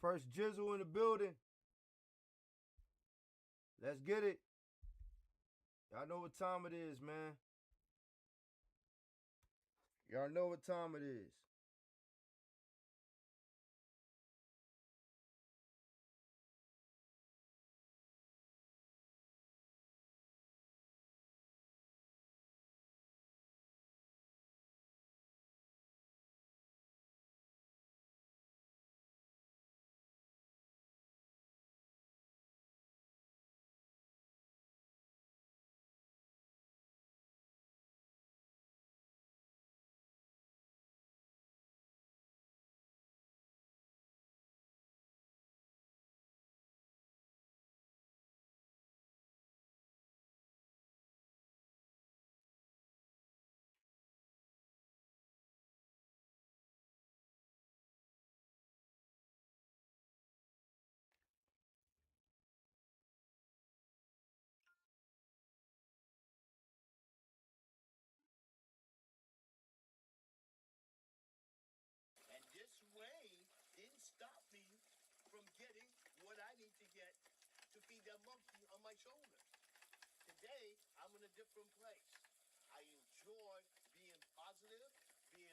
First Jizzle in the building. Let's get it. Y'all know what time it is, man. Y'all know what time it is. And this rain didn't stop me from getting what I need to get to feed that monkey on my shoulder. Today, I'm in a different place. I enjoy being positive, being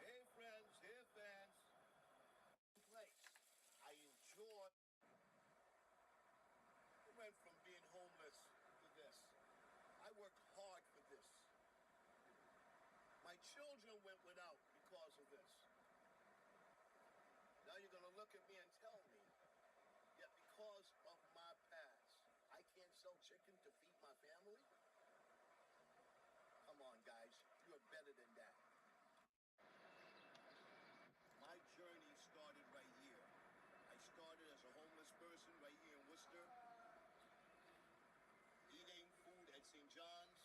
hey friends, hey fans, place. I enjoy. I went from being homeless to this. I worked hard for this. My children went without because of this. Now you're gonna look at me and tell me that because of my past, I can't sell chicken to feed my family? Come on, guys, you're better than that. My journey started right here. I started as a homeless person right here in Worcester, eating food at St. John's.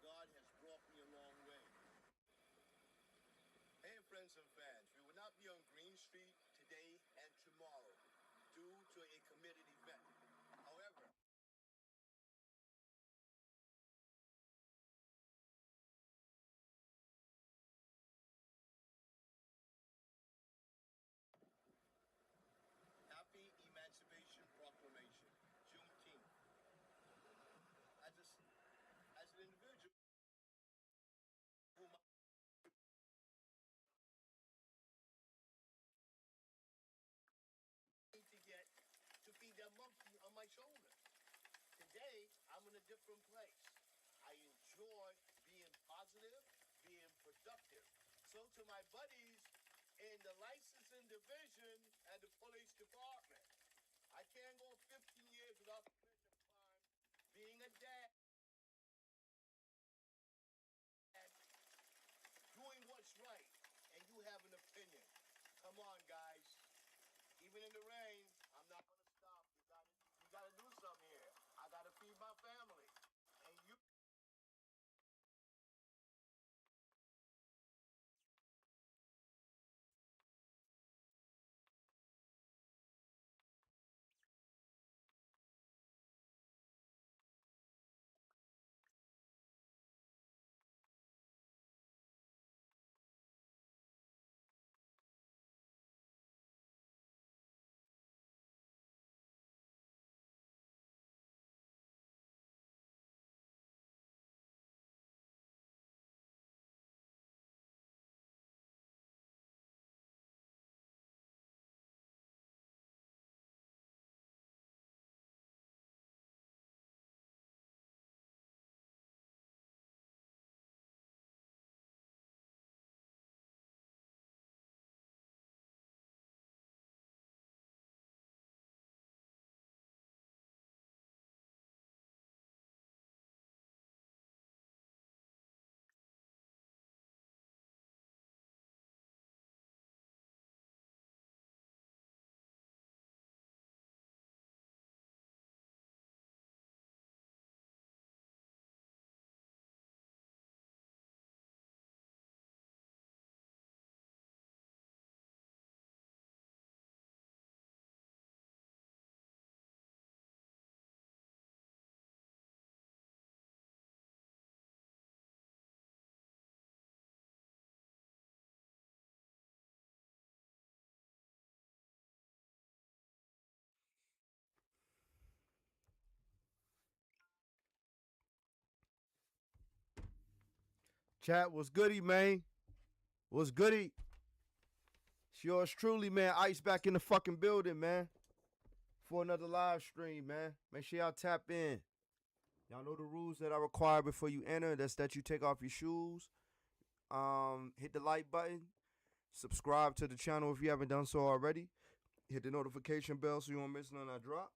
God has brought me a long way. Hey, friends and fans, we will not be on Green Street today and tomorrow due to a committed event. However, Happy Emancipation Proclamation, Juneteenth. As, a, as an individual whom I need to get to feed that monkey on my shoulder. Today, I'm in a different place. I enjoy being positive, being productive. So to my buddies in the licensing division and the police department, I can't go 15 years without committing a crime, being a dad, doing what's right, and you have an opinion. Come on, guys. Even in the rain, I'm not gonna stop. You gotta do something here. I gotta feed my family. And you Chat, what's goody, man? What's goody? It's yours truly, man. Ice back in the fucking building, man. For another live stream, man. Make sure y'all tap in. Y'all know the rules that I require before you enter. That's that you take off your shoes. Hit the like button. Subscribe to the channel if you haven't done so already. Hit the notification bell so you won't miss none I drop.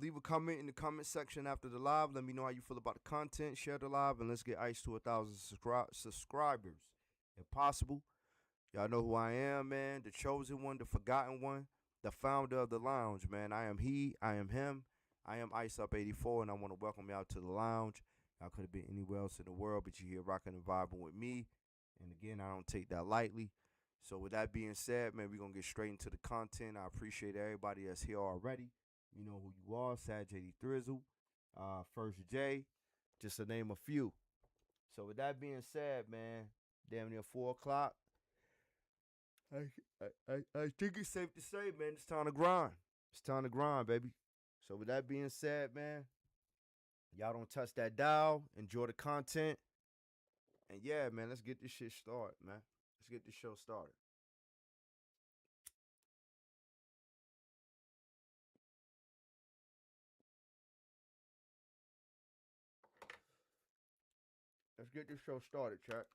Leave a comment in the comment section after the live. Let me know how you feel about the content. Share the live, and let's get Ice to 1,000 subscribers, if possible. Y'all know who I am, man. The chosen one, the forgotten one, the founder of the lounge, man. I am he, I am him. I am Ice Up 84, and I want to welcome y'all to the lounge. Y'all could have been anywhere else in the world, but you're here rocking and vibing with me. And again, I don't take that lightly. So with that being said, man, we're going to get straight into the content. I appreciate everybody that's here already. You know who you are, Sad JD Thrizzle, First J, just to name a few. So with that being said, man, damn near 4 o'clock. I think it's safe to say, man, it's time to grind. It's time to grind, baby. So with that being said, man, y'all don't touch that dial. Enjoy the content. And yeah, man, let's get this shit started, man. Let's get this show started. Let's get this show started, chat.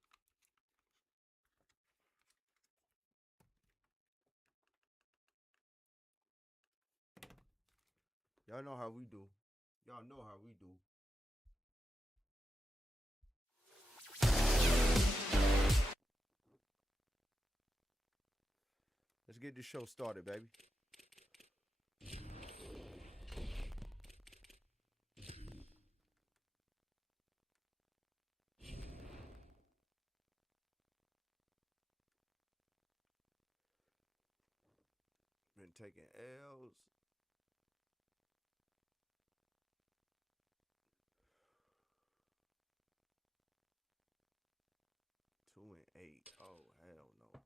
Y'all know how we do. Y'all know how we do. Let's get this show started, baby. Been taking L's. Two and 8. Oh, hell no.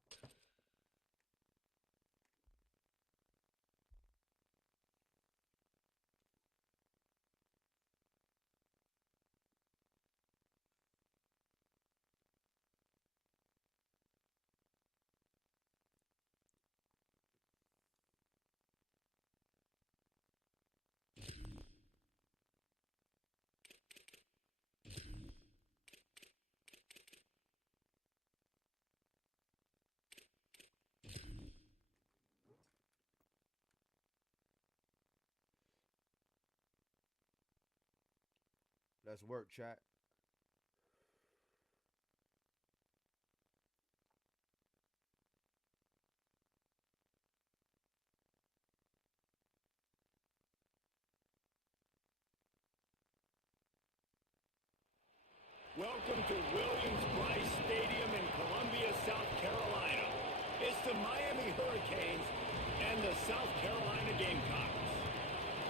Let's work, chat. Welcome to Williams-Brice Stadium in Columbia, South Carolina. It's the Miami Hurricanes and the South Carolina Gamecocks.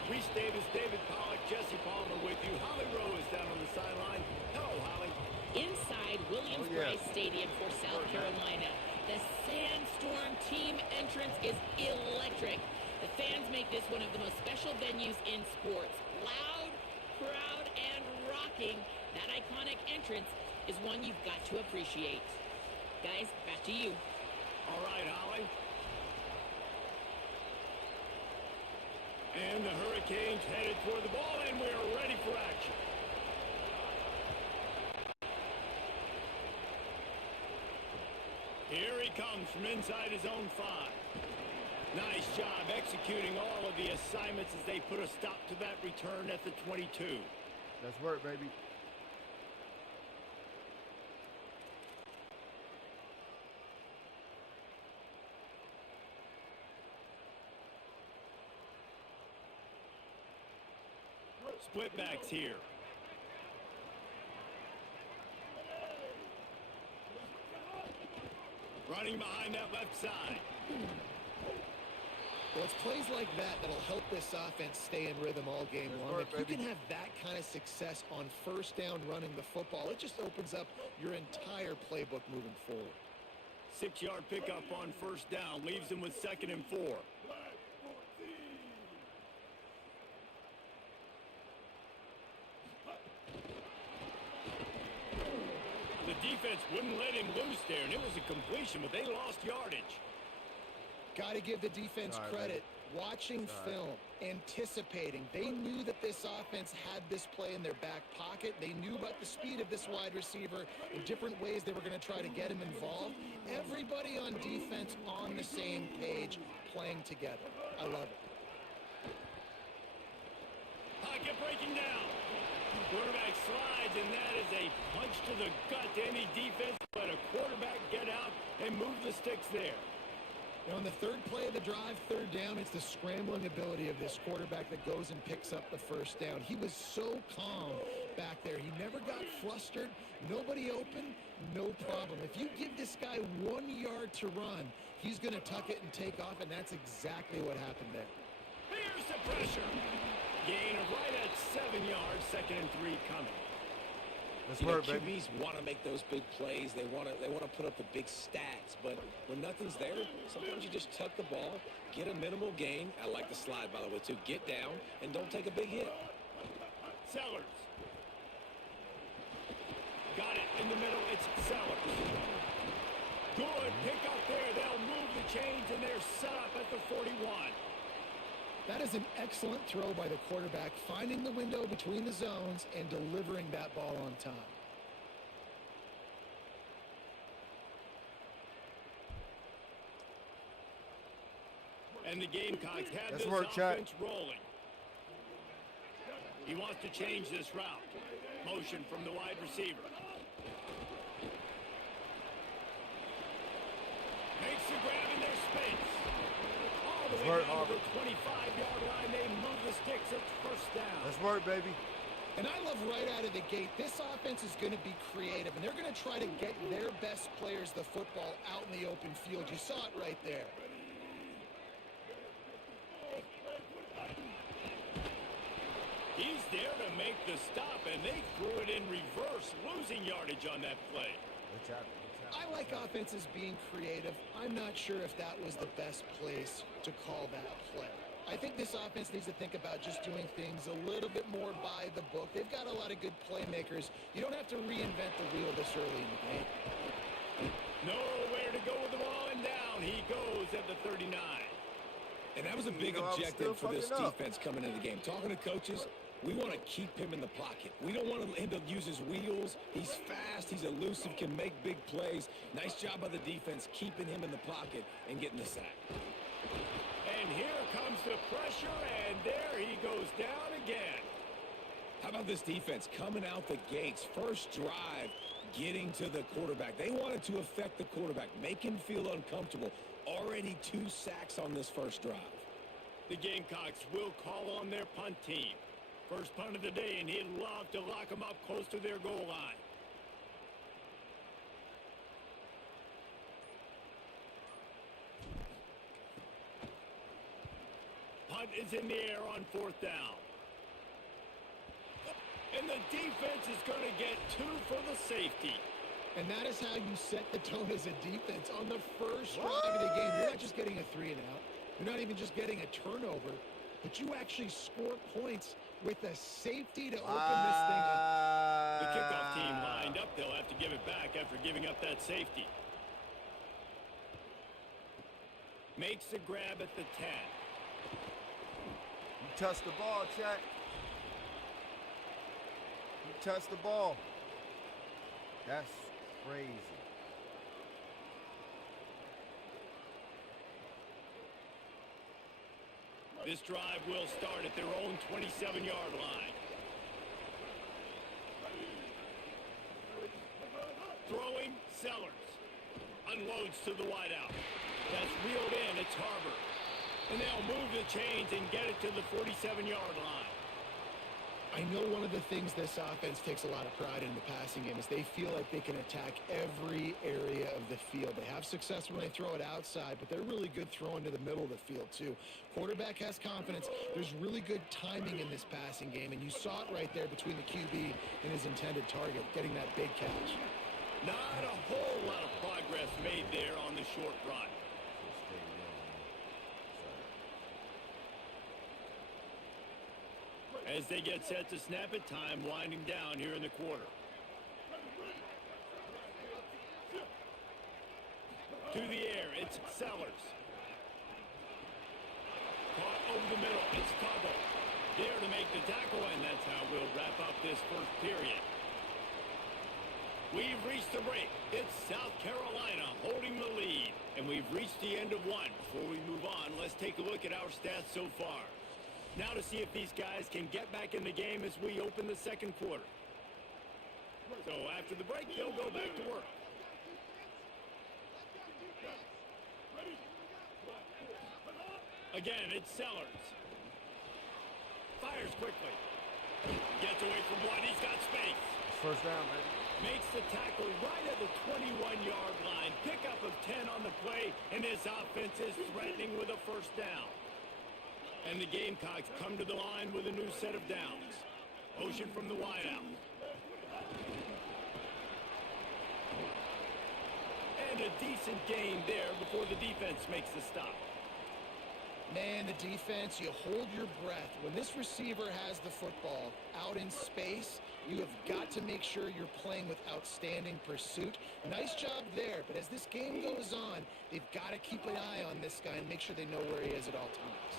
Reese Davis, David Pollack, Jesse Palmer with you. Holly Rowe is down on the sideline. Hello, Holly. Inside Williams-Brice Stadium for South Carolina, the Sandstorm team entrance is electric. The fans make this one of the most special venues in sports. Loud, proud, and rocking. That iconic entrance is one you've got to appreciate. Guys, back to you. All right, Holly. And the Hurricanes headed toward the ball, and we are ready for action. Here he comes from inside his own 5. Nice job executing all of the assignments as they put a stop to that return at the 22. Let's work, baby. Split backs here. Running behind that left side. Well, it's plays like that that'll help this offense stay in rhythm all game long. If you can have that kind of success on first down running the football, it just opens up your entire playbook moving forward. 6-yard pickup on first down. Leaves him with 2nd and 4. The defense wouldn't let him loose there, and it was a completion, but they lost yardage. Got to give the defense credit. Watching film, anticipating. They knew that this offense had this play in their back pocket. They knew about the speed of this wide receiver in different ways they were going to try to get him involved. Everybody on defense on the same page, playing together. I love it. Pocket breaking down. Quarterback slides, and that is a punch to the gut to any defense. Let a quarterback get out and move the sticks there. Now, on the third play of the drive, third down, it's the scrambling ability of this quarterback that goes and picks up the first down. He was so calm back there. He never got flustered. Nobody open, no problem. If you give this guy 1 yard to run, he's going to tuck it and take off, and that's exactly what happened there. Here's the pressure. Gain of right at 7 yards, 2nd and 3 coming. Let's You know, work, baby. QBs want to make those big plays. They want to put up the big stats. But when nothing's there, sometimes you just tuck the ball, get a minimal gain. I like the slide, by the way, too. Get down and don't take a big hit. Sellers. Got it in the middle. It's Sellers. Good pick up there. They'll move the chains, and they're set up at the 41. That is an excellent throw by the quarterback, finding the window between the zones and delivering that ball on time. And the Gamecocks have Let's this work, Chad. offense rolling. He wants to change this route. Motion from the wide receiver. Makes the grab in their space. All the way work, down to Auburn. the 25-yard line. They move the sticks at first down. Let's work, baby. And I love right out of the gate, this offense is going to be creative, and they're going to try to get their best players the football out in the open field. You saw it right there. He's there to make the stop, and they threw it in reverse, losing yardage on that play. Good job. I like offenses being creative. I'm not sure if that was the best place to call that play. I think this offense needs to think about just doing things a little bit more by the book. They've got a lot of good playmakers. You don't have to reinvent the wheel this early in the game. Nowhere to go with the ball, and down he goes at the 39. And that was a big I'm still objective for this fucking up. defense coming into the game. Talking to coaches, we want to keep him in the pocket. We don't want him to use his wheels. He's fast. He's elusive, can make big plays. Nice job by the defense keeping him in the pocket and getting the sack. And here comes the pressure, and there he goes down again. How about this defense coming out the gates? First drive, getting to the quarterback. They wanted to affect the quarterback, make him feel uncomfortable. Already 2 sacks on this first drive. The Gamecocks will call on their punt team. First punt of the day, and he'd love to lock them up close to their goal line. Punt is in the air on 4th down. And the defense is going to get 2 for the safety. And that is how you set the tone as a defense. On the first drive of the game, you're not just getting a 3 and out. You're not even just getting a turnover, but you actually score points with a safety to open this thing up. The kickoff team lined up. They'll have to give it back after giving up that safety. Makes the grab at the 10. You touch the ball, Chad. You touch the ball. That's crazy. This drive will start at their own 27-yard line. Throwing, Sellers. Unloads to the wideout. That's reeled in. It's Harbor. And they'll move the chains and get it to the 47-yard line. I know one of the things this offense takes a lot of pride in the passing game is they feel like they can attack every area of the field. They have success when they throw it outside, but they're really good throwing to the middle of the field too. Quarterback has confidence. There's really good timing in this passing game, and you saw it right there between the QB and his intended target, getting that big catch. Not a whole lot of progress made there on the short run. As they get set to snap it, time winding down here in the quarter. To the air, it's Sellers. Caught over the middle, it's Cabo. There to make the tackle, and that's how we'll wrap up this first period. We've reached the break. It's South Carolina holding the lead, and we've reached the end of one. Before we move on, let's take a look at our stats so far. Now to see if these guys can get back in the game as we open the second quarter. So after the break, they'll go back to work. Again, it's Sellers. Fires quickly. Gets away from one. He's got space. First down, baby. Makes the tackle right at the 21-yard line. Pickup of 10 on the play, and this offense is threatening with a first down. And the Gamecocks come to the line with a new set of downs. Motion from the wideout. And a decent gain there before the defense makes the stop. Man, the defense, you hold your breath. When this receiver has the football out in space, you have got to make sure you're playing with outstanding pursuit. Nice job there, but as this game goes on, they've got to keep an eye on this guy and make sure they know where he is at all times.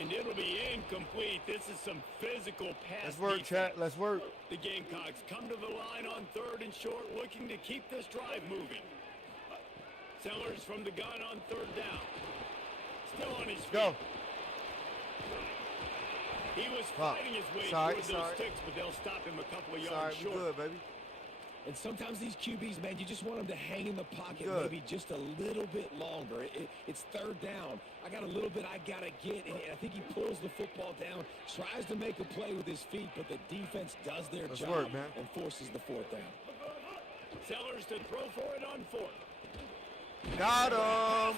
And it'll be incomplete. This is some physical pass. Let's work, defense. chat. Let's work. The Gamecocks come to the line on 3rd and short, looking to keep this drive moving. Sellers from the gun on 3rd down. Still on his feet. Go. He was fighting his way towards those sticks, but they'll stop him a couple of yards short. Good, baby. And sometimes these QBs, man, you just want them to hang in the pocket maybe just a little bit longer. It's 3rd down. I got a little bit I got to get, and I think he pulls the football down, tries to make a play with his feet, but the defense does their job and forces the 4th down. Sellers to throw for it on 4th. Got him.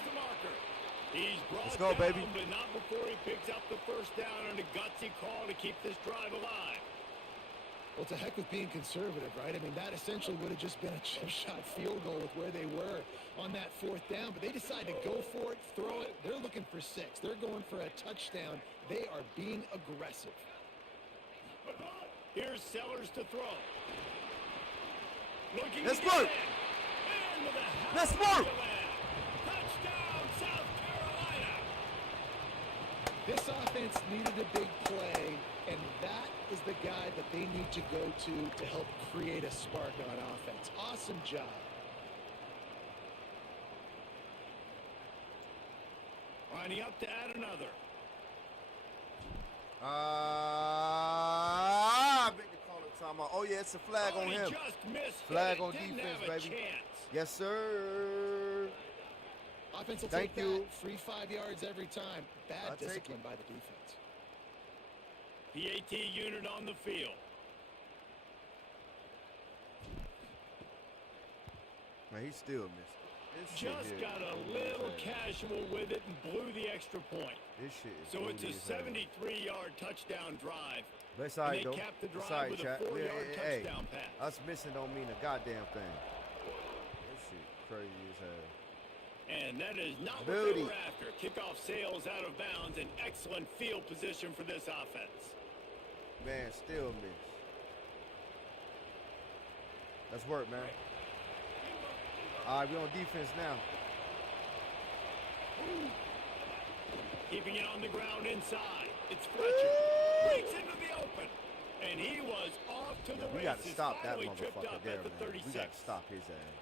He's brought Let's go, down, baby. but not before he picks up the first down on a gutsy call to keep this drive alive. Well, it's a heck of being conservative, right? I mean, that essentially would have just been a chip shot field goal with where they were on that 4th down, but they decide to go for it, throw it. They're looking for 6. They're going for a touchdown. They are being aggressive. Here's Sellers to throw. Looking Let's to work. Let's work. Touchdown, South Carolina. This offense needed a big play, and that is the guy that they need to go to help create a spark on offense. Awesome job. Lining up to add another. I beg your pardon, timeout. Oh, yeah, it's a flag on him. Just missed. Flag on Didn't defense, have a baby. chance. Yes, sir. Offense will Thank take you. that. Free 5 yards every time. Bad I'll take discipline it. by the defense. PAT unit on the field. Man, he still missed it. This shit Just here got a is little bad. casual with it and blew the extra point. This shit is So it's a booty as hell. 73-yard touchdown drive. That's And all they right, though. capped the That's drive all right, with a chat. 4-yard Hey, touchdown pass. us missing don't mean a goddamn thing. This shit crazy as hell. And that is not what Booty. they were after. Kickoff sails out of bounds. An excellent field position for this offense. Man, still miss. Let's work, man. All right, we on defense now. Keeping it on the ground inside. It's Fletcher. Breaks into the open. And he was off to the We got to races. stop that Finally tripped motherfucker up there, at the man. 36. We got to stop his ass.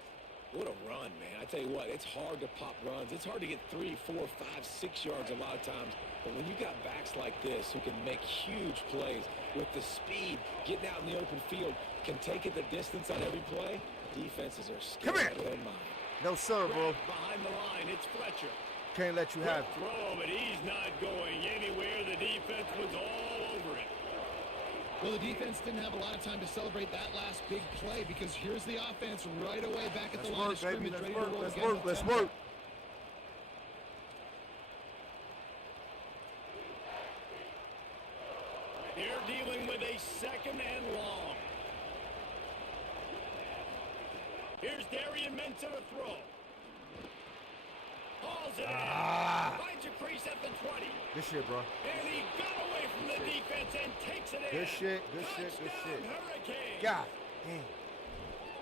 What a run, man. I tell you what, it's hard to pop runs. It's hard to get 3, 4, 5, 6 yards a lot of times. But when you got backs like this who can make huge plays with the speed, getting out in the open field, can take it the distance on every play, defenses are scared Come here. out of their mind. No, sir, bro. Behind the line, it's Fletcher. Can't let you have it. Throw, but he's not going anywhere. The defense was all over it. Well, the defense didn't have a lot of time to celebrate that last big play because here's the offense right away back at the line of Let's work, baby. scrimmage, Let's ready to work. roll Let's again work. with Let's tempo. work. They're dealing with a 2nd and long. Here's Darian Mensah to throw. Hauls it in. Finds a crease at the 20. Good shit, bro. And he got away from the defense and takes it in. Good shit. Good shit. Good Touchdown, shit. Hurricanes. God damn.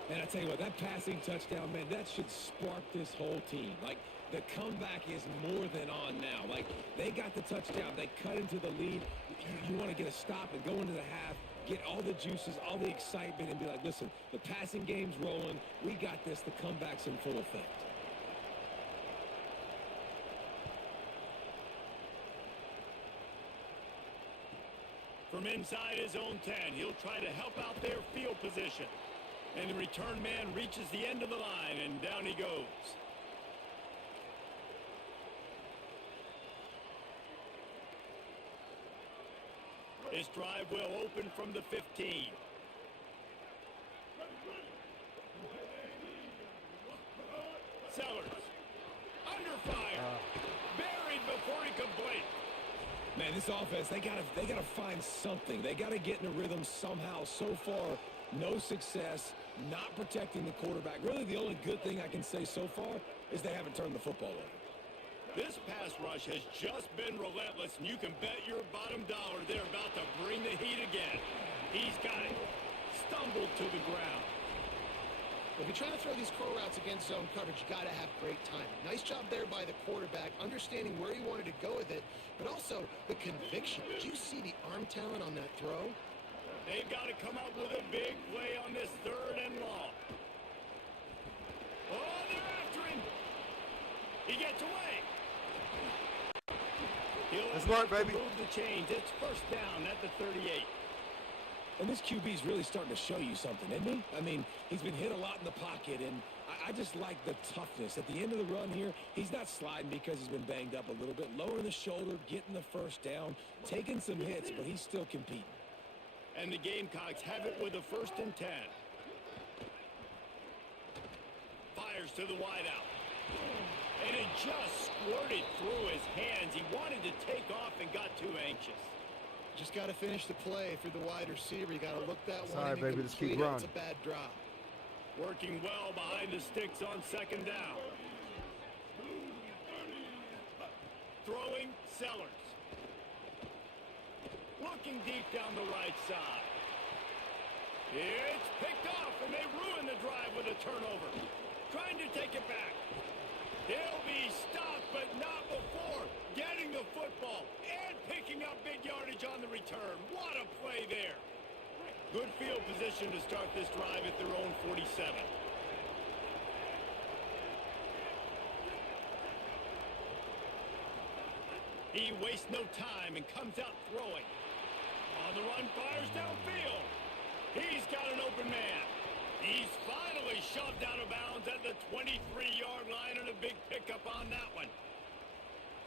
And I tell you what, that passing touchdown, man, that should spark this whole team. Like, the comeback is more than on now. Like, they got the touchdown. They cut into the lead. You want to get a stop and go into the half, get all the juices, all the excitement, and be like, listen, the passing game's rolling. We got this. The comeback's in full effect. From inside his own 10, he'll try to help out their field position. And the return man reaches the end of the line, and down he goes. This drive will open from the 15. Sellers. Under fire. Buried before he could blink. Man, this offense, they gotta find something. They gotta get in a rhythm somehow. So far, no success, not protecting the quarterback. Really, the only good thing I can say so far is they haven't turned the football over. This pass rush has just been relentless, and you can bet your bottom dollar they're about to bring the heat again. He's got it. Stumbled to the ground. If you're trying to throw these crow routes against zone coverage, you got to have great timing. Nice job there by the quarterback, understanding where he wanted to go with it, but also the conviction. Did you see the arm talent on that throw? They've got to come up with a big play on this 3rd and long. Oh, they're after him. He gets away. Let's work, baby. Move the chains. It's 1st down at the 38. And this QB's really starting to show you something, isn't he? I mean, he's been hit a lot in the pocket, and I just like the toughness. At the end of the run here, he's not sliding because he's been banged up a little bit. Lowering the shoulder, getting the 1st down, taking some hits, but he's still competing. And the Gamecocks have it with a 1st and 10. Fires to the wideout. And it just squirted through his hands. He wanted to take off and got too anxious. Just got to finish the play for the wide receiver. You got to look that one. Sorry, baby. Let's keep running. It's a bad drop. Working well behind the sticks on 2nd down. Throwing Sellers. Looking deep down the right side. It's picked off, and they ruin the drive with a turnover. Trying to take it back. He'll be stopped, but not before getting the football and picking up big yardage on the return. What a play there. Good field position to start this drive at their own 47. He wastes no time and comes out throwing. On the run, fires downfield. He's got an open man. He's finally shoved out of bounds at the 23-yard line, and a big pickup on that one.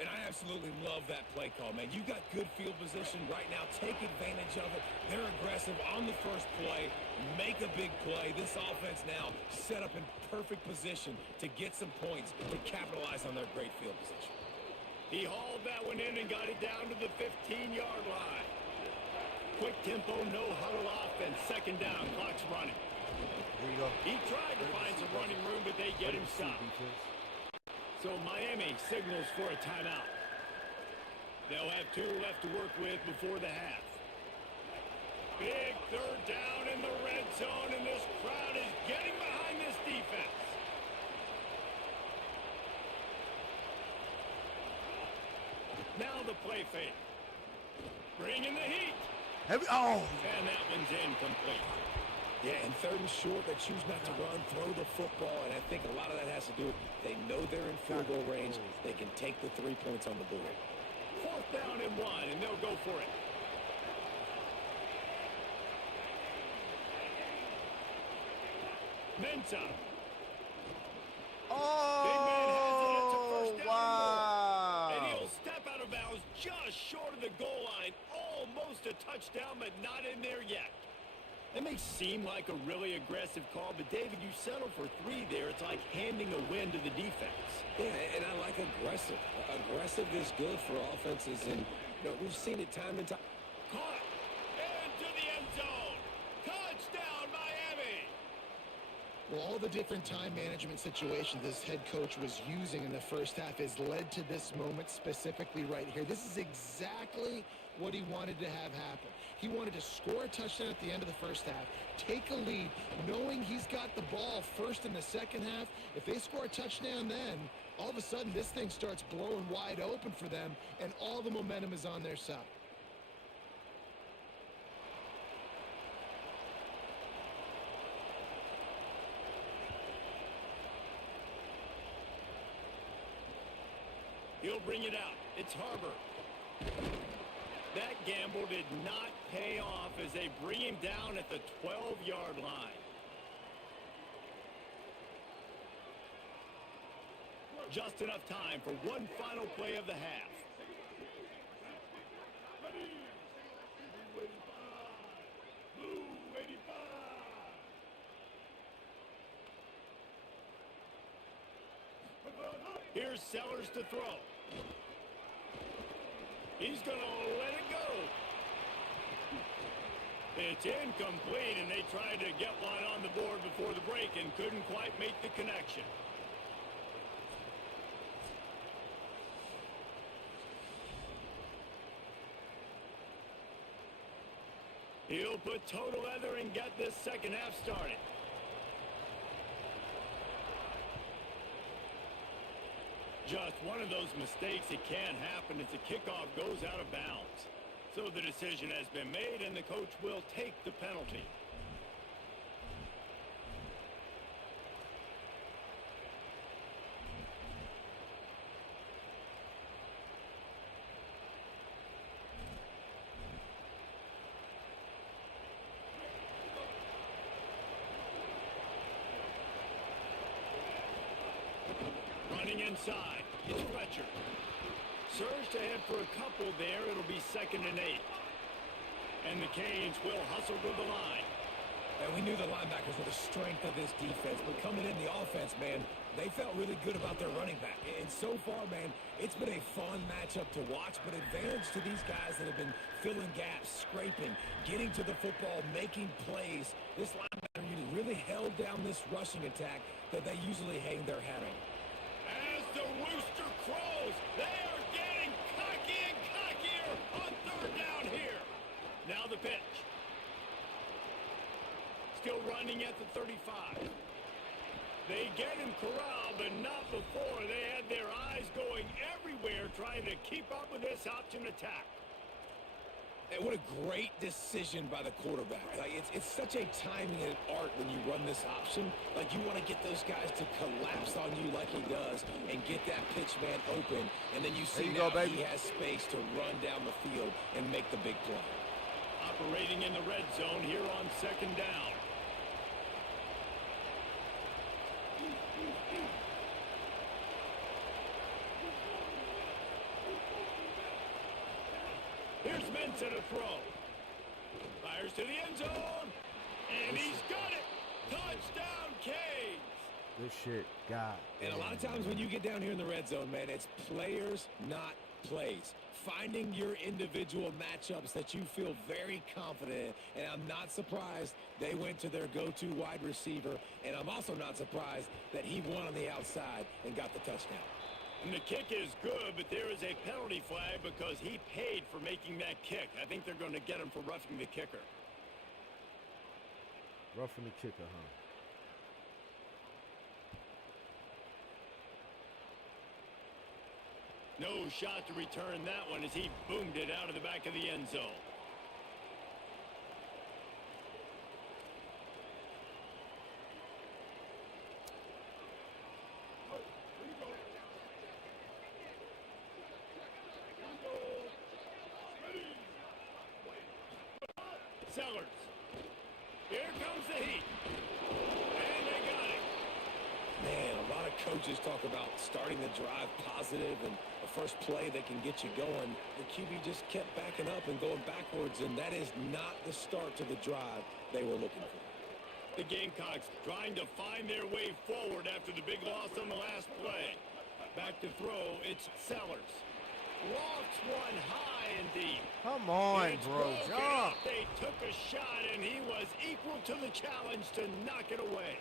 And I absolutely love that play call, man. You got good field position right now. Take advantage of it. They're aggressive on the first play. Make a big play. This offense now set up in perfect position to get some points to capitalize on their great field position. He hauled that one in and got it down to the 15-yard line. Quick tempo, no huddle offense. 2nd down, clock's running. There you go. He tried to find some running room, but they get him stopped. So Miami signals for a timeout. They'll have 2 left to work with before the half. Big 3rd down in the red zone, and this crowd is getting behind this defense. Now the play fake. Bringing the heat. Heavy. Oh. And that one's incomplete. Yeah, and 3rd and short, they choose not to run, throw the football, and I think a lot of that has to do with they know they're in field goal range. They can take the 3 points on the board. 4th down and 1, and they'll go for it. Mensa. Oh, wow. And he'll step out of bounds just short of the goal line. Almost a touchdown, but not in there yet. That may seem like a really aggressive call, but David, you settle for 3 there. It's like handing a win to the defense. Yeah, and I like aggressive. Aggressive is good for offenses, and we've seen it time and time. Caught. Into the end zone. Touchdown, Miami. Well, all the different time management situations this head coach was using in the first half has led to this moment specifically right here. This is exactly what he wanted to have happen. He wanted to score a touchdown at the end of the first half, take a lead, knowing he's got got the ball first in the second half, if they score a touchdown then, all of a sudden this thing starts blowing wide open for them, and all the momentum is on their side. He'll bring it out. It's Harbor. That gamble did not pay off as they bring him down at the 12-yard line. Just enough time for one final play of the half. Here's Sellers to throw. He's going to let it go. It's incomplete, and they tried to get one on the board before the break and couldn't quite make the connection. He'll put total leather and get this second half started. Just one of those mistakes that can happen as the kickoff goes out of bounds. So the decision has been made, and the coach will take the penalty. Running inside, it's Fletcher. Surge to head for a couple there. It'll be 2nd and 8. And the Canes will hustle to the line. And we knew the linebackers were the strength of this defense, but coming in the offense, man, they felt really good about their running back. And so far, man, it's been a fun matchup to watch, but advantage to these guys that have been filling gaps, scraping, getting to the football, making plays. This linebacker unit really held down this rushing attack that they usually hang their hat on. As the rooster crows, they are getting cocky and cockier on 3rd down here. Now the pitch. Still running at the 35. They get him corralled, but not before. They had their eyes going everywhere trying to keep up with this option attack. And what a great decision by the quarterback. Like, it's such a timing and art when you run this option. Like, you want to get those guys to collapse on you like he does and get that pitch man open. And then you see now he has space to run down the field and make the big play. Operating in the red zone here on 2nd down. Here's Mensa to throw. Fires to the end zone. And he's got it. Touchdown, Canes. Good shit, God. And a lot of times when you get down here in the red zone, man, it's players, not plays. Finding your individual matchups that you feel very confident in. And I'm not surprised they went to their go-to wide receiver. And I'm also not surprised that he won on the outside and got the touchdown. And the kick is good, but there is a penalty flag because he paid for making that kick. I think they're going to get him for roughing the kicker. Roughing the kicker, huh? No shot to return that one as he boomed it out of the back of the end zone. Sellers. Here comes the heat. And they got it. Man, a lot of coaches talk about starting the drive positive and a first play that can get you going. The QB just kept backing up and going backwards, and that is not the start to the drive they were looking for. The Gamecocks trying to find their way forward after the big loss on the last play. Back to throw, it's Sellers. Lofts one high and deep. Come on, It's bro. broken Jump. up. They took a shot, and he was equal to the challenge to knock it away.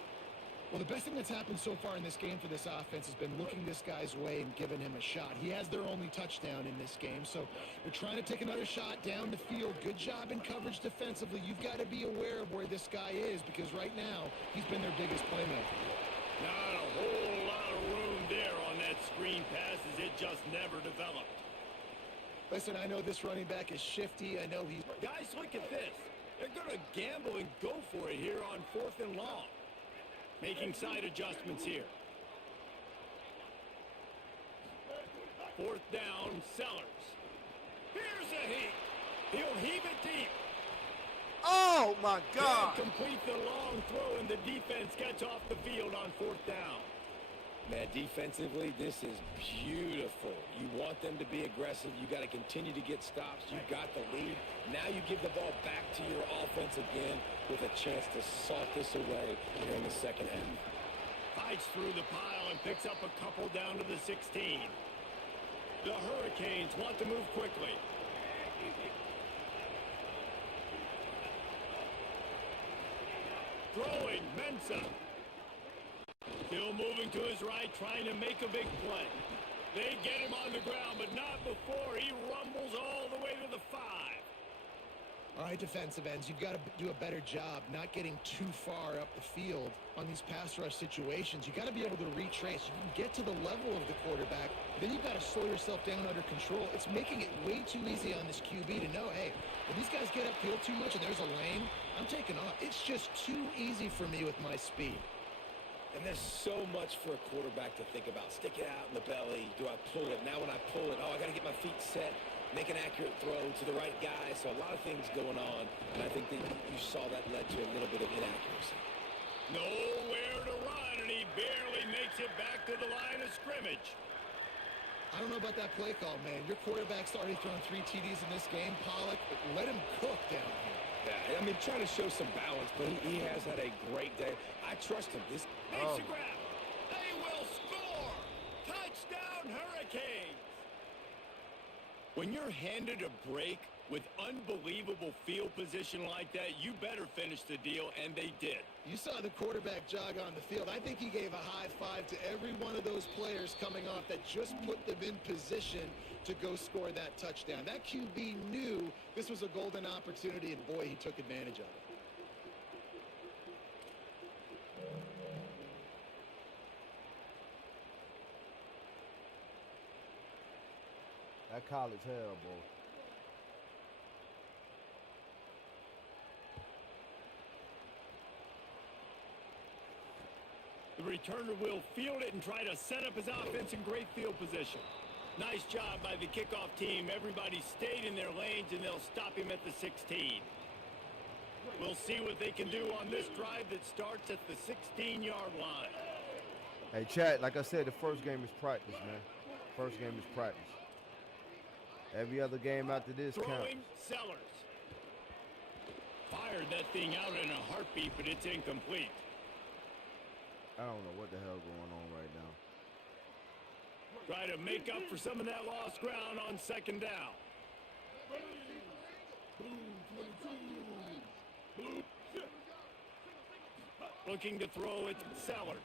Well, the best thing that's happened so far in this game for this offense has been looking this guy's way and giving him a shot. He has their only touchdown in this game, so they're trying to take another shot down the field. Good job in coverage defensively. You've got to be aware of where this guy is because right now he's been their biggest playmaker. Not a whole lot of room there on that screen pass as it just never developed. Listen, I know this running back is shifty. I know he's... Guys, look at this. They're going to gamble and go for it here on 4th and long. Making side adjustments here. 4th down, Sellers. Here's a heat. He'll heave it deep. Oh, my God. Can't complete the long throw, and the defense gets off the field on 4th down. Man, defensively, this is beautiful. You want them to be aggressive. You got to continue to get stops. You got the lead. Now you give the ball back to your offense again with a chance to salt this away here in the second half. Fights through the pile and picks up a couple down to the 16. The Hurricanes want to move quickly. Throwing, Mensah. Still moving to his right, trying to make a big play. They get him on the ground, but not before he rumbles all the way to the 5. All right, defensive ends, you've got to do a better job not getting too far up the field on these pass rush situations. You've got to be able to retrace. You can get to the level of the quarterback, then you've got to slow yourself down under control. It's making it way too easy on this QB to know, hey, if these guys get upfield too much and there's a lane, I'm taking off. It's just too easy for me with my speed. And there's so much for a quarterback to think about. Stick it out in the belly. Do I pull it? Now when I pull it, I got to get my feet set, make an accurate throw to the right guy. So a lot of things going on. And I think that you saw that led to a little bit of inaccuracy. Nowhere to run, and he barely makes it back to the line of scrimmage. I don't know about that play call, man. Your quarterback's already thrown 3 TDs in this game. Pollock, let him cook down here. Yeah, I mean, trying to show some balance, but he has had a great day. I trust him. This Makes a grab. They will score. Touchdown, Hurricanes. When you're handed a break with unbelievable field position like that, you better finish the deal, and they did. You saw the quarterback jog on the field. I think he gave a high five to every one of those players coming off that just put them in position to go score that touchdown. That QB knew this was a golden opportunity, and boy, he took advantage of it. That college hell, boy. The returner will field it and try to set up his offense in great field position. Nice job by the kickoff team. Everybody stayed in their lanes, and they'll stop him at the 16. We'll see what they can do on this drive that starts at the 16-yard line. Hey, chat, like I said, the first game is practice, man. First game is practice. Every other game after this counts. Throwing, Sellers. Fired that thing out in a heartbeat, but it's incomplete. I don't know what the hell going on right now. Try to make up for some of that lost ground on 2nd down. Looking to throw it, Sellers.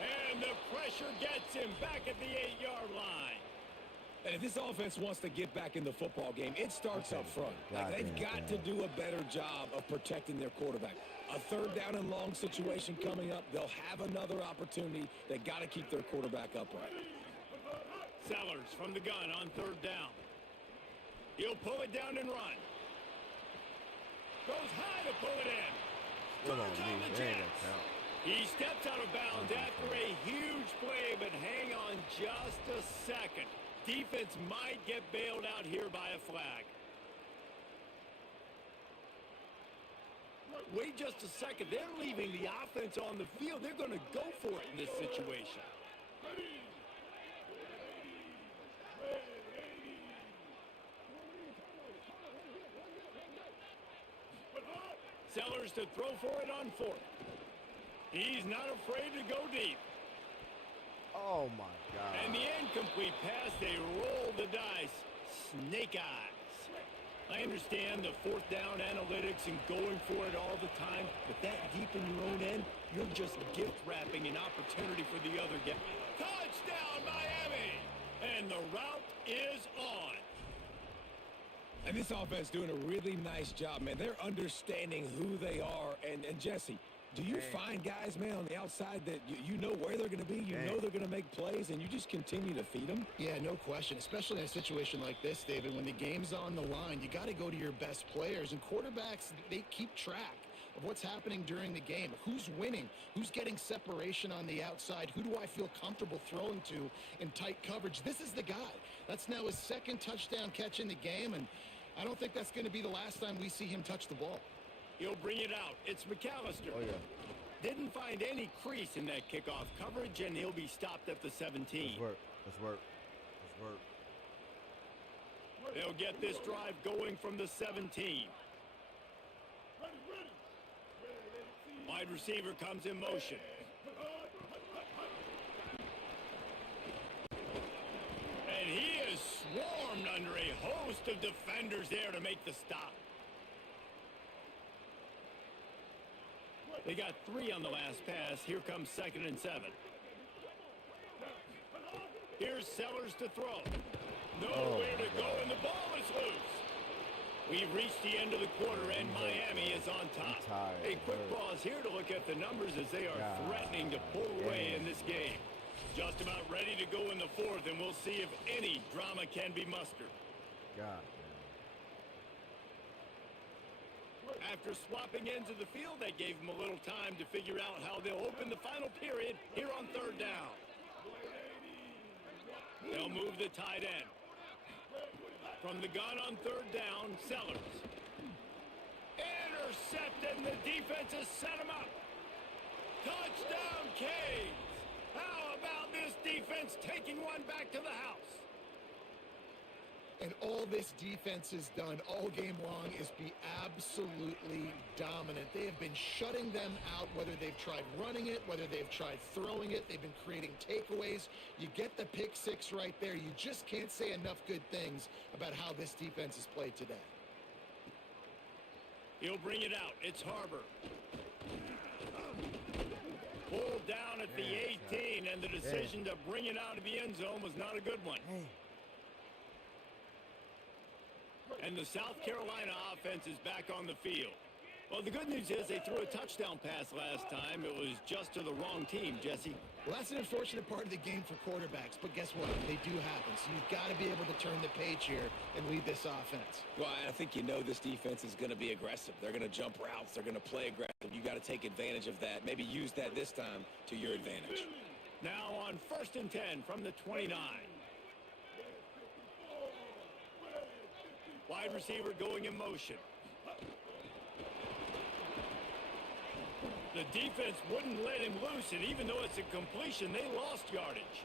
And the pressure gets him back at the 8-yard line. And if this offense wants to get back in the football game, it starts up front. Like, they've got to do a better job of protecting their quarterback. A 3rd down and long situation coming up. They'll have another opportunity. They got to keep their quarterback upright. Sellers from the gun on 3rd down. He'll pull it down and run. Goes high to pull it in. Still on Turns me. on the They ain't Jets. gonna count. He steps out of bounds after a huge play, but hang on just a second. Defense might get bailed out here by a flag. Wait just a second. They're leaving the offense on the field. They're going to go for it in this situation. Sellers to throw for it on 4th. He's not afraid to go deep. Oh, my God. And the incomplete pass, they roll the dice. Snake eyes. I understand the fourth down analytics and going for it all the time, but that deep in your own end, you're just gift wrapping an opportunity for the other guy. Touchdown, Miami! And the route is on. And this offense doing a really nice job, man. They're understanding who they are. And Jesse, do you find guys, man, on the outside that you know where they're going to be, you know they're going to make plays, and you just continue to feed them? Yeah, no question, especially in a situation like this, David. When the game's on the line, you got to go to your best players. And quarterbacks, they keep track of what's happening during the game, of who's winning, who's getting separation on the outside, who do I feel comfortable throwing to in tight coverage. This is the guy. That's now his second touchdown catch in the game, and I don't think that's going to be the last time we see him touch the ball. He'll bring it out. It's McAllister. Oh, yeah. Didn't find any crease in that kickoff coverage, and he'll be stopped at the 17. Let's work. Let's work. Let's work. They'll get this drive going from the 17. Wide receiver comes in motion. And he is swarmed under a host of defenders there to make the stop. They got 3 on the last pass. Here comes 2nd and 7. Here's Sellers to throw. Nowhere to go, and the ball is loose. We've reached the end of the quarter, and Miami is on top. A quick pause here to look at the numbers as they are threatening to pull away in this game. Just about ready to go in the 4th, and we'll see if any drama can be mustered. God. After swapping ends of the field, that gave them a little time to figure out how they'll open the final period here on 3rd down. They'll move the tight end. From the gun on 3rd down, Sellers. Intercepted, and the defense has set him up. Touchdown, Canes. How about this defense taking one back to the house? And all this defense has done all game long is be absolutely dominant. They have been shutting them out, whether they've tried running it, whether they've tried throwing it. They've been creating takeaways. You get the pick 6 right there. You just can't say enough good things about how this defense has played today. He'll bring it out. It's Harbor. Pulled down at the 18, and the decision to bring it out of the end zone was not a good one. And the South Carolina offense is back on the field. Well, the good news is they threw a touchdown pass last time. It was just to the wrong team, Jesse. Well, that's an unfortunate part of the game for quarterbacks, but guess what? They do happen, so you've got to be able to turn the page here and lead this offense. Well, I think you know this defense is going to be aggressive. They're going to jump routes. They're going to play aggressive. You got to take advantage of that. Maybe use that this time to your advantage. Now on 1st and 10 from the 29. Wide receiver going in motion. The defense wouldn't let him loose, and even though it's a completion, they lost yardage.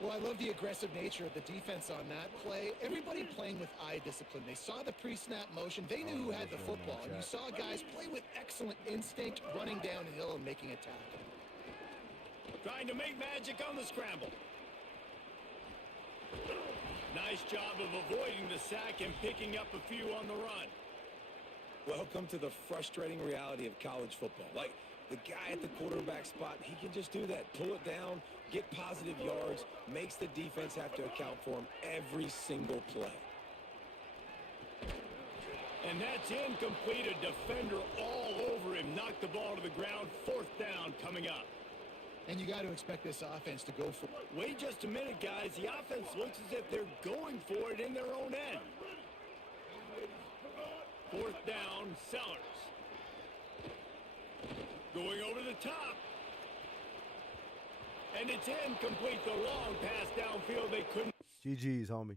Well, I love the aggressive nature of the defense on that play. Everybody playing with eye discipline. They saw the pre-snap motion. They knew who had the football. And you saw guys play with excellent instinct, running downhill and making a tackle. Trying to make magic on the scramble. Nice job of avoiding the sack and picking up a few on the run. Welcome to the frustrating reality of college football. Like, the guy at the quarterback spot, he can just do that. Pull it down, get positive yards, makes the defense have to account for him every single play. And that's incomplete. A defender all over him. Knocked the ball to the ground. 4th down coming up. And you got to expect this offense to go for it. Wait just a minute, guys. The offense looks as if they're going for it in their own end. 4th down, Sellers. Going over the top. And it's incomplete. The long pass downfield. They couldn't. GG's, homie.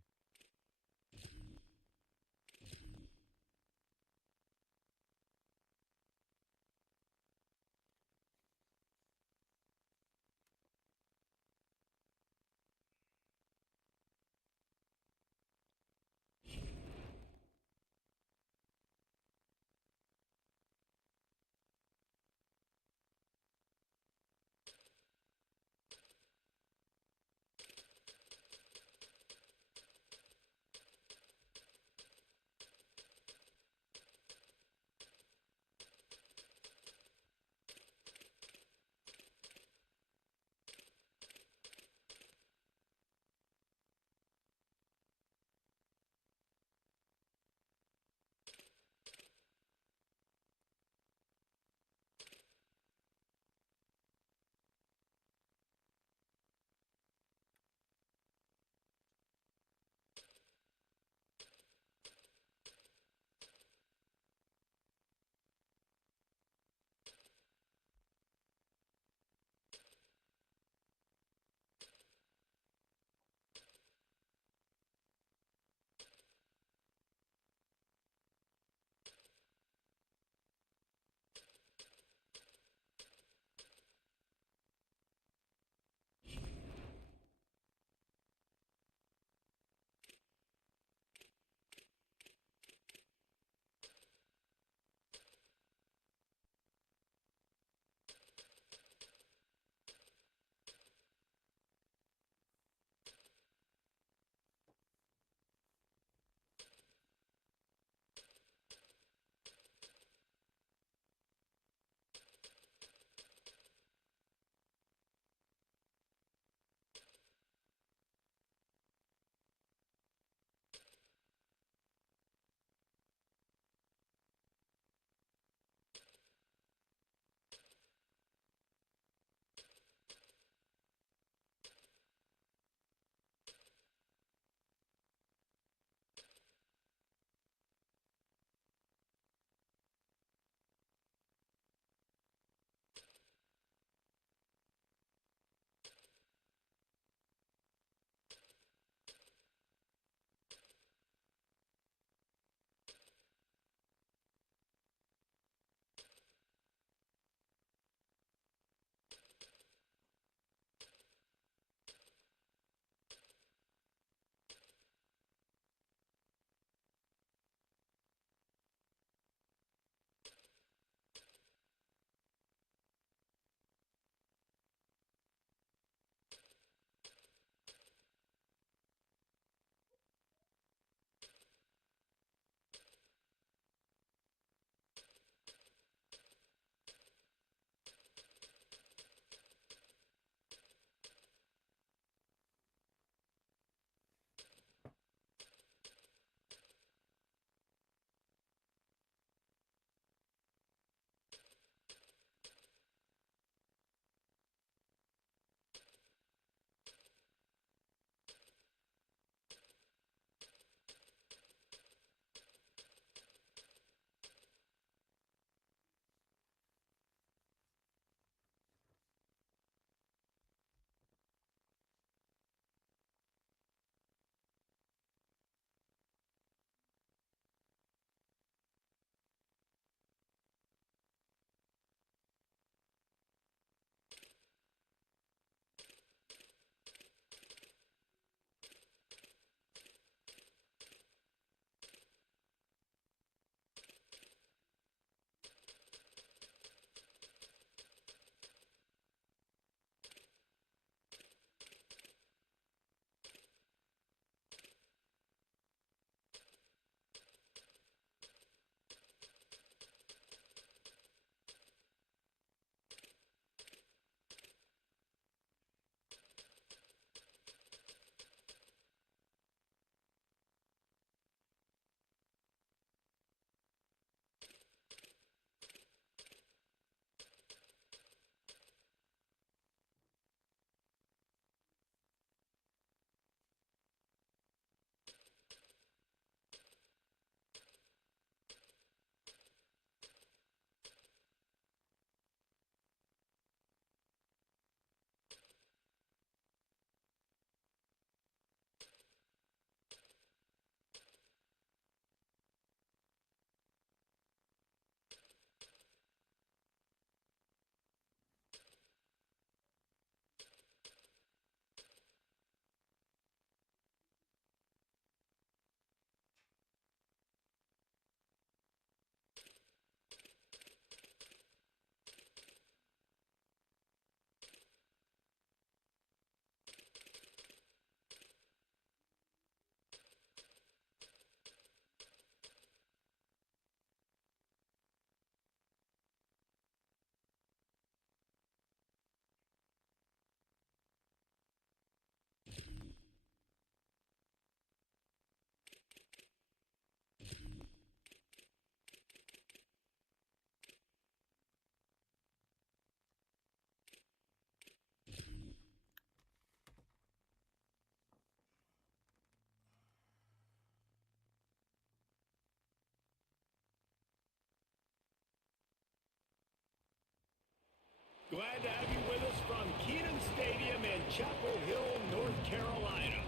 glad to have you with us from Kenan Stadium in Chapel Hill, North Carolina.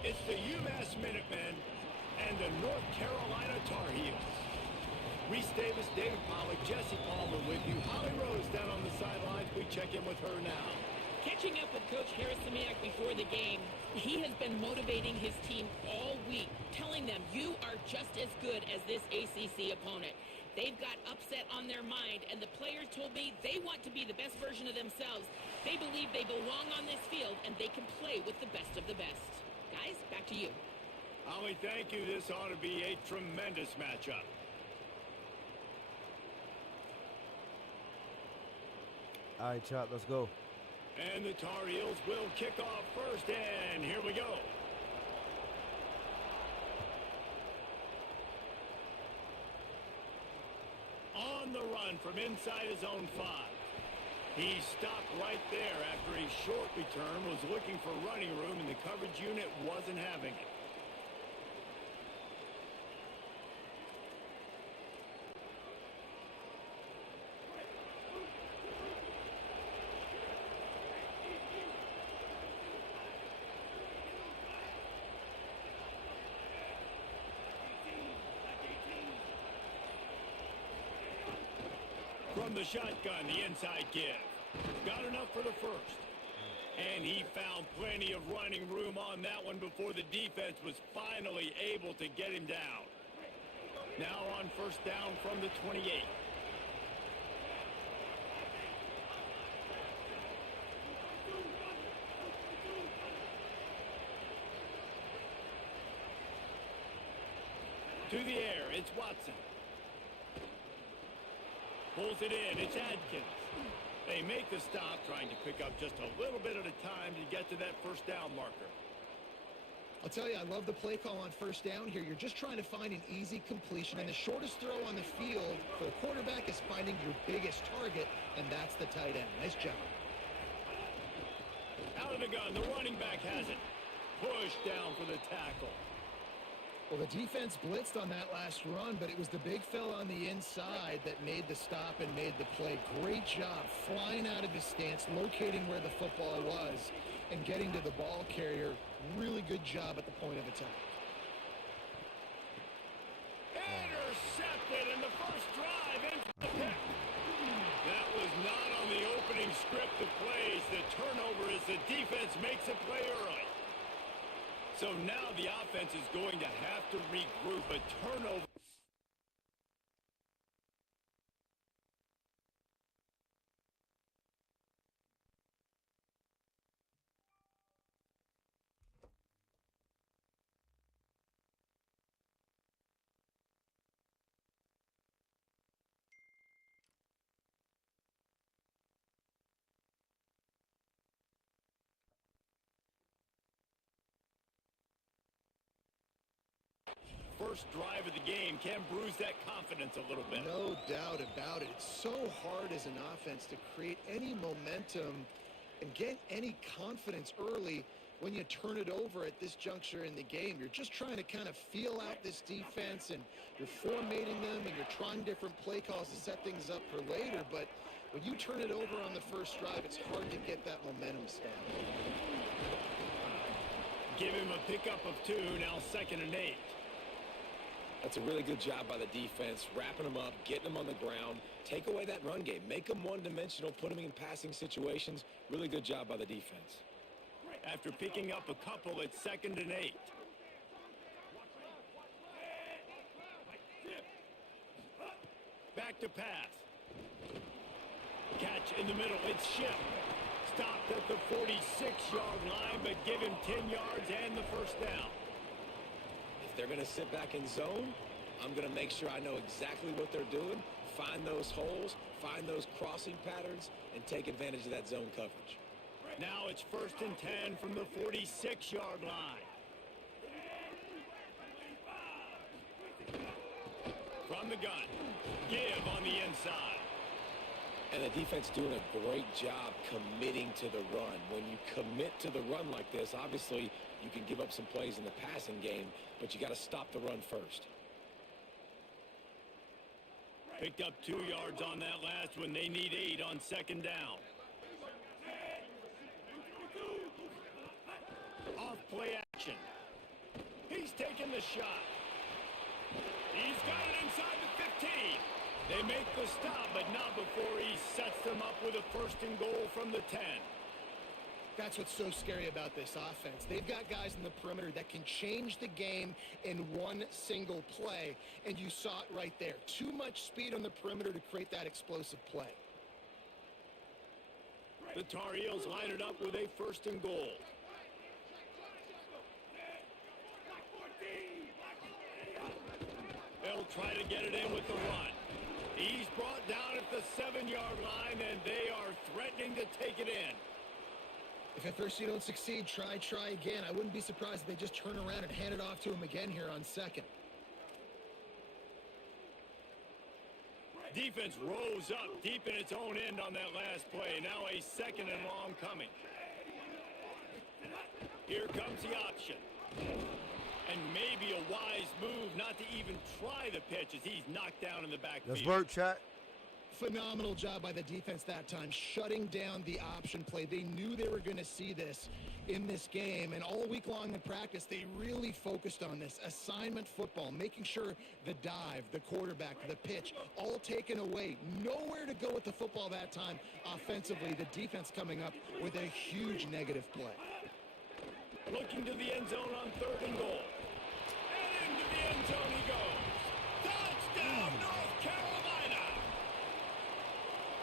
It's the UMass Minutemen and the North Carolina Tar Heels. Reese Davis, David Pollock, Jesse Palmer with you. Holly Rose down on the sidelines. We check in with her now. Catching up with Coach Harris-Samiak before the game, he has been motivating his team all week, telling them, you are just as good as this ACC opponent. They've got upset on their mind, and the players told me they want to be the best version of themselves. They believe they belong on this field, and they can play with the best of the best. Guys, back to you. Holly, thank you. This ought to be a tremendous matchup. All right, Chop, let's go. And the Tar Heels will kick off first, and here we go. On the run from inside his own 5. He stopped right there after a short return, was looking for running room, and the coverage unit wasn't having it. From the shotgun, the inside give. Got enough for the first. And he found plenty of running room on that one before the defense was finally able to get him down. Now on first down from the 28. To the air, it's Watson. Pulls it in, it's Adkins. They make the stop, trying to pick up just a little bit at a time to get to that first down marker. I'll tell you, I love the play call on first down here. You're just trying to find an easy completion, and the shortest throw on the field for the quarterback is finding your biggest target, and that's the tight end. Nice job. Out of the gun, the running back has it. Push down for the tackle. Well, the defense blitzed on that last run, but it was the big fella on the inside that made the stop and made the play. Great job flying out of his stance, locating where the football was, and getting to the ball carrier. Really good job at the point of attack. Intercepted in the first drive into the pick. That was not on the opening script of plays. The turnover as the defense makes a play early. So now the offense is going to have to regroup. A turnover. First drive of the game can bruise that confidence a little bit. No doubt about it. It's so hard as an offense to create any momentum and get any confidence early when you turn it over at this juncture in the game. You're just trying to kind of feel out this defense, and you're formatting them, and you're trying different play calls to set things up for later. But when you turn it over on the first drive, it's hard to get that momentum started. Give him a pickup of 2, now 2nd and 8. That's a really good job by the defense, wrapping them up, getting them on the ground. Take away that run game. Make them one-dimensional, put them in passing situations. Really good job by the defense. After picking up a couple, it's 2nd and 8. Back to pass. Catch in the middle, it's Ship. Stopped at the 46-yard line, but give him 10 yards and the first down. If they're going to sit back in zone, I'm going to make sure I know exactly what they're doing, find those holes, find those crossing patterns, and take advantage of that zone coverage. Now it's 1st and 10 from the 46-yard line. From the gun, give on the inside. And the defense doing a great job committing to the run. When you commit to the run like this, obviously you can give up some plays in the passing game, but you got to stop the run first. Picked up 2 yards on that last one. They need 8 on 2nd down. Off-play action. He's taking the shot. He's got it inside the 15. They make the stop, but not before he sets them up with a first and goal from the 10. That's what's so scary about this offense. They've got guys in the perimeter that can change the game in one single play, and you saw it right there. Too much speed on the perimeter to create that explosive play. The Tar Heels line it up with a first and goal. They'll try to get it in with the run. He's brought down at the 7-yard line, and they are threatening to take it in. If at first you don't succeed, try again. I wouldn't be surprised if they just turn around and hand it off to him again here on second. Defense rose up deep in its own end on that last play. Now a second and long coming. Here comes the option. And maybe a wise move not to even try the pitch as he's knocked down in the backfield. Let's work, chat. Phenomenal job by the defense that time, shutting down the option play. They knew they were going to see this in this game, and all week long in practice, they really focused on this. Assignment football, making sure the dive, the quarterback, the pitch, all taken away. Nowhere to go with the football that time offensively. The defense coming up with a huge negative play. Looking to the end zone on third and goal. And into the end zone he goes. Touchdown, North Carolina!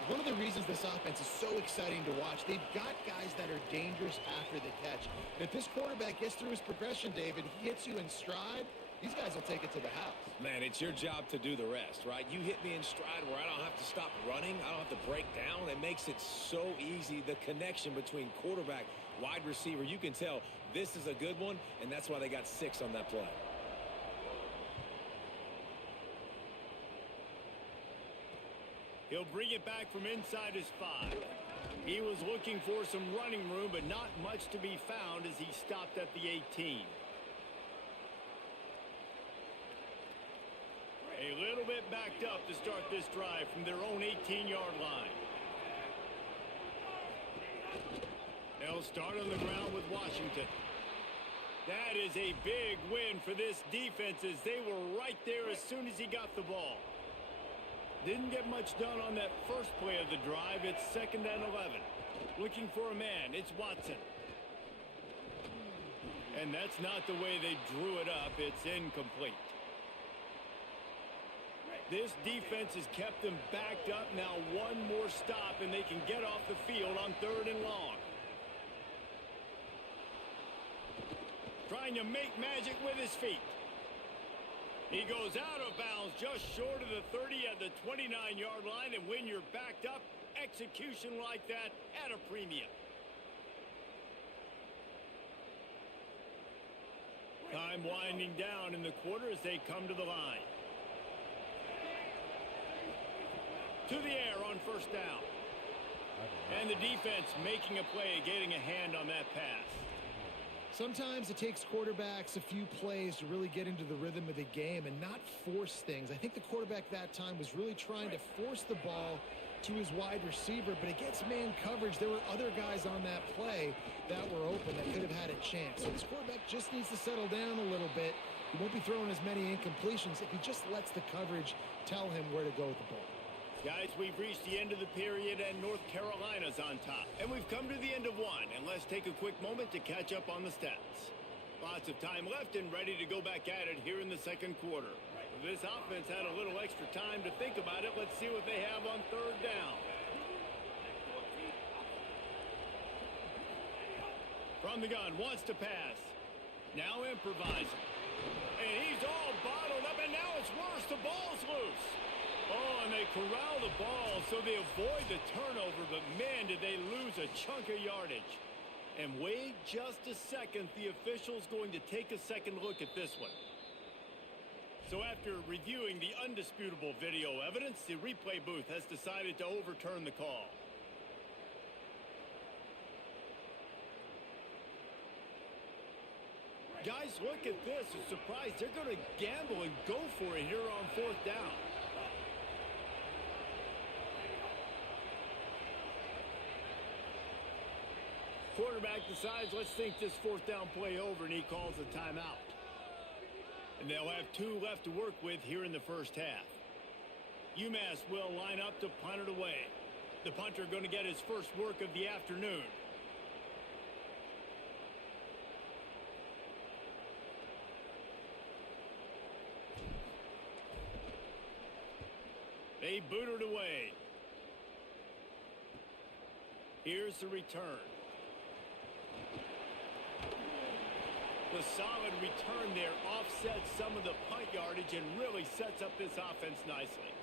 One of the reasons this offense is so exciting to watch, they've got guys that are dangerous after the catch. And if this quarterback gets through his progression, David, he hits you in stride, these guys will take it to the house. Man, it's your job to do the rest, right? You hit me in stride where I don't have to stop running. I don't have to break down. It makes it so easy. The connection between quarterback, wide receiver, you can tell this is a good one, and that's why they got 6 on that play. He'll bring it back from inside his 5. He was looking for some running room, but not much to be found as he stopped at the 18. A little bit backed up to start this drive from their own 18-yard line. They'll start on the ground with Washington. That is a big win for this defense as they were right there as soon as he got the ball. Didn't get much done on that first play of the drive. It's 2nd and 11. Looking for a man. It's Watson. And that's not the way they drew it up. It's incomplete. This defense has kept them backed up. Now one more stop and they can get off the field on 3rd and long. Trying to make magic with his feet. He goes out of bounds just short of the 30 at the 29-yard line, and when you're backed up, execution like that at a premium. Time winding down in the quarter as they come to the line. To the air on 1st down. And the defense making a play, getting a hand on that pass. Sometimes it takes quarterbacks a few plays to really get into the rhythm of the game and not force things. I think the quarterback that time was really trying to force the ball to his wide receiver, but against man coverage, there were other guys on that play that were open that could have had a chance. So this quarterback just needs to settle down a little bit. He won't be throwing as many incompletions if he just lets the coverage tell him where to go with the ball. Guys, we've reached the end of the period, and North Carolina's on top. And we've come to the end of one, and let's take a quick moment to catch up on the stats. Lots of time left and ready to go back at it here in the 2nd quarter. If this offense had a little extra time to think about it, let's see what they have on 3rd down. From the gun, wants to pass. Now improvising. And he's all bottled up, and now it's worse. The ball's loose. Oh, and they corral the ball so they avoid the turnover, but man, did they lose a chunk of yardage. And wait just a second, the official's going to take a second look at this one. So after reviewing the undisputable video evidence, the replay booth has decided to overturn the call. Guys, look at this. A surprise. They're going to gamble and go for it here on 4th down. quarterback decides, let's think this fourth down play over, and he calls a timeout. And they'll have 2 left to work with here in the first half. UMass will line up to punt it away. The punter going to get his first work of the afternoon. They boot it away. Here's the return. The solid return there offsets some of the punt yardage and really sets up this offense nicely.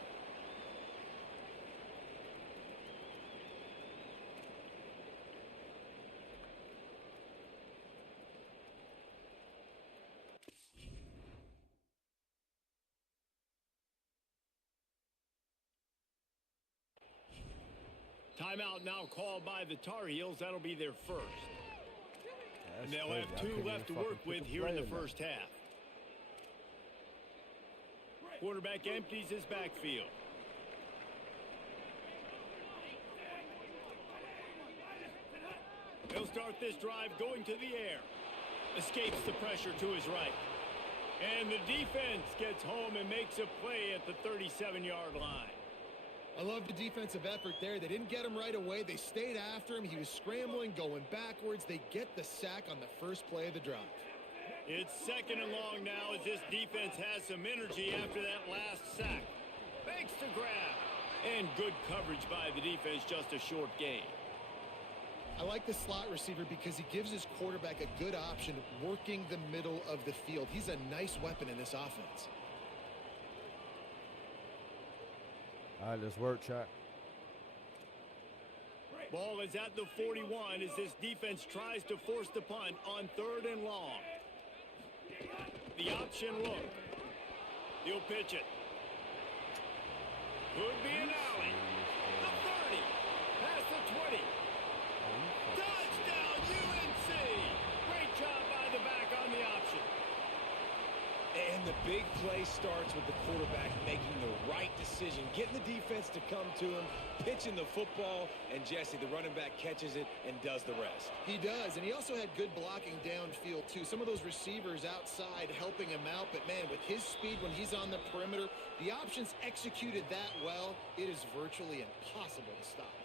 Timeout now called by the Tar Heels. That'll be their first. And they'll have 2 left to work with here in the first half. Quarterback empties his backfield. He'll start this drive going to the air. Escapes the pressure to his right. And the defense gets home and makes a play at the 37-yard line. I love the defensive effort there. They didn't get him right away. They stayed after him. He was scrambling, going backwards. They get the sack on the first play of the drive. It's 2nd and long now as this defense has some energy after that last sack. Makes the grab. And good coverage by the defense, just a short gain. I like the slot receiver because he gives his quarterback a good option working the middle of the field. He's a nice weapon in this offense. All right, let's work, Chuck. Ball is at the 41 as this defense tries to force the punt on 3rd and long. The option look. He'll pitch it. Could be an alley. The 30. Past the 20. Touchdown, UNC! Great job by the back on the option. And the big play starts with the quarterback making the right decision, getting the defense to come to him, pitching the football, and Jesse, the running back, catches it and does the rest. He does, and he also had good blocking downfield, too. Some of those receivers outside helping him out, but, man, with his speed when he's on the perimeter, the options executed that well, it is virtually impossible to stop.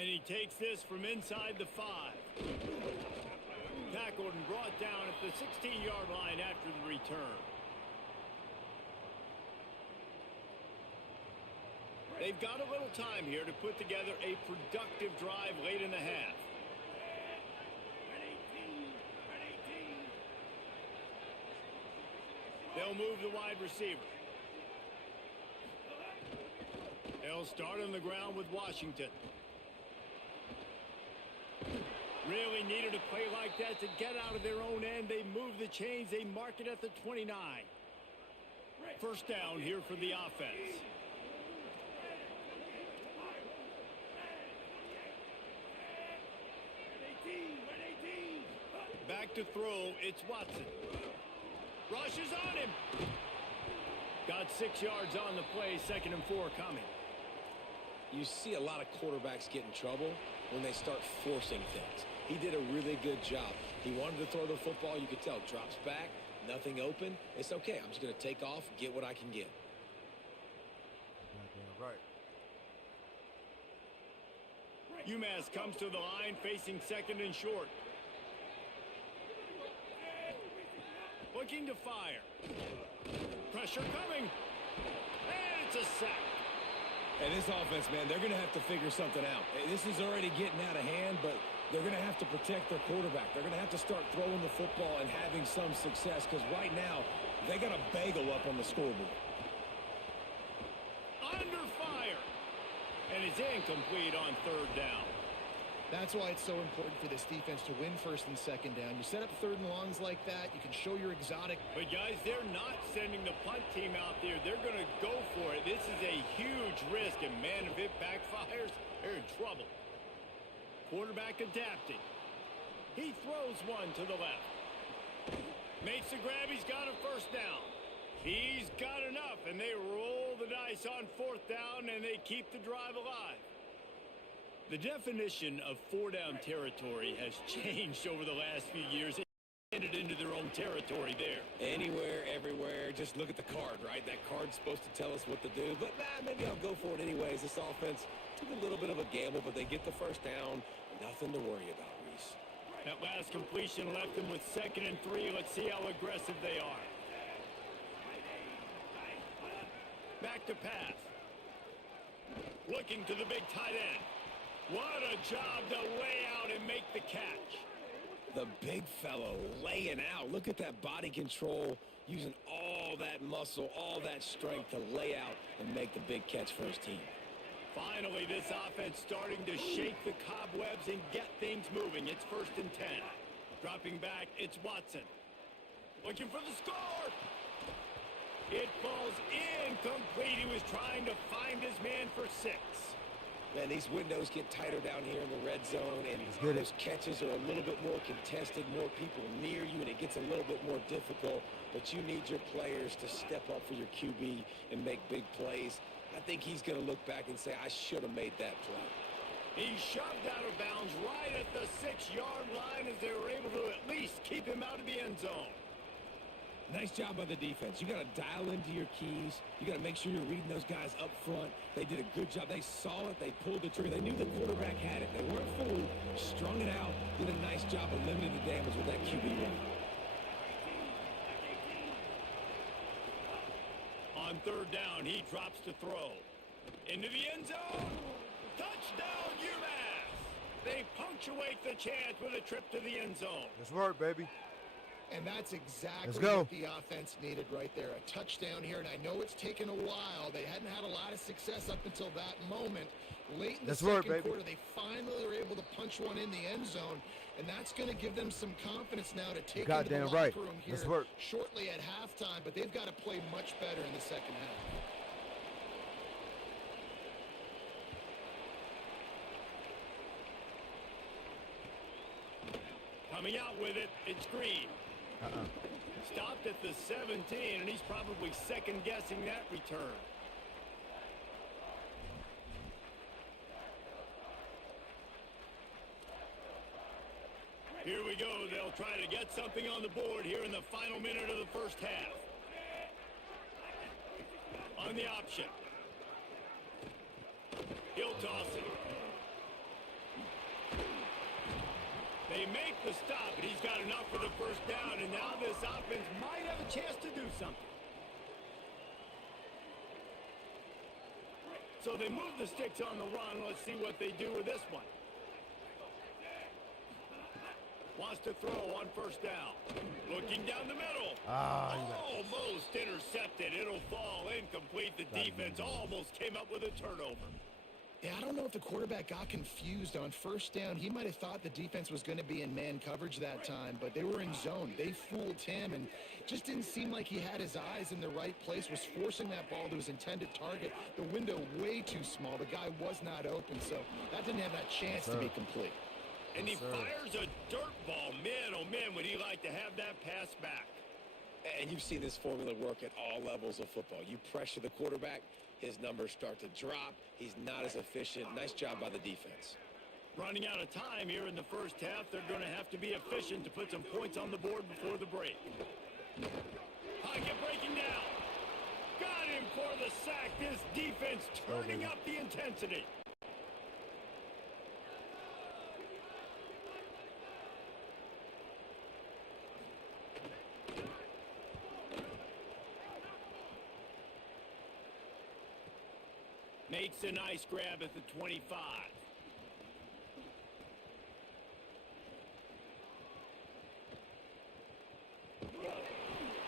And he takes this from inside the 5. Tackled and brought down at the 16-yard line after the return. They've got a little time here to put together a productive drive late in the half. They'll move the wide receiver. They'll start on the ground with Washington. Really needed a play like that to get out of their own end. They move the chains. They mark it at the 29. First down here for the offense. Back to throw. It's Watson. Rushes on him. Got 6 yards on the play. 2nd and 4 coming. You see a lot of quarterbacks get in trouble when they start forcing things. He did a really good job. He wanted to throw the football. You could tell. Drops back. Nothing open. It's okay. I'm just going to take off, get what I can get. Right. UMass comes to the line facing 2nd and short. Looking to fire. Pressure coming. And it's a sack. And this offense, man, they're going to have to figure something out. This is already getting out of hand, but they're going to have to protect their quarterback. They're going to have to start throwing the football and having some success because right now they got a bagel up on the scoreboard. Under fire. And it's incomplete on 3rd down. That's why it's so important for this defense to win 1st and 2nd down. You set up 3rd and longs like that, you can show your exotic. But, guys, they're not sending the punt team out there. They're going to go for it. This is a huge risk, and, man, if it backfires, they're in trouble. Quarterback adapting. He throws one to the left. Makes the grab. He's got a first down. He's got enough, and they roll the dice on 4th down, and they keep the drive alive. The definition of 4-down territory has changed over the last few years. They ended into their own territory there. Anywhere, everywhere. Just look at the card, right? That card's supposed to tell us what to do. But maybe I'll go for it anyways. This offense took a little bit of a gamble, but they get the first down. Nothing to worry about, Reese. That last completion left them with 2nd and 3. Let's see how aggressive they are. Back to pass. Looking to the big tight end. What a job to lay out and make the catch. The big fellow laying out. Look at that body control, using all that muscle, all that strength to lay out and make the big catch for his team. Finally, this offense starting to shake the cobwebs and get things moving. It's 1st and 10. Dropping back, it's Watson. Looking for the score. It falls incomplete. He was trying to find his man for 6. Man, these windows get tighter down here in the red zone, and those catches are a little bit more contested, more people near you, and it gets a little bit more difficult. But you need your players to step up for your QB and make big plays. I think he's going to look back and say, I should have made that play. He shoved out of bounds right at the 6-yard line as they were able to at least keep him out of the end zone. Nice job by the defense. You got to dial into your keys. You got to make sure you're reading those guys up front. They did a good job. They saw it. They pulled the trigger. They knew the quarterback had it. They weren't fooled. Strung it out. Did a nice job of limiting the damage with that QB run. On 3rd down, he drops to throw. Into the end zone. Touchdown, UMass. They punctuate the chance with a trip to the end zone. Let's work, baby. And that's exactly what the offense needed right there. A touchdown here, and I know it's taken a while. They hadn't had a lot of success up until that moment. Late in the second quarter, they finally were able to punch one in the end zone, and that's going to give them some confidence now to take into the locker room here shortly at halftime, but they've got to play much better in the second half. Coming out with it, it's Green. Stopped at the 17, and he's probably second-guessing that return. Here we go. They'll try to get something on the board here in the final minute of the first half. On the option. He'll toss it. They make the stop, and he's got enough for the first down, and now this offense might have a chance to do something. So they move the sticks on the run. Let's see what they do with this one. Wants to throw on 1st down. Looking down the middle. Almost intercepted. It'll fall incomplete. The defense almost came up with a turnover. Yeah, I don't know if the quarterback got confused on 1st down. He might have thought the defense was going to be in man coverage that time, but they were in zone. They fooled him, and just didn't seem like he had his eyes in the right place, was forcing that ball to his intended target. The window way too small. The guy was not open, so that didn't have that chance to be complete. And he fires a dirt ball. Man, oh man, would he like to have that pass back. And you've seen this formula work at all levels of football. You pressure the quarterback, his numbers start to drop. He's not as efficient. Nice job by the defense. Running out of time here in the first half. They're going to have to be efficient to put some points on the board before the break. Pocket breaking down. Got him for the sack. This defense turning up the intensity. Makes a nice grab at the 25.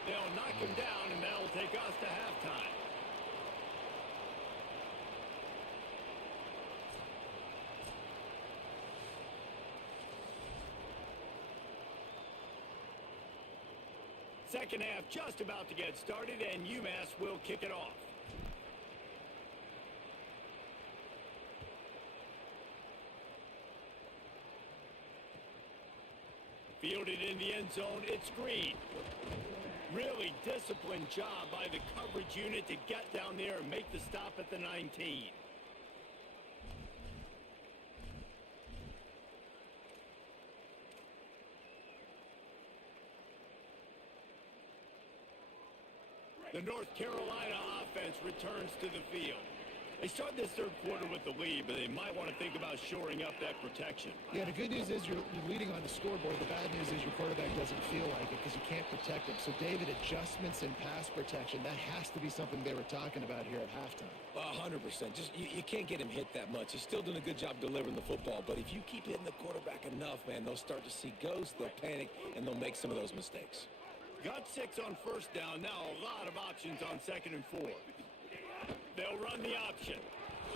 They'll knock him down, and that'll take us to halftime. Second half just about to get started, and UMass will kick it off. Fielded in the end zone, it's Green. Really disciplined job by the coverage unit to get down there and make the stop at the 19. The North Carolina offense returns to the field. They start this third quarter with the lead, but they might want to think about shoring up that protection. Yeah, the good news is you're leading on the scoreboard. The bad news is your quarterback doesn't feel like it because you can't protect him. So, David, adjustments in pass protection, that has to be something they were talking about here at halftime. 100%. Just you can't get him hit that much. He's still doing a good job delivering the football, but if you keep hitting the quarterback enough, man, they'll start to see ghosts, they'll panic, and they'll make some of those mistakes. Got 6 on first down. Now a lot of options on 2nd and 4. They'll run the option.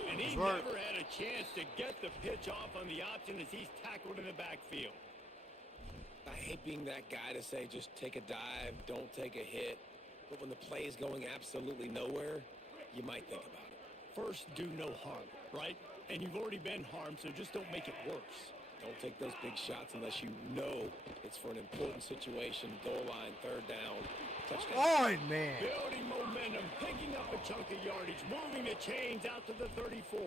And he never had a chance to get the pitch off on the option as he's tackled in the backfield. I hate being that guy to say just take a dive, don't take a hit. But when the play is going absolutely nowhere, you might think about it. First, do no harm, right? And you've already been harmed, so just don't make it worse. Don't take those big shots unless you know it's for an important situation. Goal line, 3rd down, touchdown. Man. Building momentum, picking up a chunk of yardage, moving the chains out to the 34.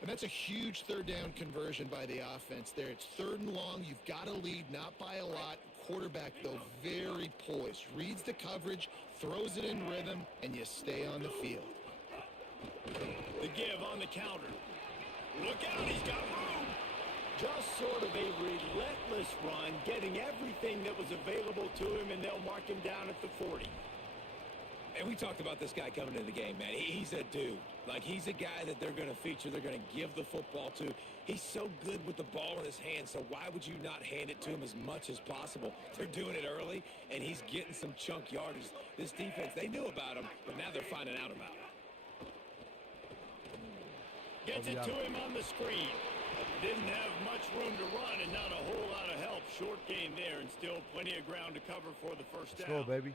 And that's a huge 3rd down conversion by the offense there. It's 3rd and long. You've got to lead, not by a lot. Quarterback, though, very poised. Reads the coverage, throws it in rhythm, and you stay on the field. The give on the counter. Look out, he's got room. Just sort of a relentless run, getting everything that was available to him, and they'll mark him down at the 40. And we talked about this guy coming into the game, man. He's a dude. Like, he's a guy that they're going to feature, they're going to give the football to. He's so good with the ball in his hand, so why would you not hand it to him as much as possible? They're doing it early, and he's getting some chunk yardage. This defense, they knew about him, but now they're finding out about him. Gets it to him on the screen. Didn't have much room to run and not a whole lot of help. Short game there and still plenty of ground to cover for the first down. Let's go, baby.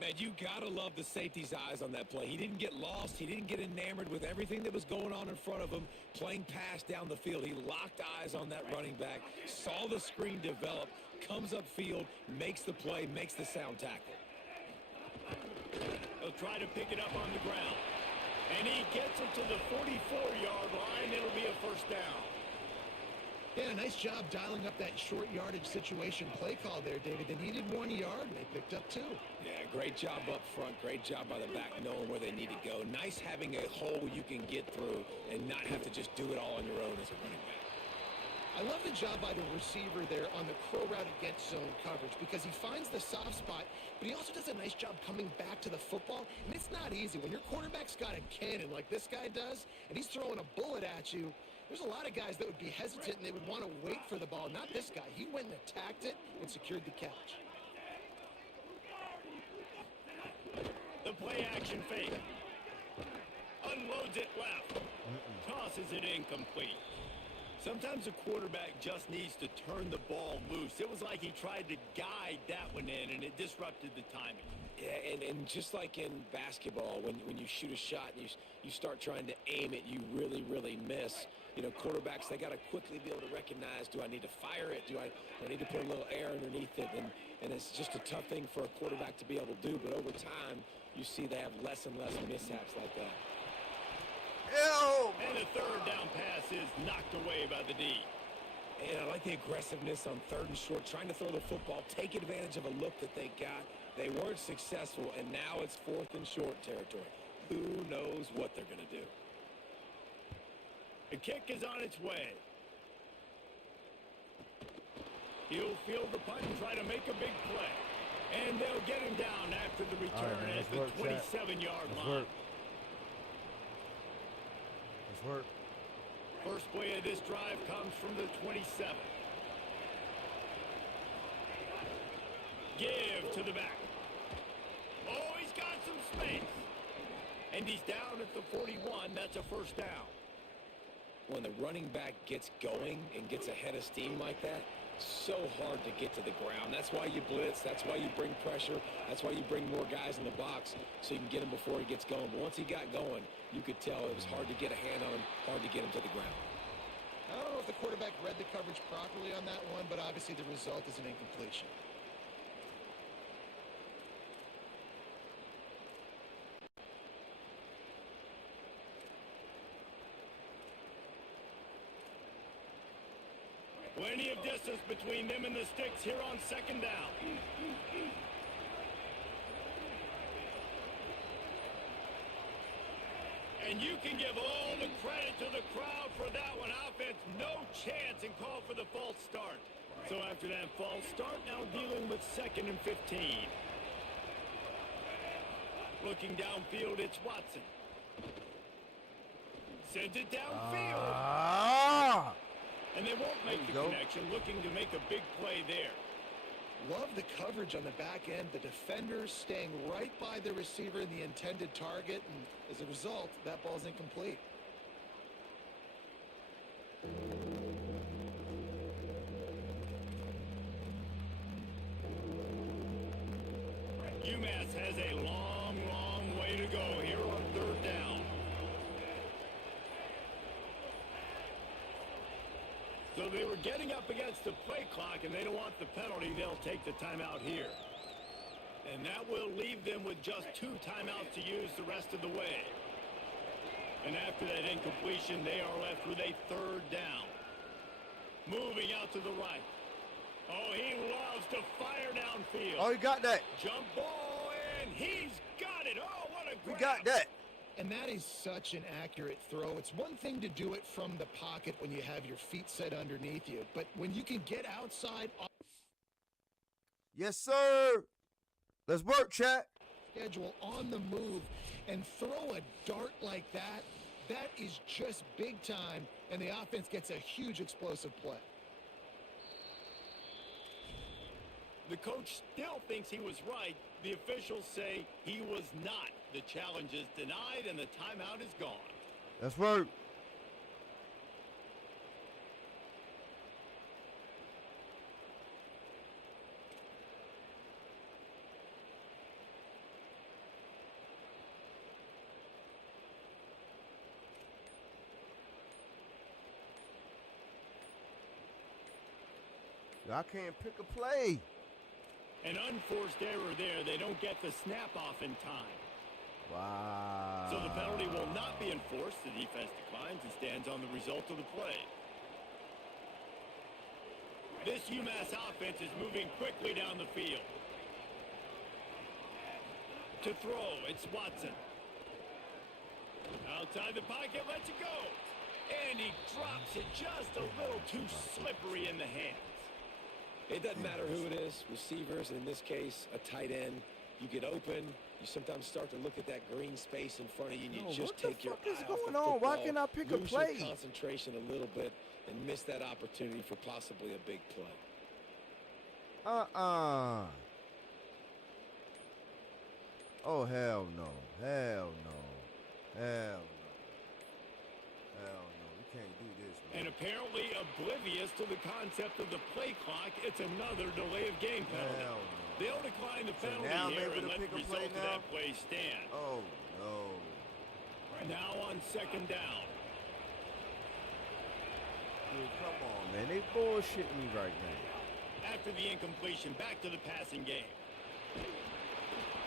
Man, you gotta love the safety's eyes on that play. He didn't get lost. He didn't get enamored with everything that was going on in front of him, playing pass down the field. He locked eyes on that running back, saw the screen develop, comes upfield, makes the play, makes the sound tackle. He'll try to pick it up on the ground. And he gets it to the 44-yard line. It'll be a first down. Yeah, nice job dialing up that short yardage situation play call there, David. They needed 1 yard, and they picked up 2. Yeah, great job up front. Great job by the back knowing where they need to go. Nice having a hole you can get through and not have to just do it all on your own as a running back. I love the job by the receiver there on the crow route against zone coverage because he finds the soft spot, but he also does a nice job coming back to the football. And it's not easy. When your quarterback's got a cannon like this guy does, and he's throwing a bullet at you, there's a lot of guys that would be hesitant and they would want to wait for the ball. Not this guy. He went and attacked it and secured the catch. The play action fake. Unloads it left. Tosses it incomplete. Sometimes a quarterback just needs to turn the ball loose. It was like he tried to guide that one in, and it disrupted the timing. Yeah, and just like in basketball, when you shoot a shot and you start trying to aim it, you really miss. You know, quarterbacks, they got to quickly be able to recognize, do I need to fire it? Do I need to put a little air underneath it? And it's just a tough thing for a quarterback to be able to do. But over time, you see they have less and less mishaps like that. Ew! And the 3rd down pass is knocked away by the D. And I like the aggressiveness on 3rd and short, trying to throw the football, take advantage of a look that they got. They weren't successful, and now it's 4th and short territory. Who knows what they're going to do? The kick is on its way. He'll field the punt and try to make a big play. And they'll get him down after the return at the 27-yard line. Let's work. First play of this drive comes from the 27. Give to the back. Oh, he's got some space. And he's down at the 41. That's a first down. When the running back gets going and gets ahead of steam like that, so hard to get to the ground. That's why you blitz. That's why you bring pressure. That's why you bring more guys in the box so you can get him before he gets going. But once he got going, you could tell it was hard to get a hand on him, hard to get him to the ground. I don't know if the quarterback read the coverage properly on that one, but obviously the result is an incompletion. Plenty of distance between them and the sticks here on second down. And you can give all the credit to the crowd for that one. Offense, no chance, and call for the false start. So after that false start, now dealing with 2nd and 15. Looking downfield, it's Watson. Sends it downfield. And they won't make the connection, looking to make a big play there. Love the coverage on the back end. The defenders staying right by the receiver in the intended target, and as a result, that ball's incomplete. UMass has a long, long way to go here on 3rd down. So they were getting up against the play clock, and they don't want the penalty. They'll take the timeout here. And that will leave them with just 2 timeouts to use the rest of the way. And after that incompletion, they are left with a 3rd down. Moving out to the right. Oh, he loves to fire downfield. Oh, he got that. Jump ball, and he's got it. Oh, what a grab. We got that. And that is such an accurate throw. It's one thing to do it from the pocket when you have your feet set underneath you, but when you can get outside Yes, sir. Let's work, chat. schedule on the move and throw a dart like that, that is just big time, and the offense gets a huge explosive play. The coach still thinks he was right. The officials say he was not. The challenge is denied, and the timeout is gone. Let's work. I can't pick a play. An unforced error there. They don't get the snap off in time. Wow. So the penalty will not be enforced. The defense declines and stands on the result of the play. This UMass offense is moving quickly down the field. To throw, it's Watson. Outside the pocket, lets it go. And he drops it just a little too slippery in the hands. It doesn't matter who it is, receivers, in this case, a tight end. You get open, you sometimes start to look at that green space in front of you, and you just take your eye off the football. What the fuck is going on? Why can't I pick a play? Lose your concentration a little bit and miss that opportunity for possibly a big play. Oh, hell no. Hell no. Hell no. Hell no. We can't do this, man. And apparently oblivious to the concept of the play clock, it's another delay of game penalty. Hell no. They'll decline the So penalty now I'm here able and to let pick the a play result of now? that play stand. Oh, no. Now on second down. Dude, come on, man. They bullshitting me right now. After the incompletion, back to the passing game.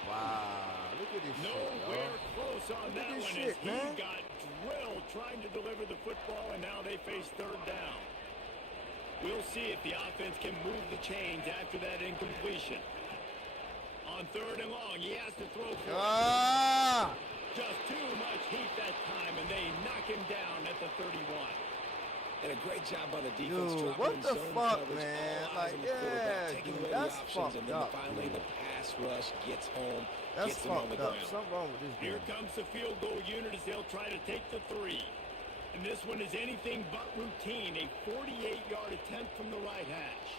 Wow. Look at this Nowhere shit, close on Look at that this one shit, as he man. got drilled trying to deliver the football, and now they face third down. We'll see if the offense can move the chains after that incompletion. On third and long, he has to throw for Ah! just too much heat that time, and they knock him down at the 31. And a great job by the defense. Dude, dropping what in the zone fuck, coverage, man? all eyes Like, on the quarterback, yeah, taking dude, away the that's options, fucked and then up, finally dude. the pass rush gets home, That's gets him on the fucked up. ground. Something wrong with this Here game. comes the field goal unit as they'll try to take the 3. And this one is anything but routine, a 48-yard attempt from the right hash.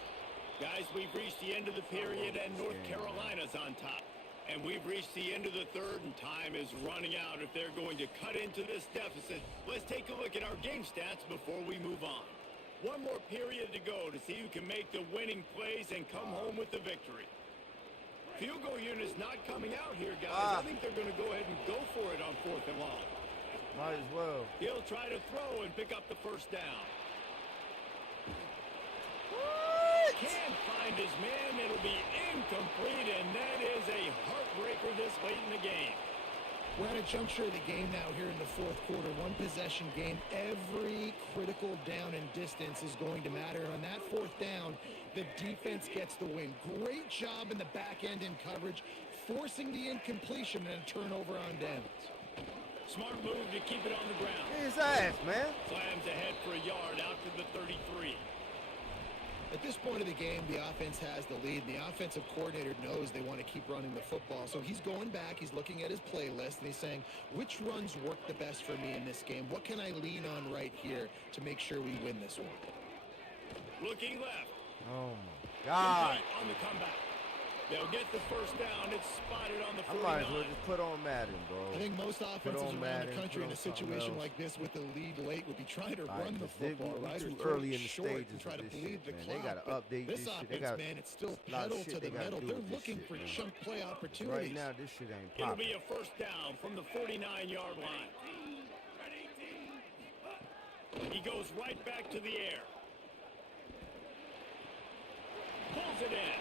Guys, we've reached the end of the period, and North Carolina's on top. And we've reached the end of the third, and time is running out if they're going to cut into this deficit. Let's take a look at our game stats before we move on. One more period to go to see who can make the winning plays and come home with the victory. Field goal unit's not coming out here, guys. I think they're going to go ahead and go for it on fourth and long. Might as well. He'll try to throw and pick up the first down. Can't find his man. It'll be incomplete, and that is a heartbreaker this late in the game. We're at a juncture of the game now here in the fourth quarter. One possession game. Every critical down and distance is going to matter. On that fourth down, the defense gets the win. Great job in the back end in coverage, forcing the incompletion and a turnover on downs. Smart move to keep it on the ground. His ass, man. Slams ahead for a yard out to the 33. At this point of the game, the offense has the lead, and the offensive coordinator knows they want to keep running the football. So he's going back, he's looking at his playlist, and he's saying, which runs work the best for me in this game? What can I lean on right here to make sure we win this one? Looking left. Oh, my God. Complete on the comeback. They'll get the first down. It's spotted on the I 49. might as well just put on Madden, bro. I think most offenses on around Madden, the country put in a on something situation else. like this with the lead late would be trying to Right, run the 'cause they- football, we right? too Or throw early it in the short stages and try of to this bleed shit, the man. clock. They gotta But update this this shit. offense, They got man, it's still a lot of pedal shit to the they gotta metal. do They're with this looking shit, for man. chunk play Right opportunities. now, this shit ain't It'll popping. be a first down from the 49-yard line. He goes right back to the air. Pulls it in.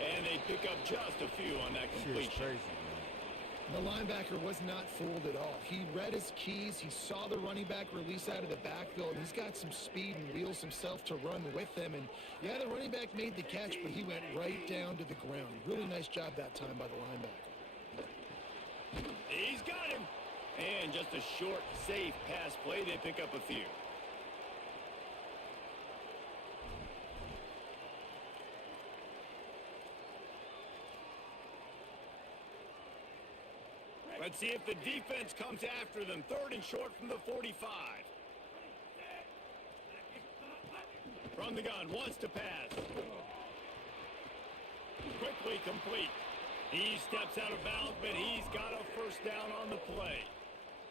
And they pick up just a few on that Shit's completion. crazy, man. The linebacker was not fooled at all. He read his keys. He saw the running back release out of the backfield. He's got some speed and wheels himself to run with them. And, yeah, the running back made the catch, but he went right down to the ground. Really nice job that time by the linebacker. He's got him. And just a short, safe pass play. They pick up a few. Let's see if the defense comes after them. Third and short from the 45. From the gun, wants to pass. Quickly complete. He steps out of bounds, but he's got a first down on the play.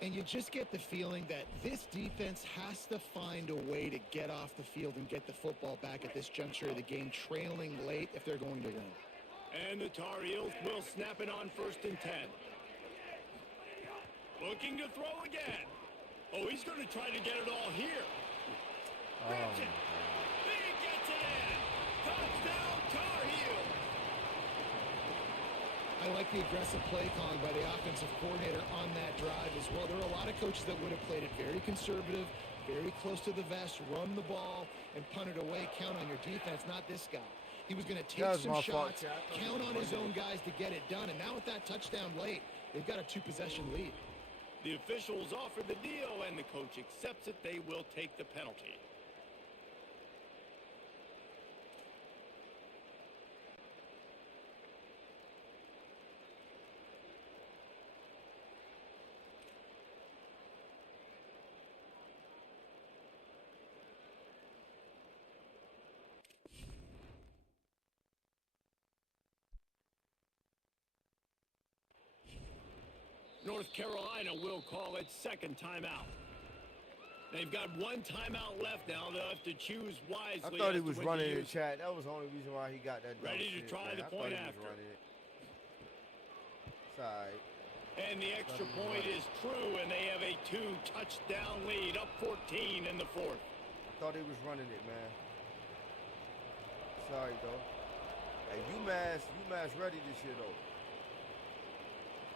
And you just get the feeling that this defense has to find a way to get off the field and get the football back at this juncture of the game, trailing late if they're going to win. And the Tar Heels will snap it on 1st and 10. Looking to throw again. Oh, he's going to try to get it all here. Grabs it. He gets it in. Touchdown, Tar Heels. I like the aggressive play calling by the offensive coordinator on that drive as well. There are a lot of coaches that would have played it very conservative, very close to the vest, run the ball, and punt it away. Count on your defense, not this guy. He was going to take some shots, count on his own guys to get it done. And now with that touchdown late, they've got a 2-possession lead. The officials offer the deal, and the coach accepts it. They will take the penalty. North Carolina will call its second timeout. They've got one timeout left now. They'll have to choose wisely. I thought he as to was when to running in use. chat. That was the only reason why he got that. dumb Ready to shit, try man. the I point thought he was after. running it. It's all right. And the extra point is true, and they have a 2-touchdown lead, up 14 in the 4th. I thought he was running it, man. Sorry, though. Hey, UMass ready this year, though.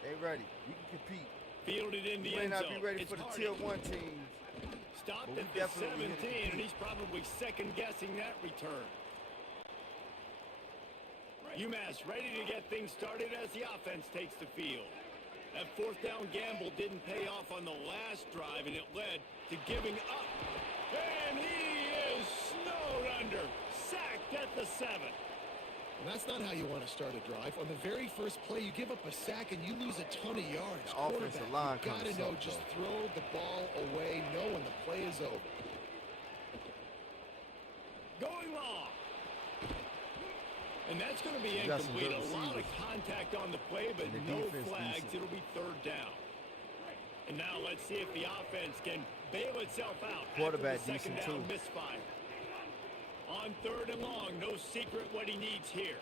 They ready. We can compete. Fielded in the We may end not zone. be ready It's for the Hardy. Tier 1 teams. Stopped But we at the definitely hit 17, it. and he's probably second-guessing that return. UMass ready to get things started as the offense takes the field. That 4th down gamble didn't pay off on the last drive, and it led to giving up. And he is snowed under. Sacked at the 7. And that's not how you want to start a drive. On the very first play, you give up a sack and you lose a ton of yards. The offensive line you got to kinda know, sucked, just though. throw the ball away, know when the play is over. Going long. And that's going to be You got some incomplete. good A lot of receivers. contact on the play, but And the no defense flags. decent. It'll be 3rd down. And now let's see if the offense can bail itself out Quarterback after the second decent, down too. misfire. On 3rd and long, no secret what he needs here.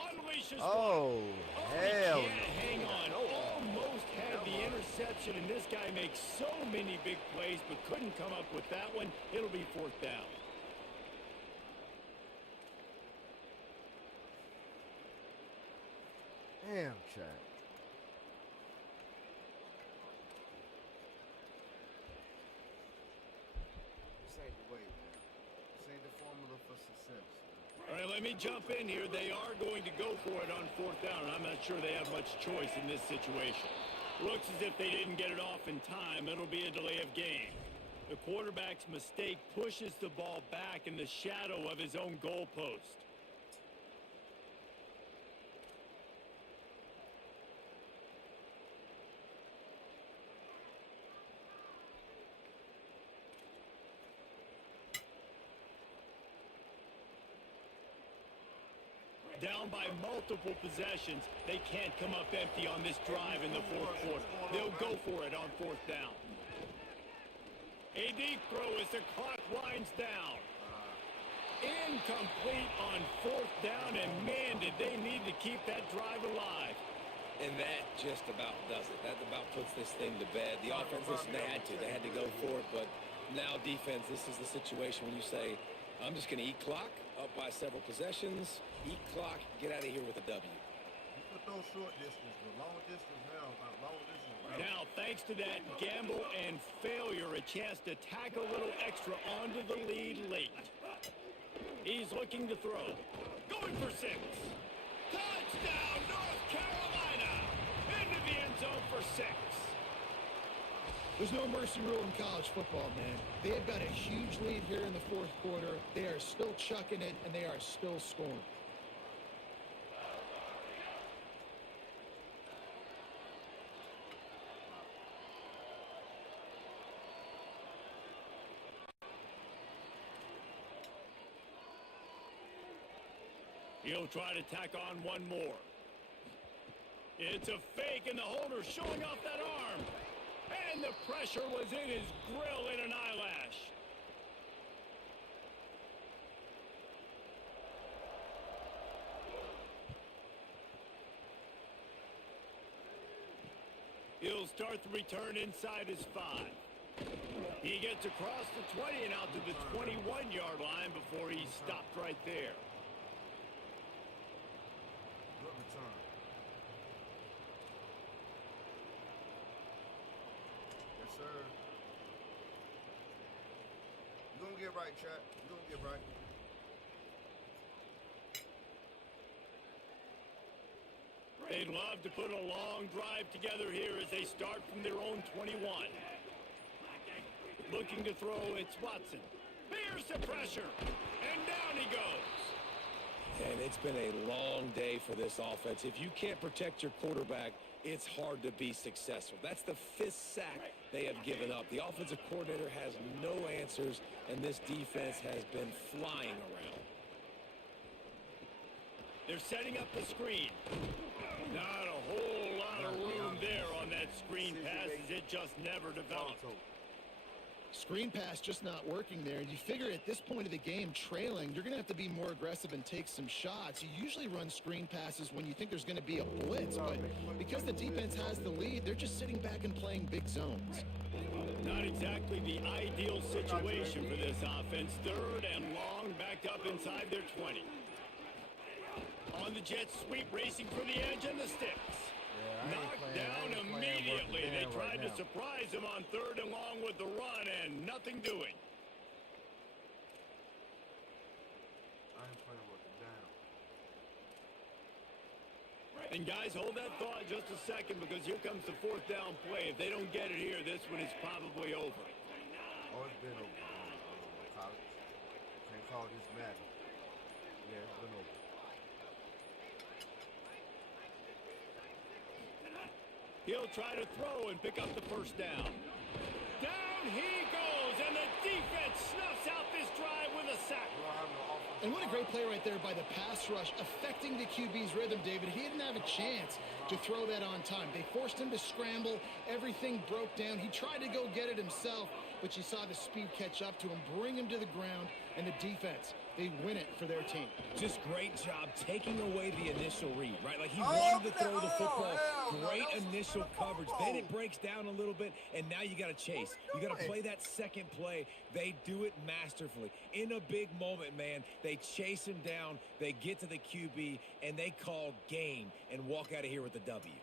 Unleashes Oh, one. hell He can't no. hang on. Almost had the interception, and this guy makes so many big plays, but couldn't come up with that one. It'll be 4th down. Damn, Chad. This ain't the way, man. This ain't the formula for success. All right, let me jump in here. They are going to go for it on fourth down. I'm not sure they have much choice in this situation. Looks as if they didn't get it off in time. It'll be a delay of game. The quarterback's mistake pushes the ball back in the shadow of his own goalpost. Down by multiple possessions, they can't come up empty on this drive in the fourth quarter. They'll go for it on fourth down. A deep throw as the clock winds down. Incomplete on fourth down, and man, did they need to keep that drive alive. And that just about does it. That about puts this thing to bed. The offense, listen, they had to go for it, but now defense, this is the situation when you say, I'm just going to eat clock, up by several possessions, eat clock, get out of here with a W. You could throw short distance, but long distance, hell, not long distance. Now, thanks to that gamble and failure, a chance to tack a little extra onto the lead late. He's looking to throw. Going for 6. Touchdown, North Carolina! Into the end zone for 6. There's no mercy rule in college football, man. They have got a huge lead here in the fourth quarter. They are still chucking it, and they are still scoring. He'll try to tack on one more. It's a fake, and the holder showing off that arm. And the pressure was in his grill in an eyelash. He'll start the return inside his 5. He gets across the 20 and out to the 21-yard line before he's stopped right there. Good return. Yes, sir. You're going to get right, chat. You're going to get right. They'd love to put a long drive together here as they start from their own 21. Looking to throw, it's Watson. Here's the pressure, and down he goes. And it's been a long day for this offense. If you can't protect your quarterback, it's hard to be successful. That's the 5th sack they have given up. The offensive coordinator has no answers, and this defense has been flying around. They're setting up the screen. Not a whole lot of room there on that screen pass as it just never developed. Screen pass just not working there. You figure at this point of the game, trailing, you're going to have to be more aggressive and take some shots. You usually run screen passes when you think there's going to be a blitz, but because the defense has the lead, they're just sitting back and playing big zones. Not exactly the ideal situation for this offense. 3rd and long, backed up inside their 20. On the jet sweep, racing for the edge and the sticks. Knocked down immediately. They tried to surprise him on 3rd and long with the run, and nothing doing. I ain't playing with the down. And guys, hold that thought just a second, because here comes the 4th down play. If they don't get it here, this one is probably over. Oh, it's been over. College. Can't call this Madden. Yeah, it's been over. He'll try to throw and pick up the 1st down. Down he goes, and the defense snuffs out this drive with a sack. And what a great play right there by the pass rush, affecting the QB's rhythm, David. He didn't have a chance to throw that on time. They forced him to scramble. Everything broke down. He tried to go get it himself, but you saw the speed catch up to him, bring him to the ground, and the defense they win it for their team. Just great job taking away the initial read, right? Like he wanted to throw the football. Great initial coverage. Then it breaks down a little bit, and now you got to chase. You got to play that second play. They do it masterfully. In a big moment, man, they chase him down, they get to the QB, and they call game and walk out of here with the W.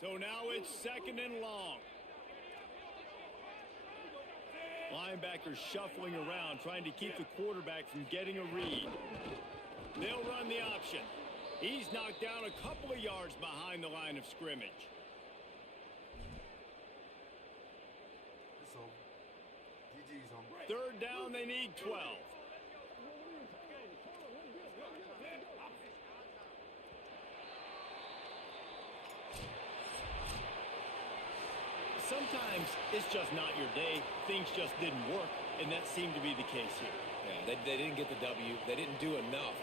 So now it's 2nd and long. Linebackers shuffling around, trying to keep the quarterback from getting a read. They'll run the option. He's knocked down a couple of yards behind the line of scrimmage. It's over. GG's on. 3rd down, they need 12. Sometimes it's just not your day. Things just didn't work, and that seemed to be the case here. Yeah, they didn't get the W. They didn't do enough.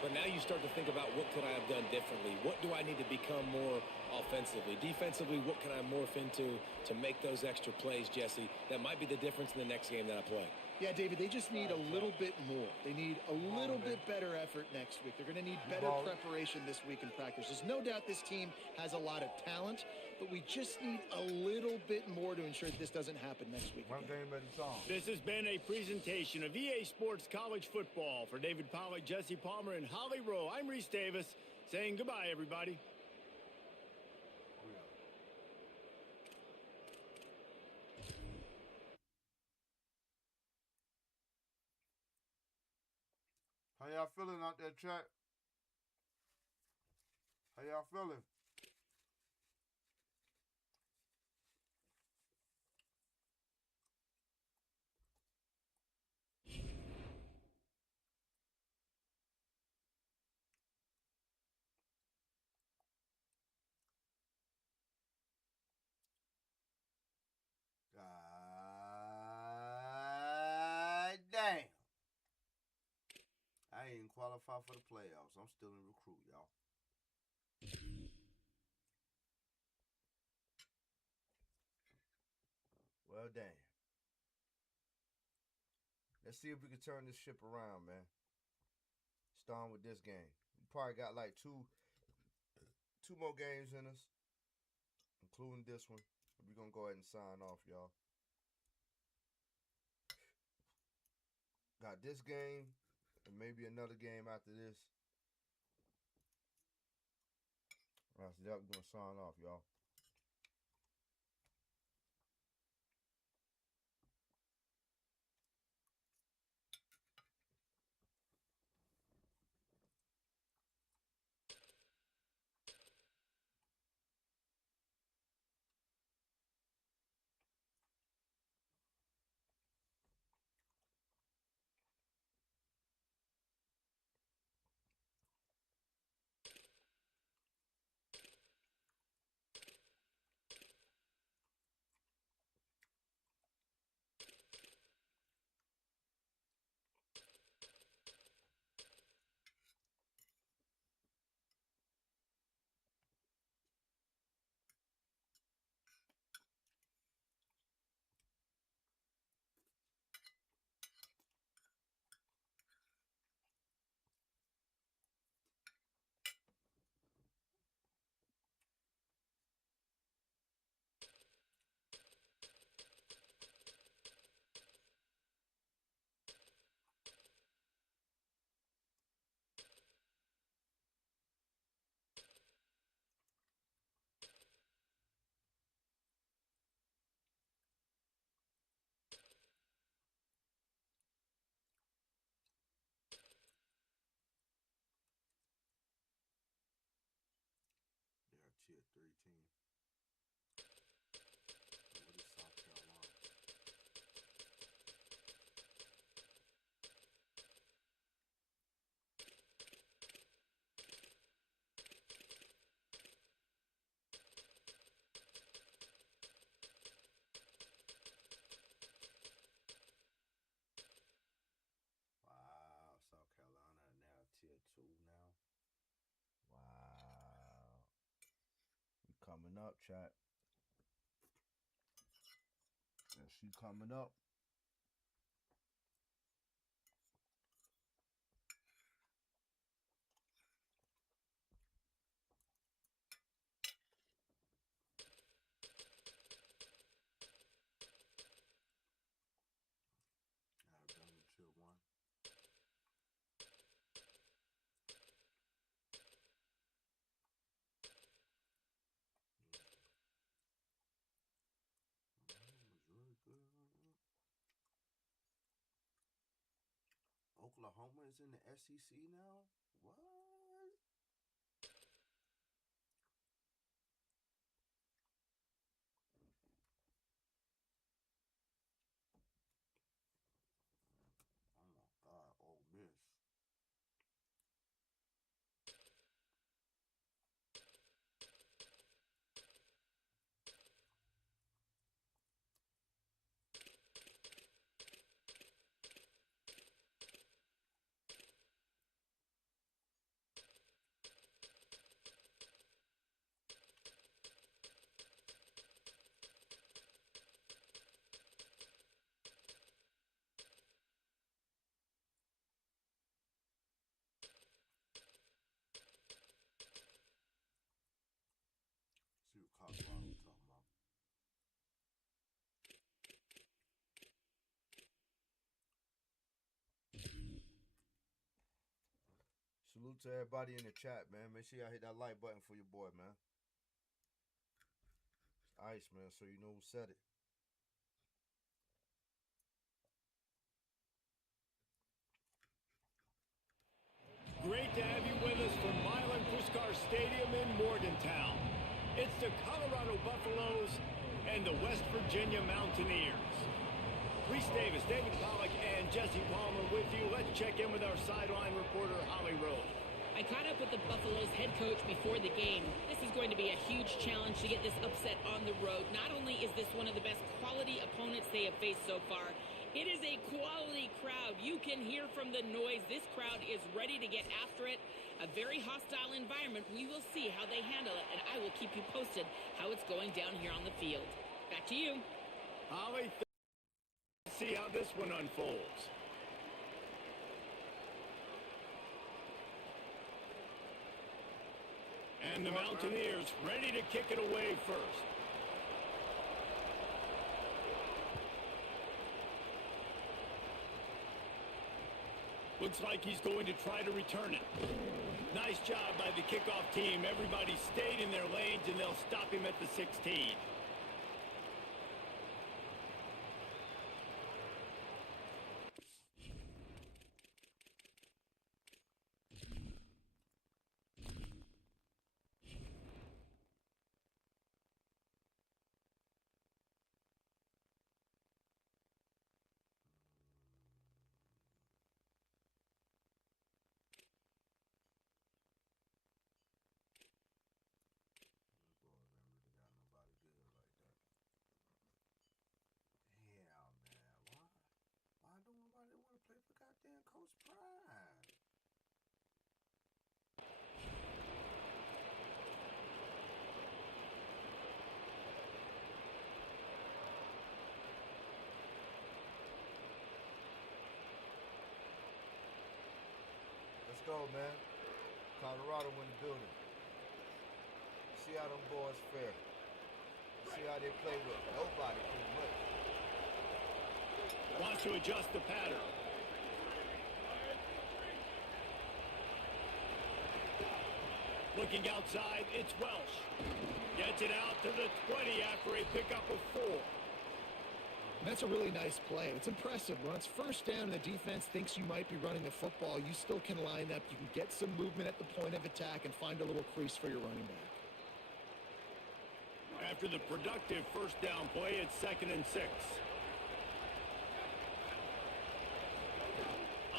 But now you start to think about what could I have done differently? What do I need to become more offensively? Defensively, what can I morph into to make those extra plays, Jesse? That might be the difference in the next game that I play. Yeah, David, they just need a little bit more. They need a little bit better effort next week. They're going to need better preparation this week in practice. There's no doubt this team has a lot of talent, but we just need a little bit more to ensure that this doesn't happen next week. One game at a time. This has been a presentation of EA Sports College Football. For David Pollack, Jesse Palmer, and Holly Rowe, I'm Reese Davis, saying goodbye, everybody. How y'all feeling out there, chat? How y'all feeling? God damn. I ain't even qualified for the playoffs. I'm still in recruit, y'all. Well, damn. Let's see if we can turn this ship around, man. Starting with this game. We probably got like two more games in us, including this one. We're going to go ahead and sign off, y'all. Got this game and maybe another game after this. After that, we're going to sign off, y'all. They're a tier 3 team. What is South Carolina? Wow, South Carolina now tier 2 now. Wow. We come up, chat. Yeah, she coming up. Alabama tier 1. Missouri good. Oklahoma is in the SEC now? What? Oh my God, Ole Miss. See what Colorado talking about. Salute to everybody in the chat, man. Make sure y'all hit that like button for your boy, man. It's Ice, man, so you know who said it. Great to have you with us from Milan Puskar Stadium in Morgantown. It's the Colorado Buffaloes and the West Virginia Mountaineers. Reese Davis, David Pollack, and Jesse Palmer with you. Let's check in with our sideline reporter, Holly Rose. I caught up with the Buffaloes head coach before the game. This is going to be a huge challenge to get this upset on the road. Not only is this one of the best quality opponents they have faced so far, it is a quality crowd. You can hear from the noise. This crowd is ready to get after it. A very hostile environment. We will see how they handle it, and I will keep you posted how it's going down here on the field. Back to you. Holly, see how this one unfolds. And the Mountaineers ready to kick it away first. Looks like he's going to try to return it. Nice job by the kickoff team. Everybody stayed in their lanes, and they'll stop him at the 16. Play for goddamn Coach Prime. Let's go, man. Colorado in the building. See how them boys fare. See how they play with nobody pretty much. Wants to adjust the pattern. Looking outside, it's Welsh. Gets it out to the 20 after a pickup of 4. That's a really nice play. It's impressive. When it's first down and the defense thinks you might be running the football, you still can line up. You can get some movement at the point of attack and find a little crease for your running back. After the productive first down play, it's 2nd and 6.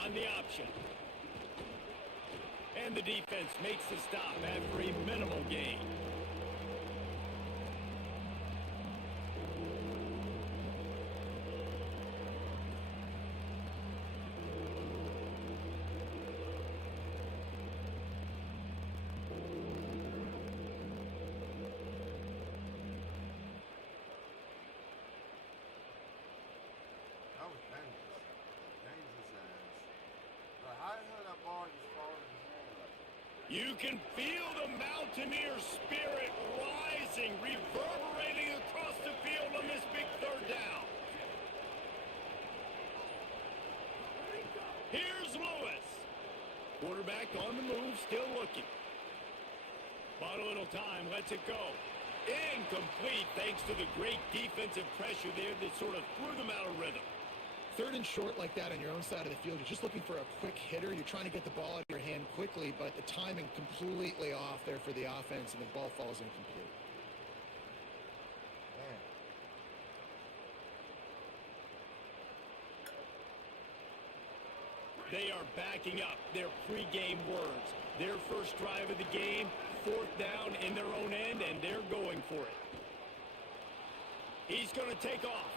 On the option. And the defense makes the stop after a minimal gain. was dangerous. Dangerous ass. Like, how the hell that ball just fall in his hand like that? You can feel the Mountaineer spirit rising, reverberating across the field on this big third down. Here's Lewis. Quarterback on the move, still looking. Bought a little time, lets it go. Incomplete thanks to the great defensive pressure there that sort of threw them out of rhythm. Third and short like that on your own side of the field, you're just looking for a quick hitter. You're trying to get the ball out of your hand quickly, but the timing completely off there for the offense, and the ball falls incomplete. Man. They are backing up their pregame words. Their first drive of the game, fourth down in their own end, and they're going for it. He's going to take off.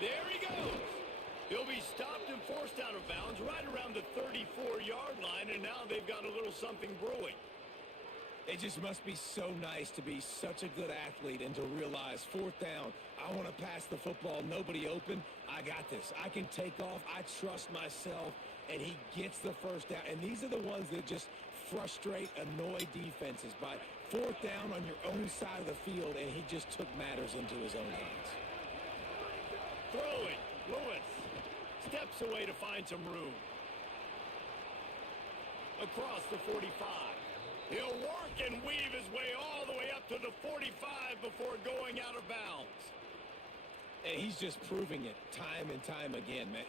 There he goes. He'll be stopped and forced out of bounds right around the 34-yard line, and now they've got a little something brewing. It just must be so nice to be such a good athlete and to realize fourth down, I want to pass the football, nobody open, I got this. I can take off, I trust myself, and he gets the first down. And these are the ones that just frustrate, annoy defenses by fourth down on your own side of the field, and he just took matters into his own hands. Throwing, Lewis steps away to find some room. Across the 45. He'll work and weave his way all the way up to the 45 before going out of bounds. And he's just proving it time and time again, man.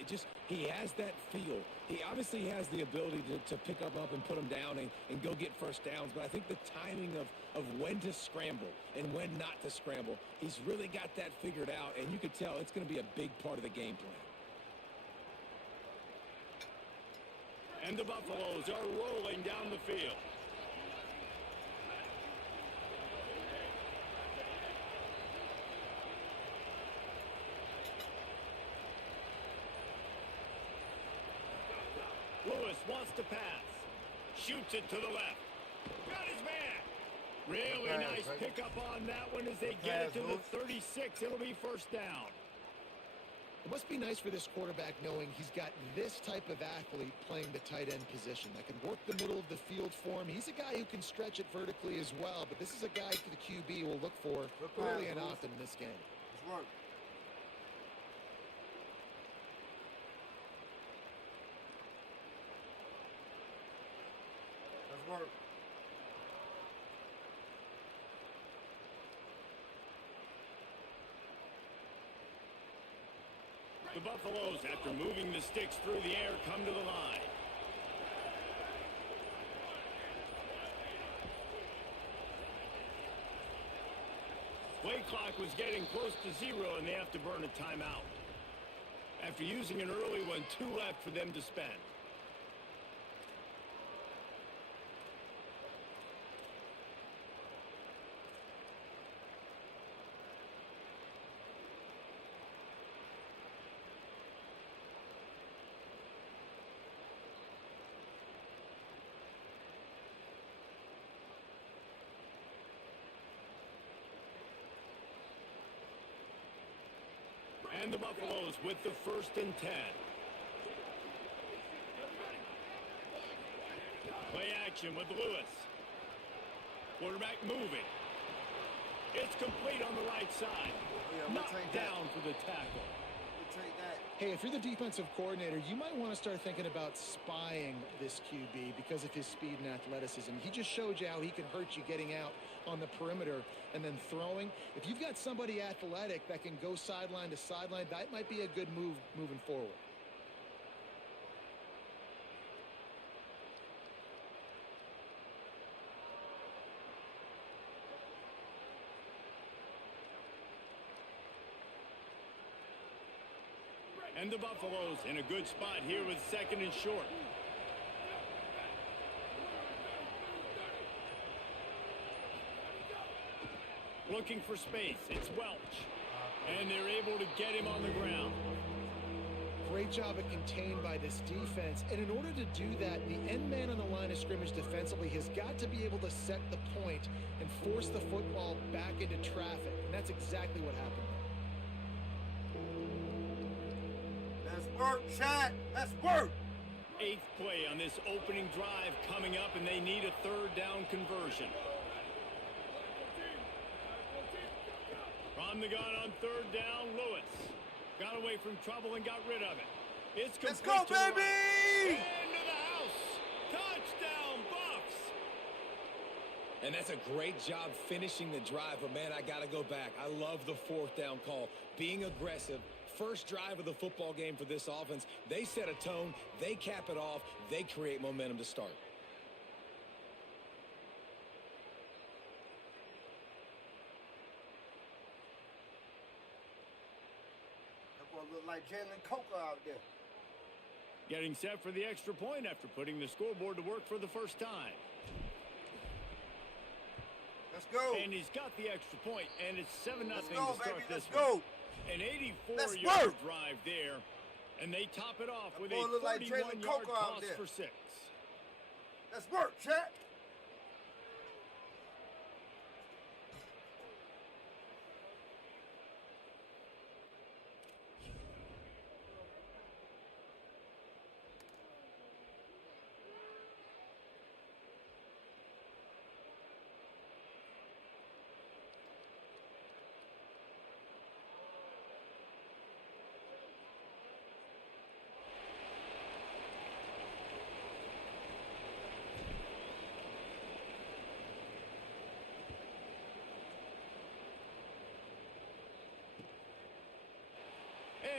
He has that feel. He obviously has the ability to pick up and put them down and go get first downs, but I think the timing of when to scramble and when not to scramble, he's really got that figured out, and you can tell it's going to be a big part of the game plan. And the Buffaloes are rolling down the field. Lewis wants to pass. Shoots it to the left. Got his man. Really nice pickup on that one as they get it to the 36. It'll be first down. It must be nice for this quarterback knowing he's got this type of athlete playing the tight end position that can work the middle of the field for him. He's a guy who can stretch it vertically as well, but this is a guy the QB will look for early and often in this game. It's work. Let's work. The Buffaloes, after moving the sticks through the air, come to the line. Play clock was getting close to 0, and they have to burn a timeout. After using an early one, 2 left for them to spend. And the Buffaloes with the 1st and 10. Play action with Lewis. Quarterback moving. It's complete on the right side. Knocked down for the tackle. Take that. Hey, if you're the defensive coordinator, you might want to start thinking about spying this QB because of his speed and athleticism. He just showed you how he can hurt you getting out on the perimeter and then throwing. If you've got somebody athletic that can go sideline to sideline, that might be a good move moving forward. And the Buffaloes in a good spot here with 2nd and short. Looking for space. It's Welch. And they're able to get him on the ground. Great job at contained by this defense. And in order to do that, the end man on the line of scrimmage defensively has got to be able to set the point and force the football back into traffic. And that's exactly what happened. Let's Work, chat. Let's work. 8th play on this opening drive coming up, and they need a 3rd down conversion. From the gun on 3rd down, Lewis got away from trouble and got rid of it. It's complete. Let's go, to the baby! right. Into the house. Touchdown, Buffs. And that's a great job finishing the drive, but man, I gotta go back. I love the 4th down call. Being aggressive. First drive of the football game for this offense. They set a tone. They cap it off. They create momentum to start. That boy look like Jalen Coker out there. Getting set for the extra point after putting the scoreboard to work for the first time. Let's go. And he's got the extra point, and it's 7-0 Let's to go, start baby. this Let's go. one. An Let's 84-yard work. drive there, and they top it off That with boy a look like Jalen 31-yard Coker out toss there. for 6. Let's work, chat.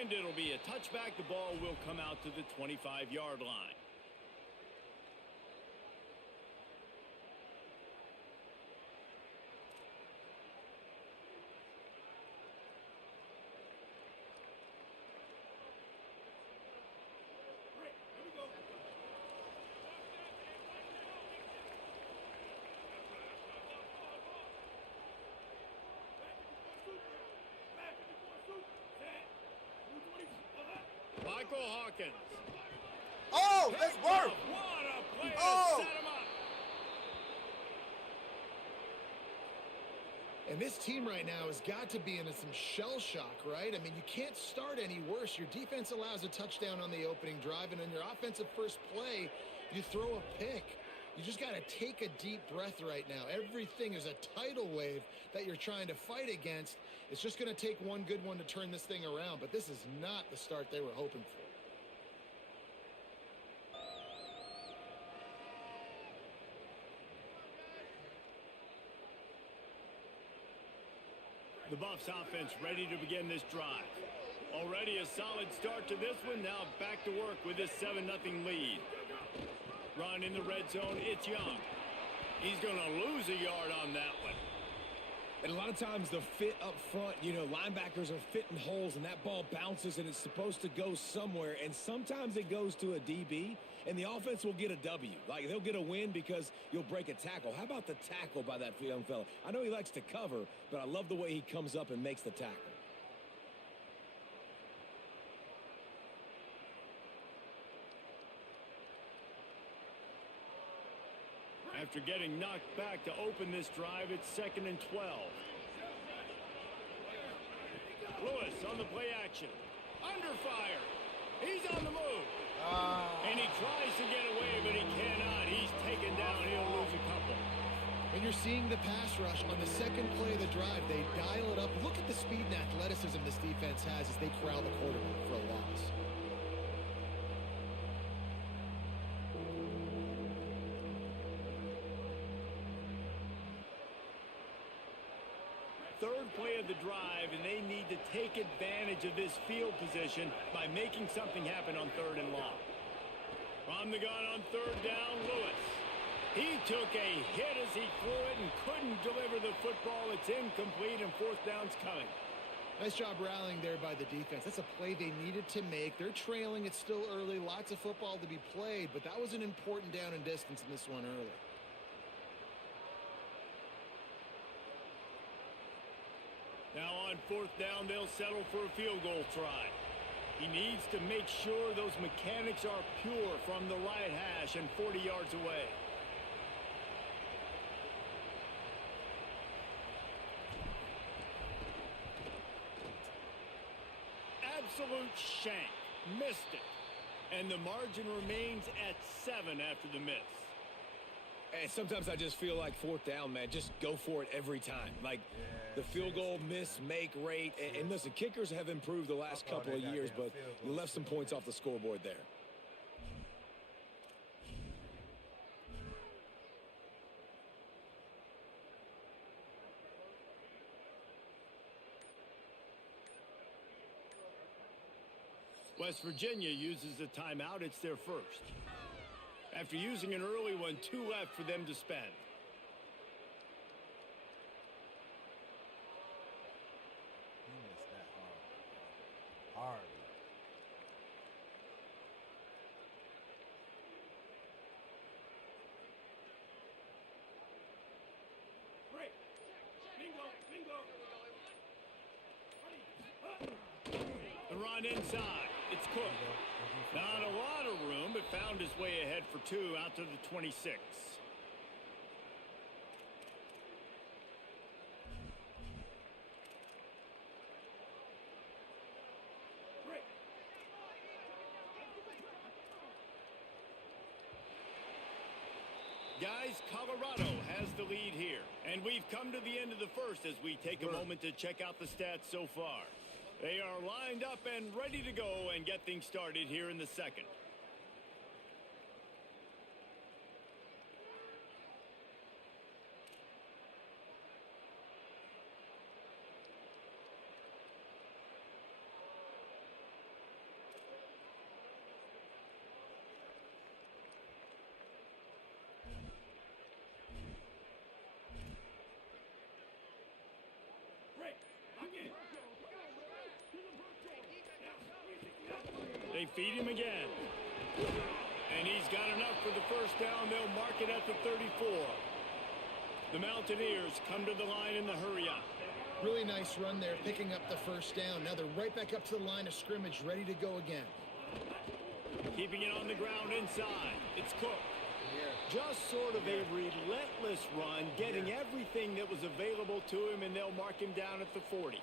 And it'll be a touchback. The ball will come out to the 25-yard line. Michael Hawkins. Oh, let's work. What a play Oh. to set him up. And this team right now has got to be in some shell shock, right? I mean, you can't start any worse. Your defense allows a touchdown on the opening drive, and on your offensive first play, you throw a pick. You just got to take a deep breath right now. Everything is a tidal wave that you're trying to fight against. It's just going to take one good one to turn this thing around, but this is not the start they were hoping for. The Buffs offense ready to begin this drive. Already a solid start to this one. Now back to work with this 7-0 lead. Run in the red zone. It's Young. He's going to lose a yard on that one. And a lot of times the fit up front, you know, linebackers are fitting holes and that ball bounces and it's supposed to go somewhere. And sometimes it goes to a DB and the offense will get a W. Like they'll get a win because you'll break a tackle. How about the tackle by that young fella? I know he likes to cover, but I love the way he comes up and makes the tackle. After getting knocked back to open this drive, it's 2nd and 12. Lewis on the play action. Under fire. He's on the move. And he tries to get away, but he cannot. He's taken down. He'll lose a couple. And you're seeing the pass rush on the second play of the drive. They dial it up. Look at the speed and athleticism this defense has as they corral the quarterback for a loss. Third play of the drive, and they need to take advantage of this field position by making something happen on 3rd and long. From the gun on 3rd down, Lewis. He took a hit as he threw it and couldn't deliver the football. It's incomplete, and 4th down's coming. Nice job rallying there by the defense. That's a play they needed to make. They're trailing. It's still early. Lots of football to be played, but that was an important down and distance in this one early. Now on 4th down, they'll settle for a field goal try. He needs to make sure those mechanics are pure from the right hash and 40 yards away. Absolute shank. Missed it. And the margin remains at 7 after the miss. And sometimes I just feel like fourth down, man. Just go for it every time. Like the field goal miss-make rate. And listen, kickers have improved the last couple of years, but you left some points off the scoreboard there. West Virginia uses a timeout. It's their first. After using an early one, 2 left for them to spend. He missed that hard. Hard. The run inside. It's Cook. Not a lot of room, but found his way ahead for 2 out to the 26. Guys, Colorado has the lead here. And we've come to the end of the first as we take a moment to check out the stats so far. They are lined up and ready to go and get things started here in the second. They feed him again. And he's got enough for the first down. They'll mark it at the 34. The Mountaineers come to the line in the hurry-up. Really nice run there, picking up the first down. Now they're right back up to the line of scrimmage, ready to go again. Keeping it on the ground inside. It's Cook. Just sort of a relentless run, getting everything that was available to him, and they'll mark him down at the 40.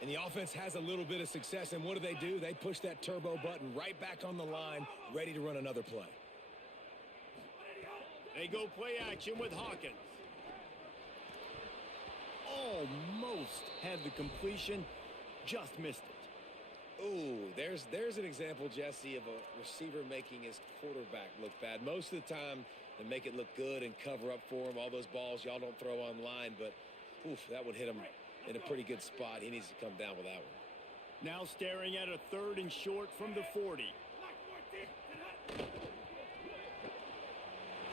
And the offense has a little bit of success, and what do? They push that turbo button right back on the line, ready to run another play. They go play action with Hawkins. Almost had the completion, just missed it. Ooh, there's an example, Jesse, of a receiver making his quarterback look bad. Most of the time, they make it look good and cover up for him. All those balls y'all don't throw online, but oof, that would hit him in a pretty good spot. He needs to come down with that one. Now staring at a 3rd and short from the 40.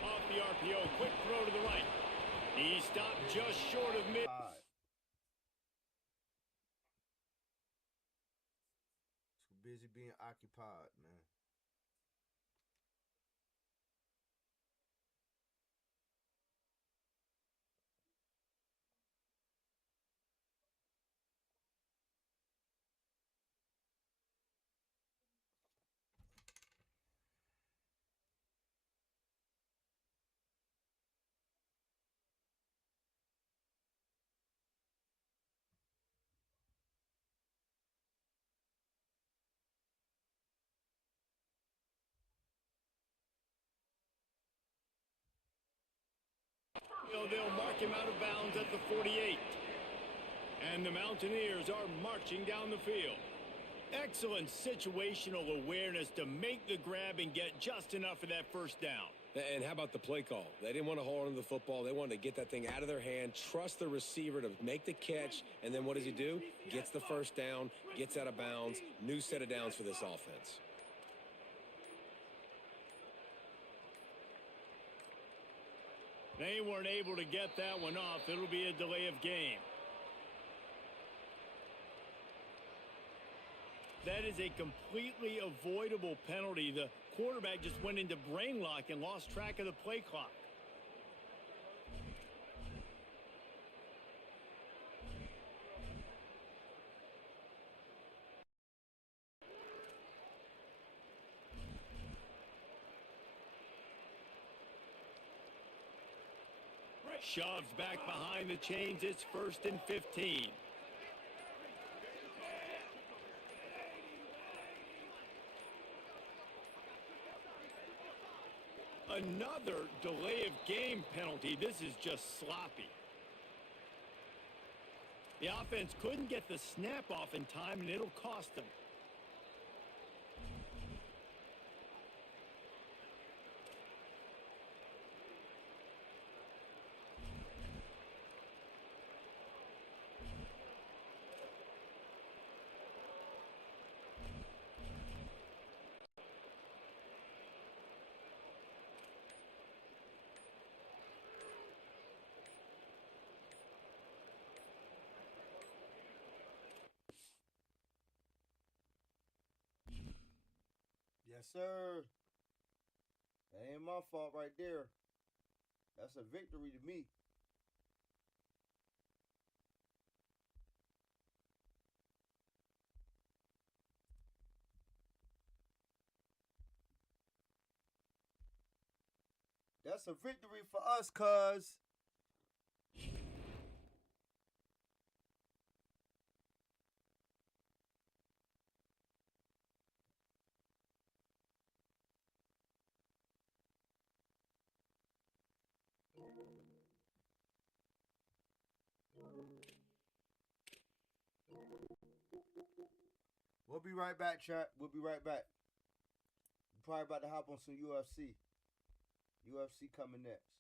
Off the RPO, quick throw to the right. He stopped just short of mid. Too busy being occupied, man. They'll mark him out of bounds at the 48. And the Mountaineers are marching down the field. Excellent situational awareness to make the grab and get just enough of that first down. And how about the play call? They didn't want to hold on to the football. They wanted to get that thing out of their hand, trust the receiver to make the catch, and then what does he do? Gets the first down, gets out of bounds, new set of downs for this offense. They weren't able to get that one off. It'll be a delay of game. That is a completely avoidable penalty. The quarterback just went into brain lock and lost track of the play clock. Shoved back behind the chains. It's 1st and 15. Another delay of game penalty. This is just sloppy. The offense couldn't get the snap off in time, and it'll cost them. Yes, sir. That ain't my fault right there. That's a victory to me. That's a victory for us, cuz. We'll be right back, chat. We'll be right back. We're probably about to hop on some UFC. UFC coming next.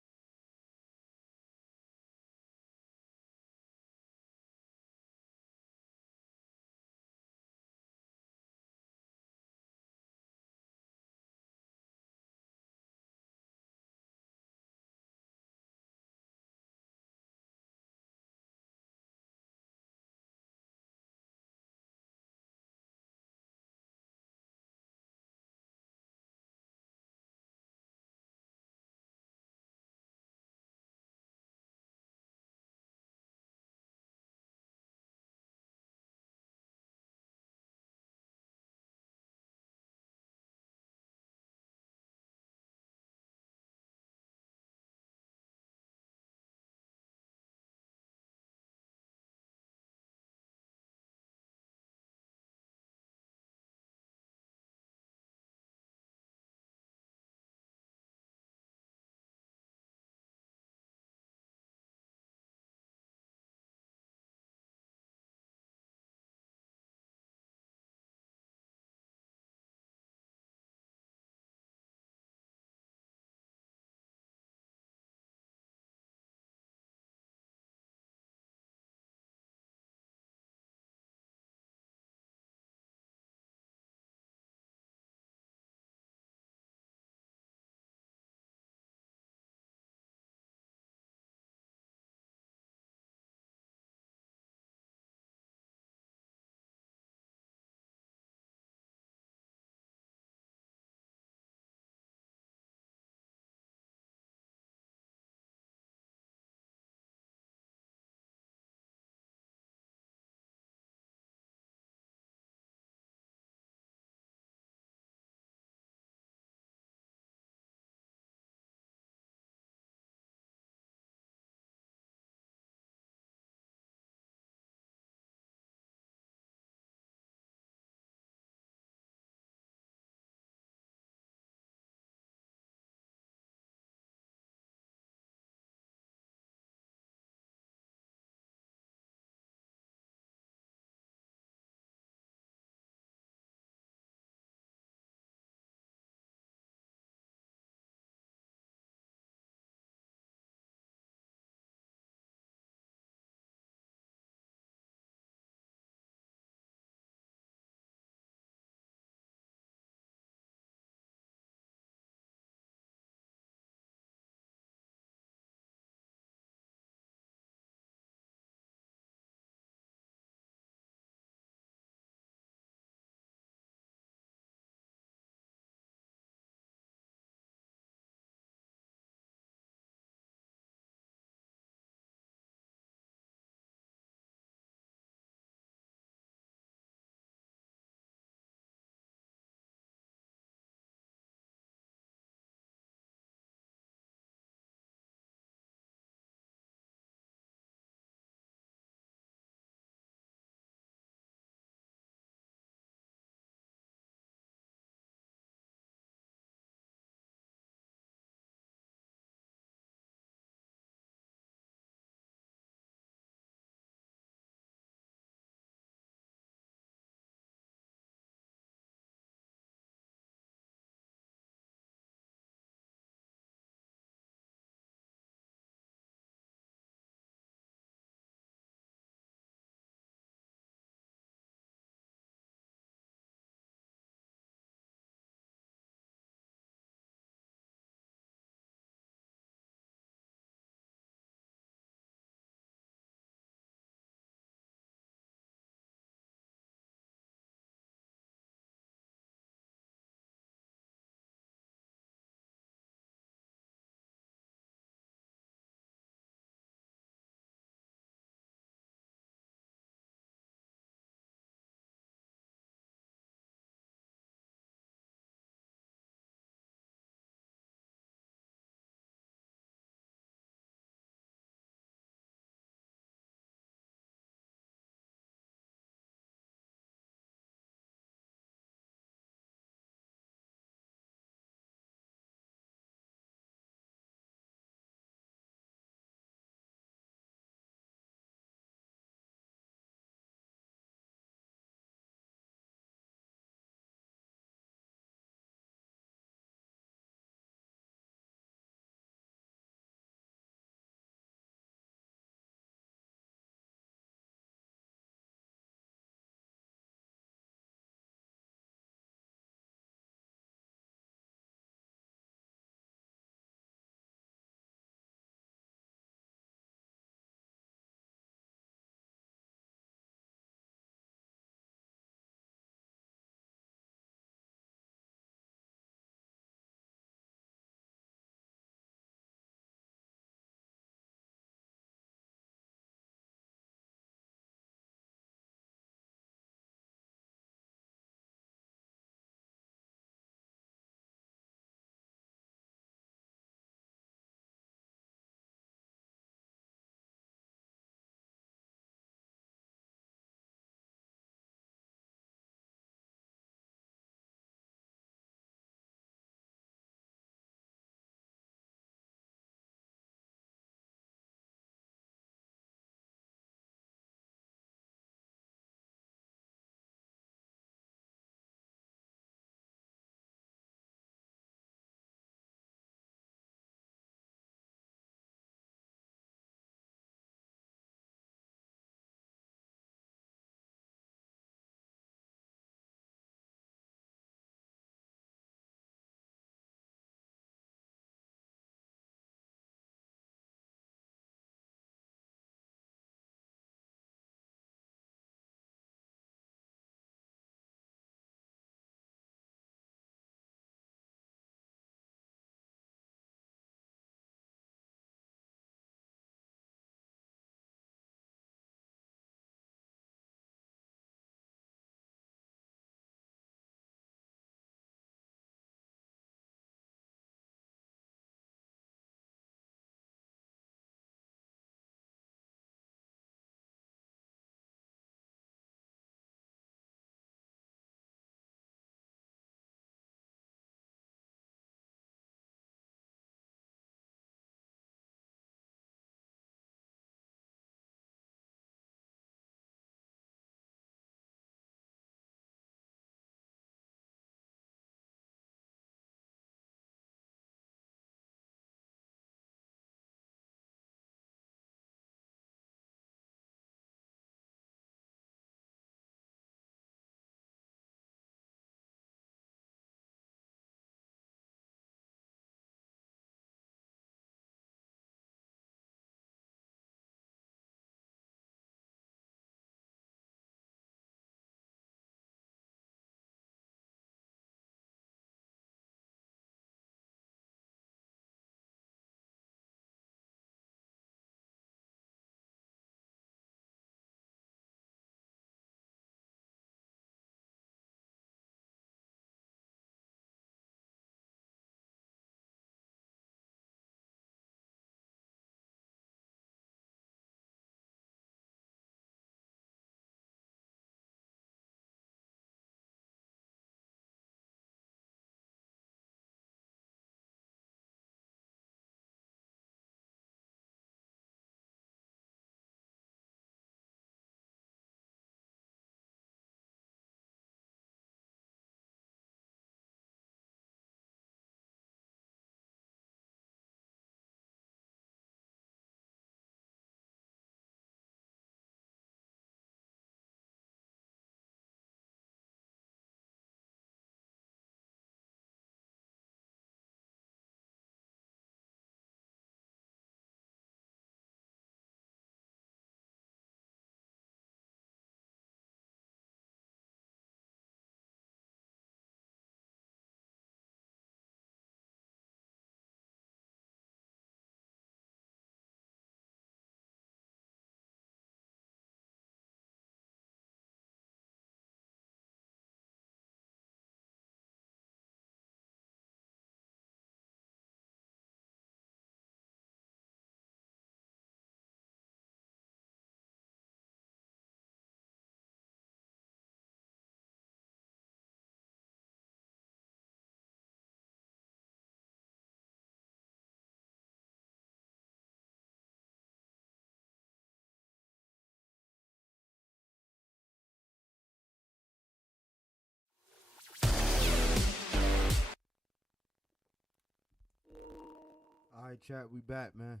All right, chat, we back, man.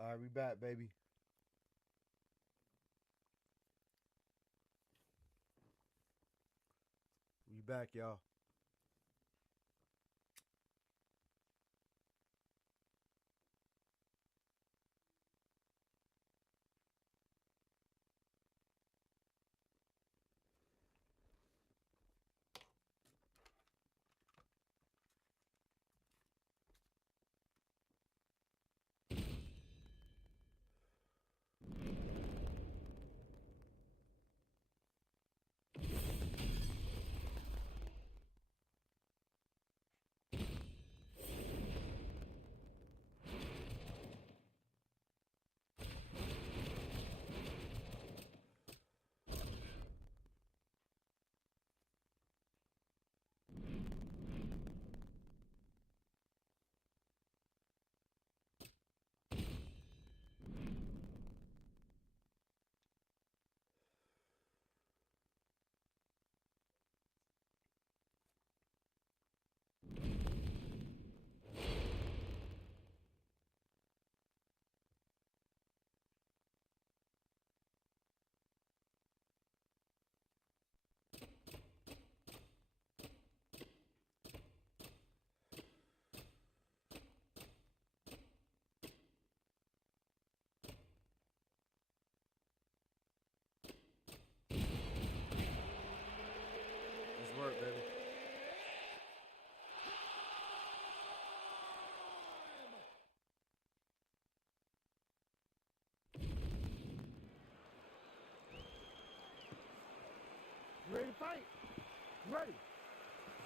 All right, we back, baby. We back, y'all. Let's work, baby. Ready to fight? Ready.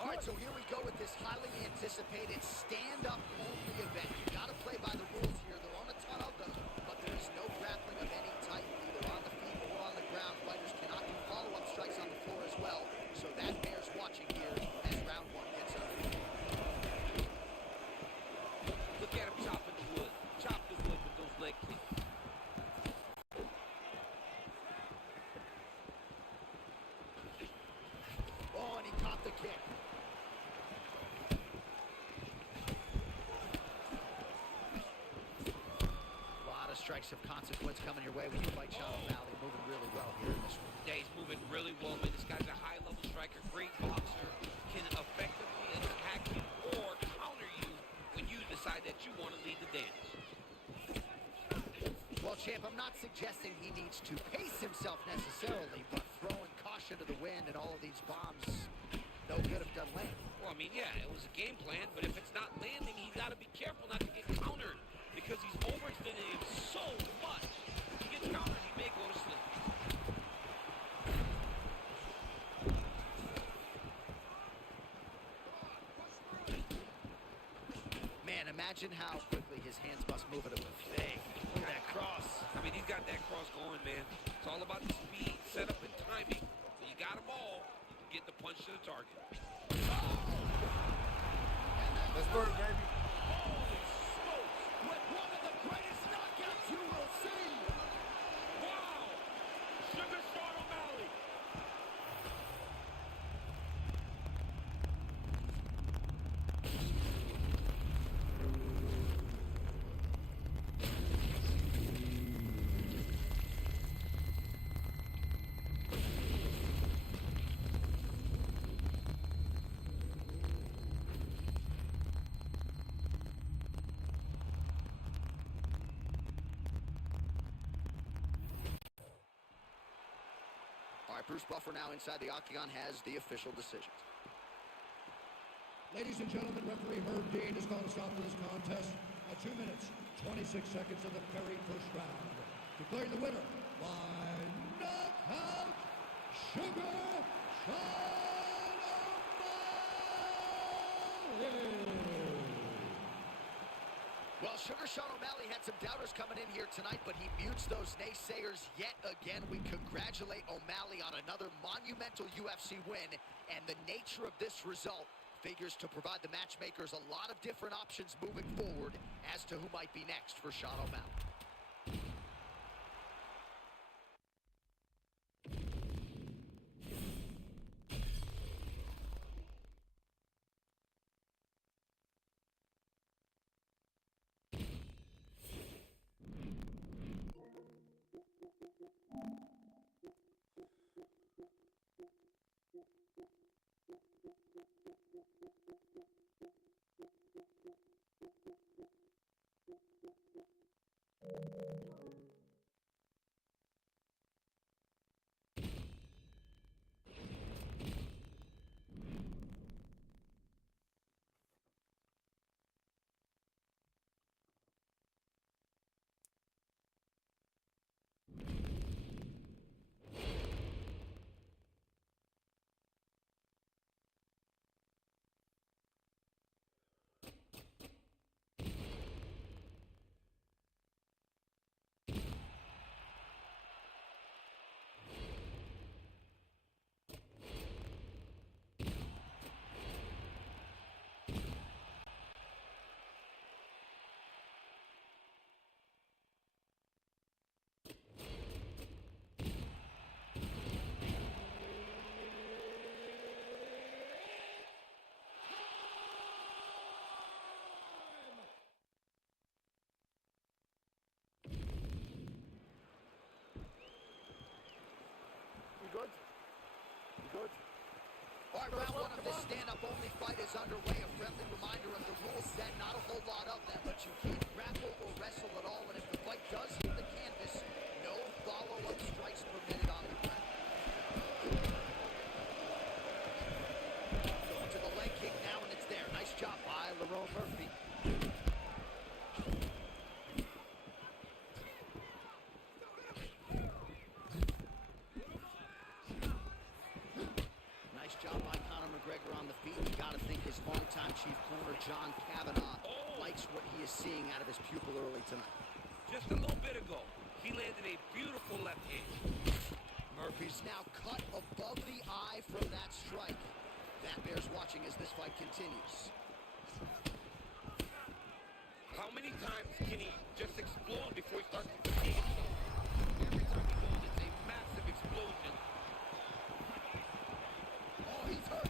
All right, so here we go with this highly anticipated stand-up only event. You got to play by the rules here. There aren't a ton of them, but there is no grappling of any type, either on the feet or on the ground. Fighters cannot do follow-up strikes on the floor as well, so that bears watching here as round one gets underway. Look at him chopping the wood. Chop the wood with those leg kicks. Oh, and he caught the kick. A lot of strikes of consequence coming your way when you fight Sean O'Malley. Moving really well here in this one. Yeah, he's moving really well, man. This guy's a high-level striker, great boxer, can effectively attack you or counter you when you decide that you want to lead the dance. Well, champ, I'm not suggesting he needs to pace himself necessarily, but throwing caution to the wind and all of these bombs, no good if done land. Well, I mean, yeah, it was a game plan, but if it's not landing, he's got to be careful not to get countered because he's overextending him so much. If he gets countered, he may go to sleep. Man, imagine how quickly his hands must move at a buffet. Look at that cross. I mean, he's got that cross going, man. It's all about the speed, setup, and timing. So you got them all. You can get the punch to the target. Let's work, baby. Holy smokes! With one of the greatest knockouts you will see! Wow! Sugar Sean O'Malley. All right, Bruce Buffer now inside the octagon has the official decisions. Ladies and gentlemen, referee Herb Dean has called a stop to this contest at 2 minutes, 26 seconds of the very first round. Declaring the winner by knockout, Sugar Sean O'Malley. Well, Sugar Sean O'Malley had some doubters coming in here tonight, but he mutes those naysayers yet again. We congratulate O'Malley on another monumental UFC win, and the nature of this result figures to provide the matchmakers a lot of different options moving forward as to who might be next for Sean O'Malley. stand-up only fight is underway. A friendly reminder of the rule set. Not a whole lot of them, but you can't grapple or wrestle at all. And if the fight does hit the canvas, no follow-up strikes permitted on the ground. Going to the leg kick now, and it's there. Nice job by Lerone Murphy. Nice job by Conor McGregor on the feet. You got to think his longtime chief corner, John Kavanagh, likes what he is seeing out of his pupil early tonight. Just a little bit ago, he landed a beautiful left hand. Murphy's now cut above the eye from that strike. That bears watching as this fight continues. How many times can he just explode before he starts to fatigue himself? Every time he goes, it's a massive explosion. Oh, he's hurt.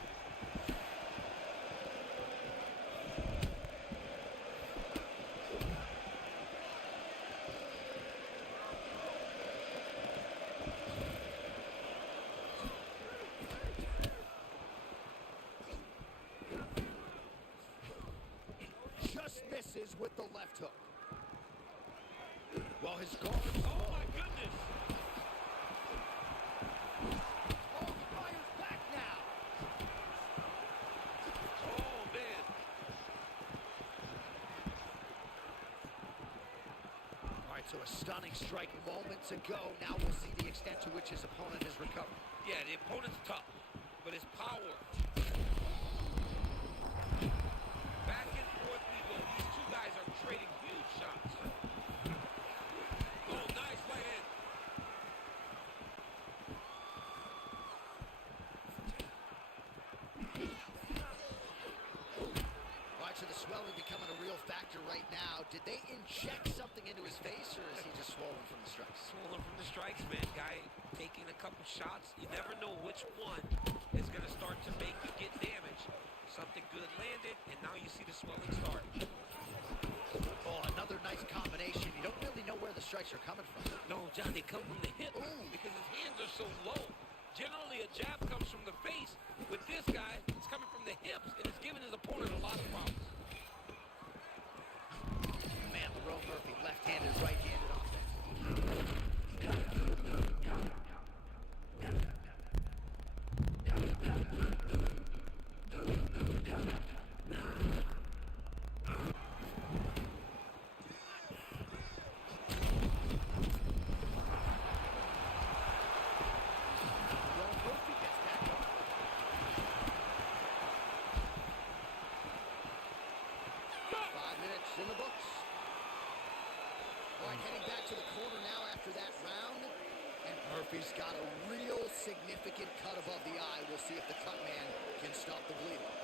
Just misses with the left hook. Well, his guard. Oh my goodness! Oh, he fires back now. Oh man! All right, so a stunning strike moments ago. Now we'll see the extent to which his opponent has recovered. Yeah, the opponent's tough, but his power. Back and forth we go. These two guys are trading huge shots. Oh, nice right hand. All right, so the swelling becoming a real factor right now. Did they inject something into his face, or is he just swollen from the strikes? Swollen from the strikes, man. Guy taking a couple shots. You never know which one is going to start to make you get damaged. Something good landed, and now you see the swelling start. Oh, another nice combination. You don't really know where the strikes are coming from. No, John, they come from the hip because his hands are so low. Generally, a jab comes from the face. With this guy, it's coming from the hips, and it's giving his opponent a lot of problems. Man, Lerone Murphy, left-handed, right-handed offense. Lerone Murphy gets back up. 5 minutes in the books. All right, heading back to the corner now after that round. And Murphy's got a real significant cut above the eye. We'll see if the cut man can stop the bleeding.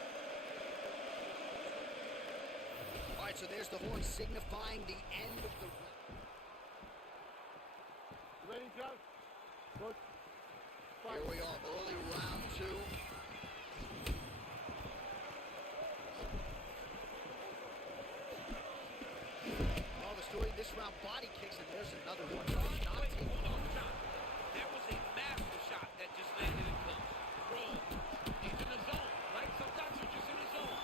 All right, so there's the horn signifying the end of the round. Ready, John? Look. Here we are, early round two. Well, the story this round, body kicks, and there's another one. Not Wait, taken. hold on, John. There was a massive shot that just landed in close. Bro, he's in the zone, right? Sometimes you're just in the zone.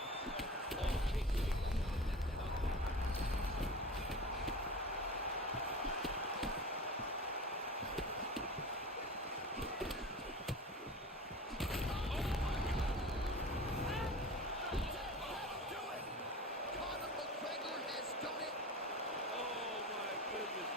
Oh, kick. Conor McGregor has done it. Oh, my goodness.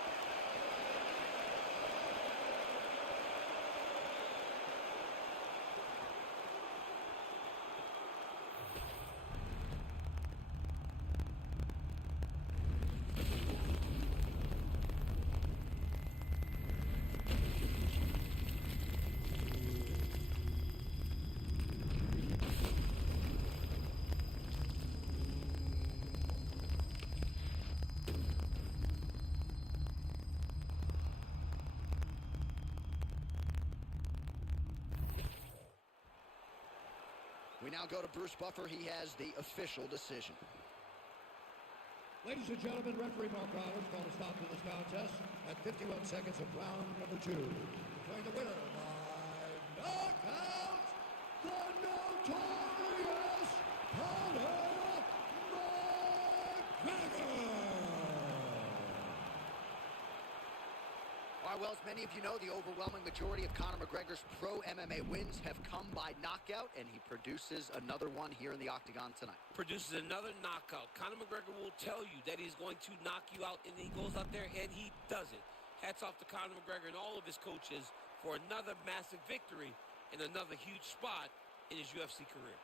We now go to Bruce Buffer. He has the official decision. Ladies and gentlemen, referee Mark Roberts called a stop to this contest at 51 seconds of round number 2. Declaring the winner by knockout, the Notorious All right, well, as many of you know, the overwhelming majority of Conor McGregor's pro MMA wins have come by knockout, and he produces another one here in the octagon tonight. Produces another knockout. Conor McGregor will tell you that he's going to knock you out, and he goes out there and he does it. Hats off to Conor McGregor and all of his coaches for another massive victory and another huge spot in his UFC career.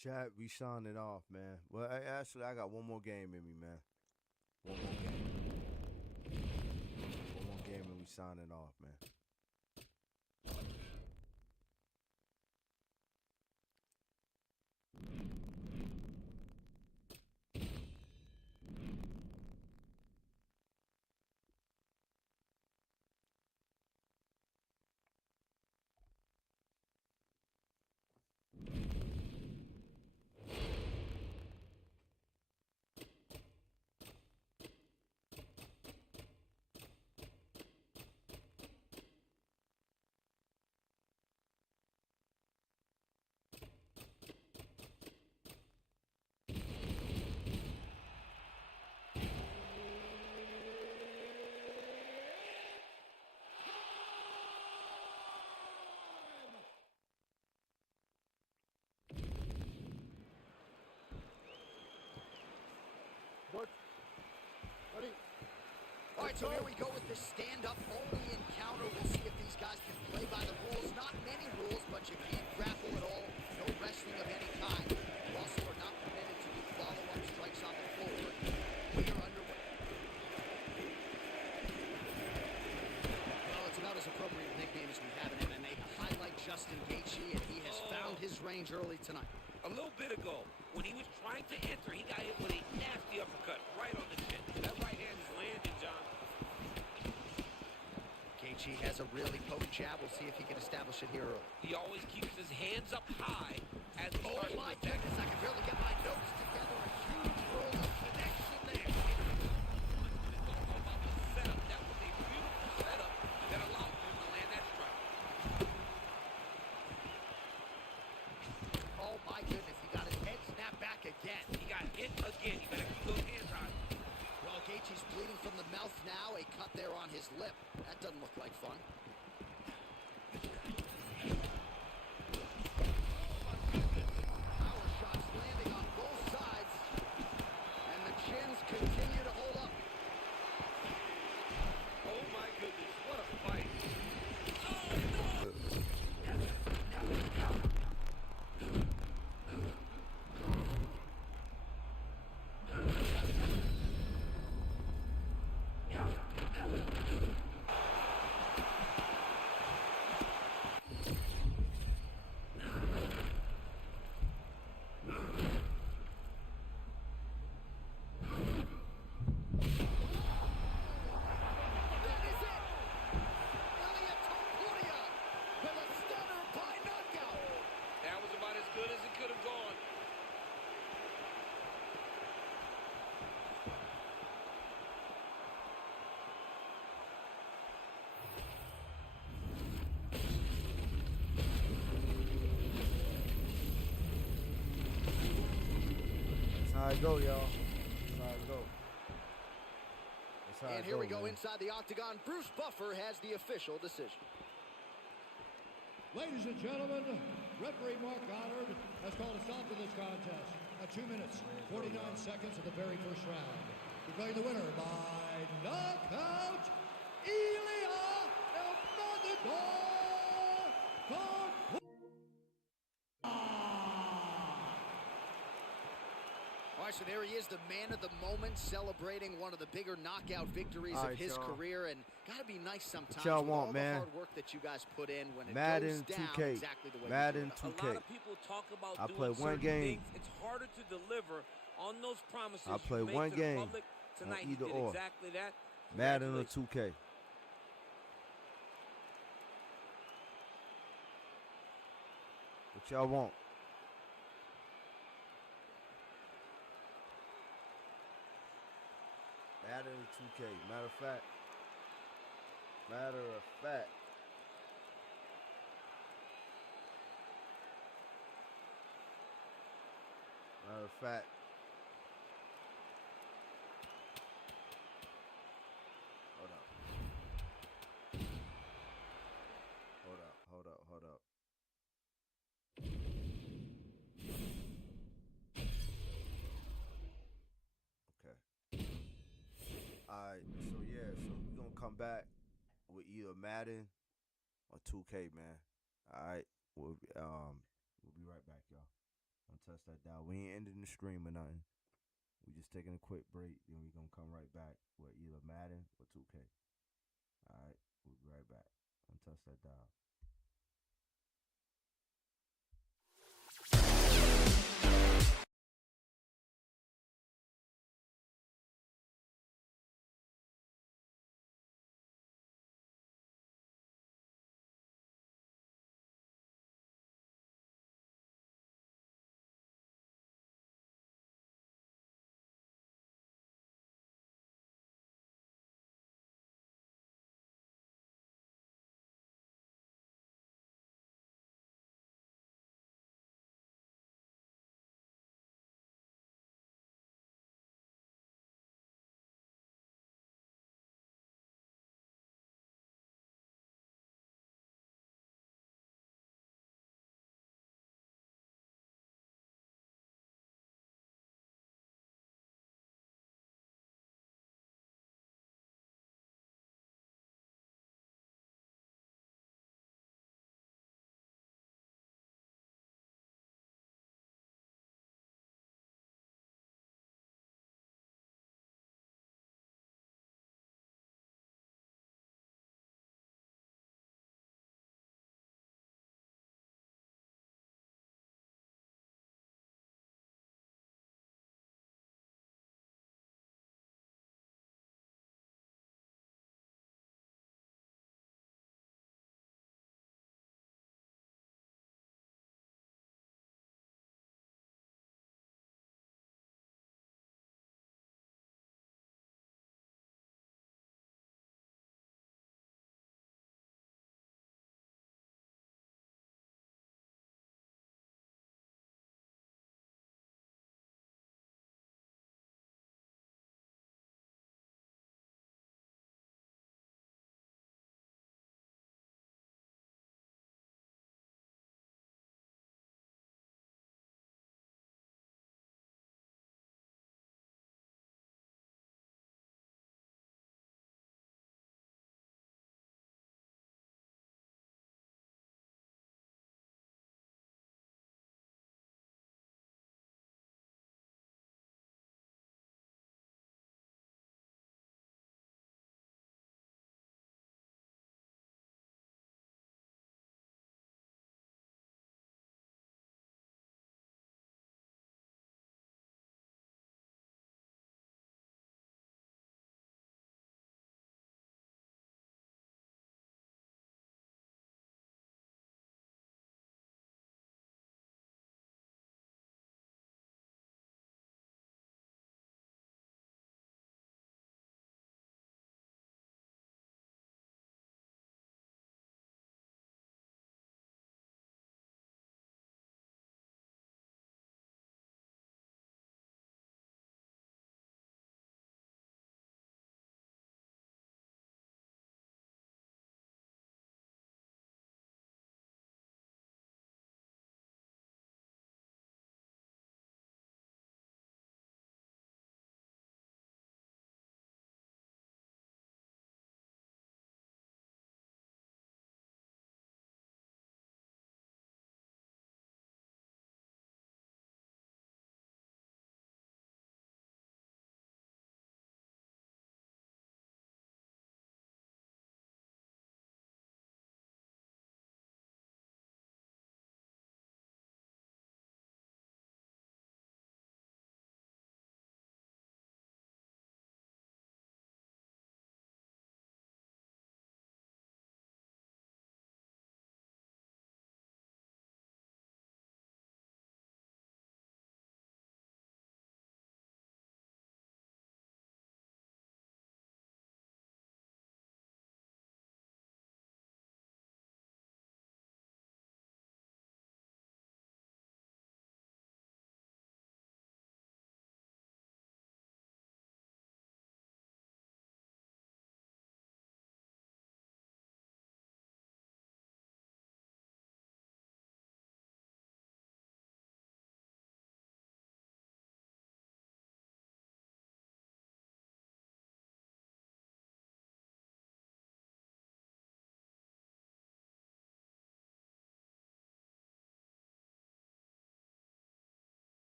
Chat, we signing off, man. Well, actually, I got one more game in me, man. One more game. One more game and we signing off, man. Ready? All right, so here we go with the stand-up only encounter. We'll see if these guys can play by the rules. Not many rules, but you can't grapple at all. No wrestling of any kind. You also are not permitted to do follow-up strikes on the floor. We are underway. Well, it's about as appropriate a nickname as we have in MMA. To highlight Justin Gaethje, and he has found his range early tonight. A little bit ago, when he was trying to enter, he got hit with a nasty uppercut right on the chin. That right hand is landing, John. Gaethje has a really potent jab. We'll see if he can establish it here early. He always keeps his hands up high as he Oh starts my to attack. goodness, I can barely get my notes together. A huge roll of connection there. It's all about the setup. That was a beautiful setup that allowed him to land that strike. Oh my goodness, he got his head snapped back again. He got hit again. You better keep those hands high. Well, Gaethje's bleeding from the mouth now. A cut there on his lip. That doesn't look like fun. Power shots landing on both sides. And the chins continue to hold up. Oh my goodness, what a fight. how it go, y'all. That's how it go. That's how And it here go, we go man. inside the octagon. Bruce Buffer has the official decision. Ladies and gentlemen, referee Mark Goddard has called a stop to this contest at 2 minutes, 49 seconds of the very first round. Declaring the winner by knockout, Ilya Elmadador. All right, so there he is, the man of the moment, celebrating one of the bigger knockout victories All of right, his y'all. career. And got to be nice sometimes y'all with want, all man? the hard work that you guys put in when it Madden goes down 2K. exactly the way Madden you do it. 2K. A lot of people talk about I doing play one certain game. things. It's harder to deliver on those promises I play you make one to game the public. on Tonight he either did or. exactly that. Madden or Congratulations. 2K. What y'all want? Madden or 2K. Matter of fact. Matter of fact. Matter of fact. Hold up. Hold up. Hold up. Hold up. Okay. Alright, so yeah, so we're gonna come back with either Madden or 2K, man. Alright. We'll be right back, y'all. Don't touch that dial. We ain't ending the stream or nothing. We just taking a quick break, then we gonna come right back with either Madden or 2K. Alright, we'll be right back. Don't touch that dial.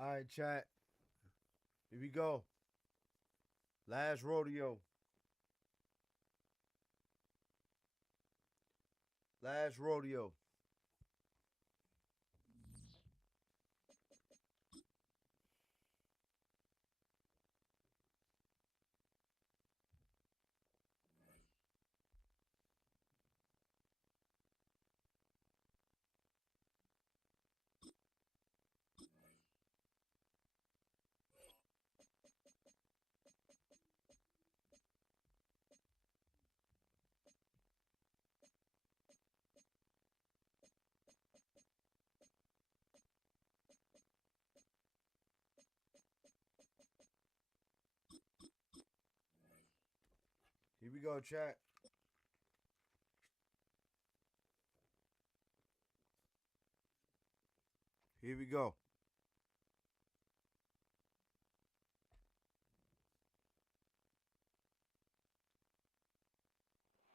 All right, chat. Here we go. Last rodeo. Last rodeo. Here we go, chat. Here we go.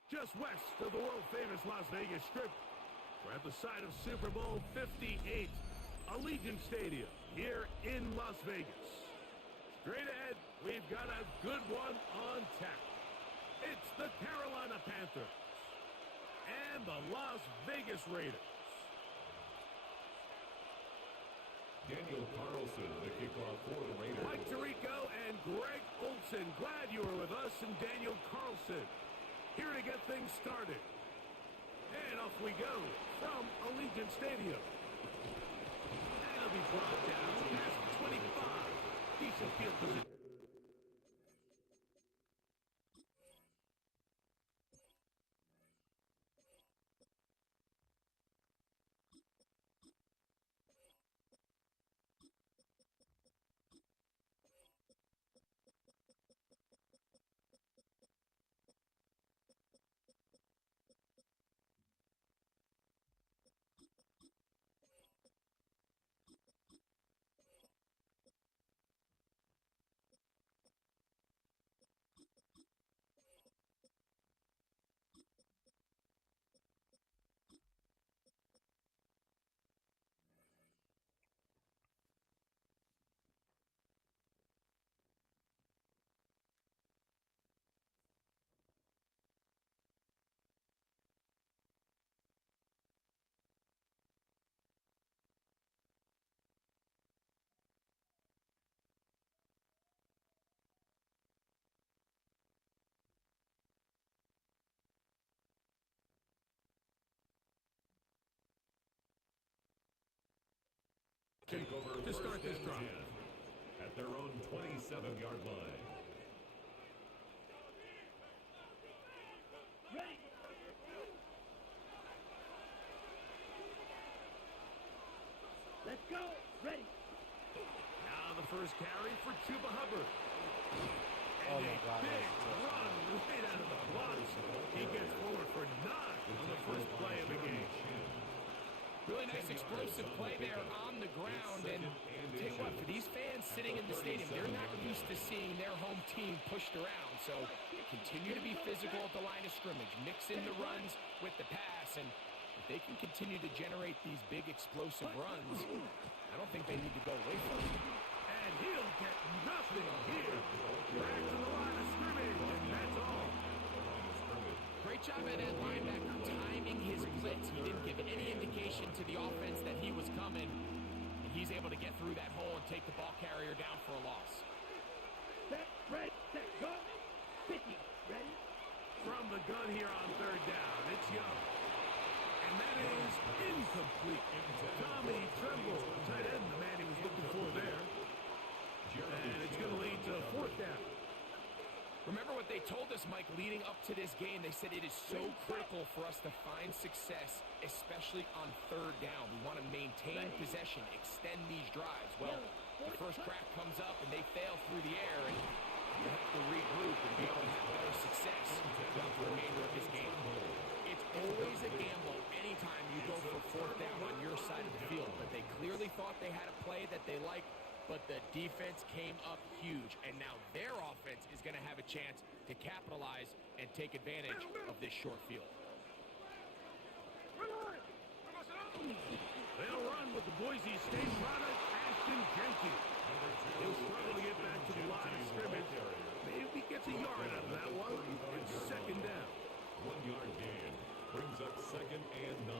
Just west of the world-famous Las Vegas Strip, we're at the site of Super Bowl 58, Allegiant Stadium, here in Las Vegas. Straight ahead, we've got a good one on tap. It's the Carolina Panthers and the Las Vegas Raiders. Daniel Carlson, the kickoff for the Raiders. Mike Tirico and Greg Olson, glad you were with us, and Daniel Carlson here to get things started. And off we go from Allegiant Stadium. And it'll be brought down past 25. Decent field position. Takeover To start this first drive. and 10 at their own 27-yard line. Ready. Let's go. Ready. Now the first carry for Chuba Hubbard. Oh, And my a God, big that's run right out of the blocks. He gets forward for 9 on the first play of the game. Really nice explosive play there on the ground. And tell you what, for these fans sitting in the stadium, they're not used to seeing their home team pushed around. So continue to be physical at the line of scrimmage. Mix in the runs with the pass. And if they can continue to generate these big explosive runs, I don't think they need to go away from it. And he'll get nothing here. Back to the line of scrimmage, and that's all. Great job by that linebacker timing his blitz. He didn't give any indication to the offense that he was coming. And he's able to get through that hole and take the ball carrier down for a loss. Set. Ready. Set. Go. 50. Ready. From the gun here on third down, it's Young. And that is incomplete. Tommy Tremble, the tight end, the man he was looking for there. And it's going to lead to fourth down. Remember what they told us, Mike, leading up to this game. They said it is so critical for us to find success, especially on third down. We want to maintain possession, extend these drives. Well, the first crack comes up and they fail through the air, and you have to regroup and be able to have better success throughout the remainder of this game. It's always a gamble anytime you go for fourth down on your side of the field, but they clearly thought they had a play that they liked. But the defense came up huge, and now their offense is going to have a chance to capitalize and take advantage of this short field. They'll run with the Boise State product, Preston Genty. He'll struggle to get back to the line of scrimmage. Maybe gets a yard out of that one. It's second down. 1 yard gain brings up 2nd and 9.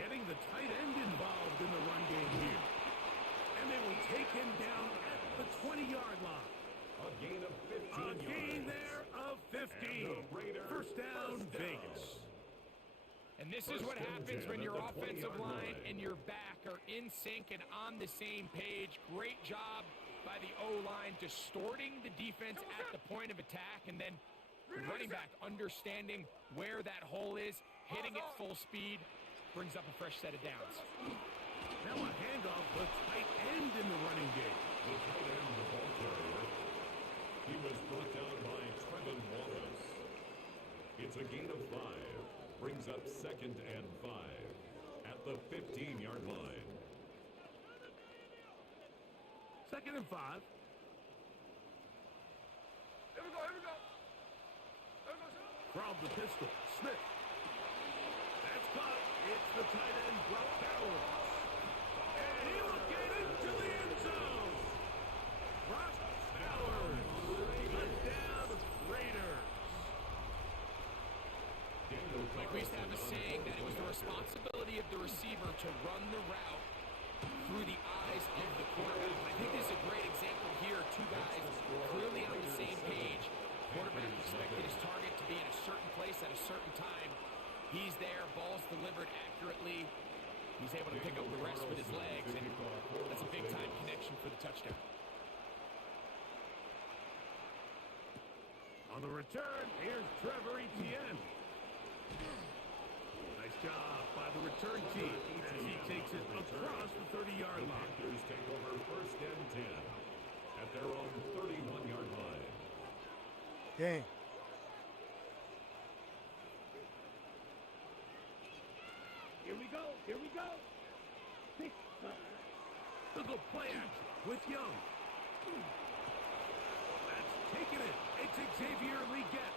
Getting the tight end involved in the run game here. And they will take him down at the 20-yard line. A gain of 15 A gain yards. there of 15. First down, Vegas. And this is what happens when your offensive line and your back are in sync and on the same page. Great job by the O-line distorting the defense at the point of attack, and then the running back understanding where that hole is, hitting it full speed, brings up a fresh set of downs. Now a handoff, but tight end in the running game. The tight end, the ball carrier. He was brought down by Trevin Wallace. It's a gain of 5. Brings up 2nd and 5 at the 15-yard line. 2nd and 5. Here we go. From the pistol, Smith. That's caught. It's the tight end, Brock Bowers. And he will get into the end zone. Brock Bowers. Touchdown, Raiders. Like we used to have a saying that it was the responsibility of the receiver to run the route through the eyes of the quarterback. I think this is a great example here. Two guys clearly on the same page. Quarterback expected his target to be in a certain place at a certain time. He's there, ball's delivered accurately. He's able to pick up the rest with his legs, and that's a big-time connection for the touchdown. On the return, here's Trevor Etienne. Nice job by the return team as he takes it across the 30-yard line. Panthers take over 1st and 10 at their own 31-yard line. Game. Here we go. Look at play action with Young. That's taking it. It's Xavier Leggett.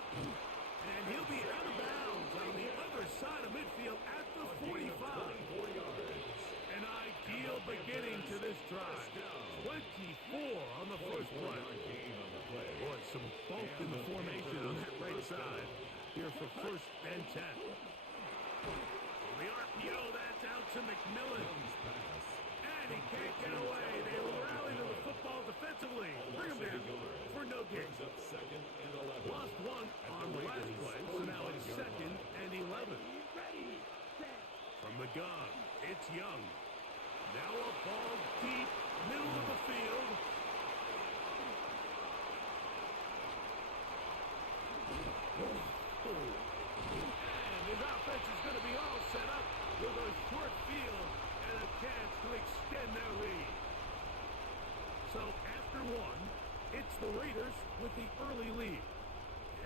And he'll be out of bounds on the other side of midfield at the 45. An ideal beginning to this drive. 24 on the first play. Boy, some bulk in the formation on that right side. Here for 1st and 10. The RPO, that's out to McMillan. And he can't get away. They rally to the football defensively. Bring him down for no gain. Lost one on the last play, so now it's 2nd and 11. From the gun, it's Young. Now a ball deep, middle of the field. And his offense is going to be all set up with a short field and a chance to extend their lead. So after one, it's the Raiders with the early lead.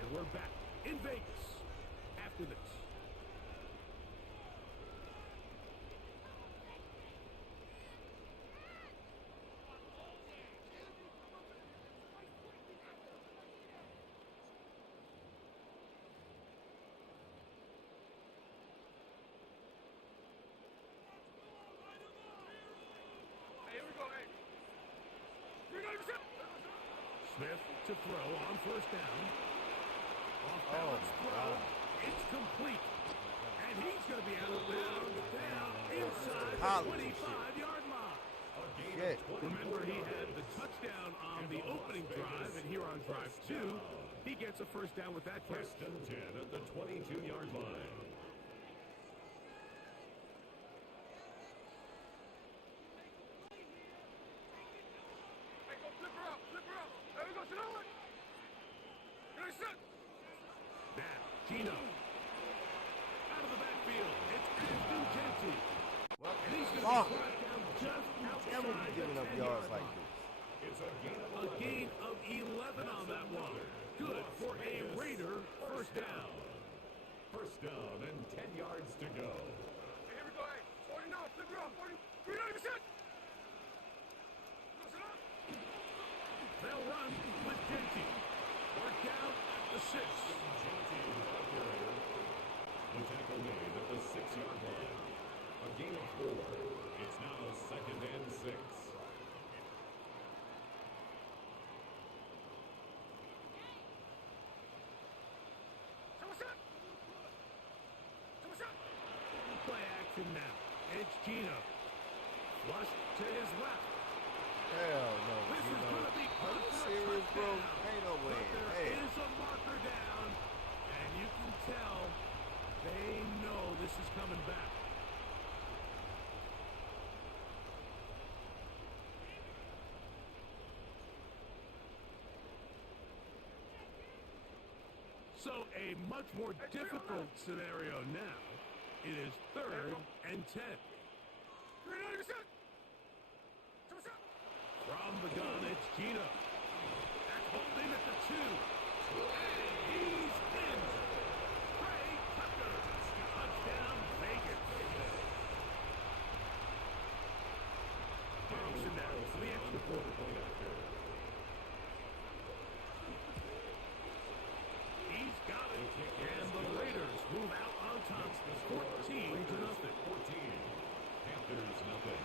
And we're back in Vegas after this. Smith to throw on 1st down. Off balance throw. It's complete. And he's going to be out of bounds down inside the 25-yard line. Remember, he had the touchdown on the opening drive, and here on drive 2, he gets a 1st down with that catch. 1st and 10 at the 22-yard line. Now, Gino. Out of the backfield, it's Preston Genty. And he's going to be brought down just outside the 10-yard line. It's a gain of 11 on that one. Good for a Raider 1st down. 1st down and 10 yards to go. Here we go. 49, flip it up. 49%. They'll run with Genty. the 6. The tackle made at the 6-yard line. A gain of 4. It's now 2nd and 6. Play action now. It's Gino. Flush to his left. Hell no, This is Gino. going to be Are good you for a serious, bro? touchdown. Ain't no way. But there Hey. is a marker down, and you can tell they know this is coming back. So a much more difficult scenario now. It is 3rd and 10. From the gun, it's Gino. That's holding at the 2. And he's in. Trey Tucker. Touchdown, Vegas. Carlson now for the extra point. He's got it. And the Raiders move out on top. 14-0. 14. Panthers nothing.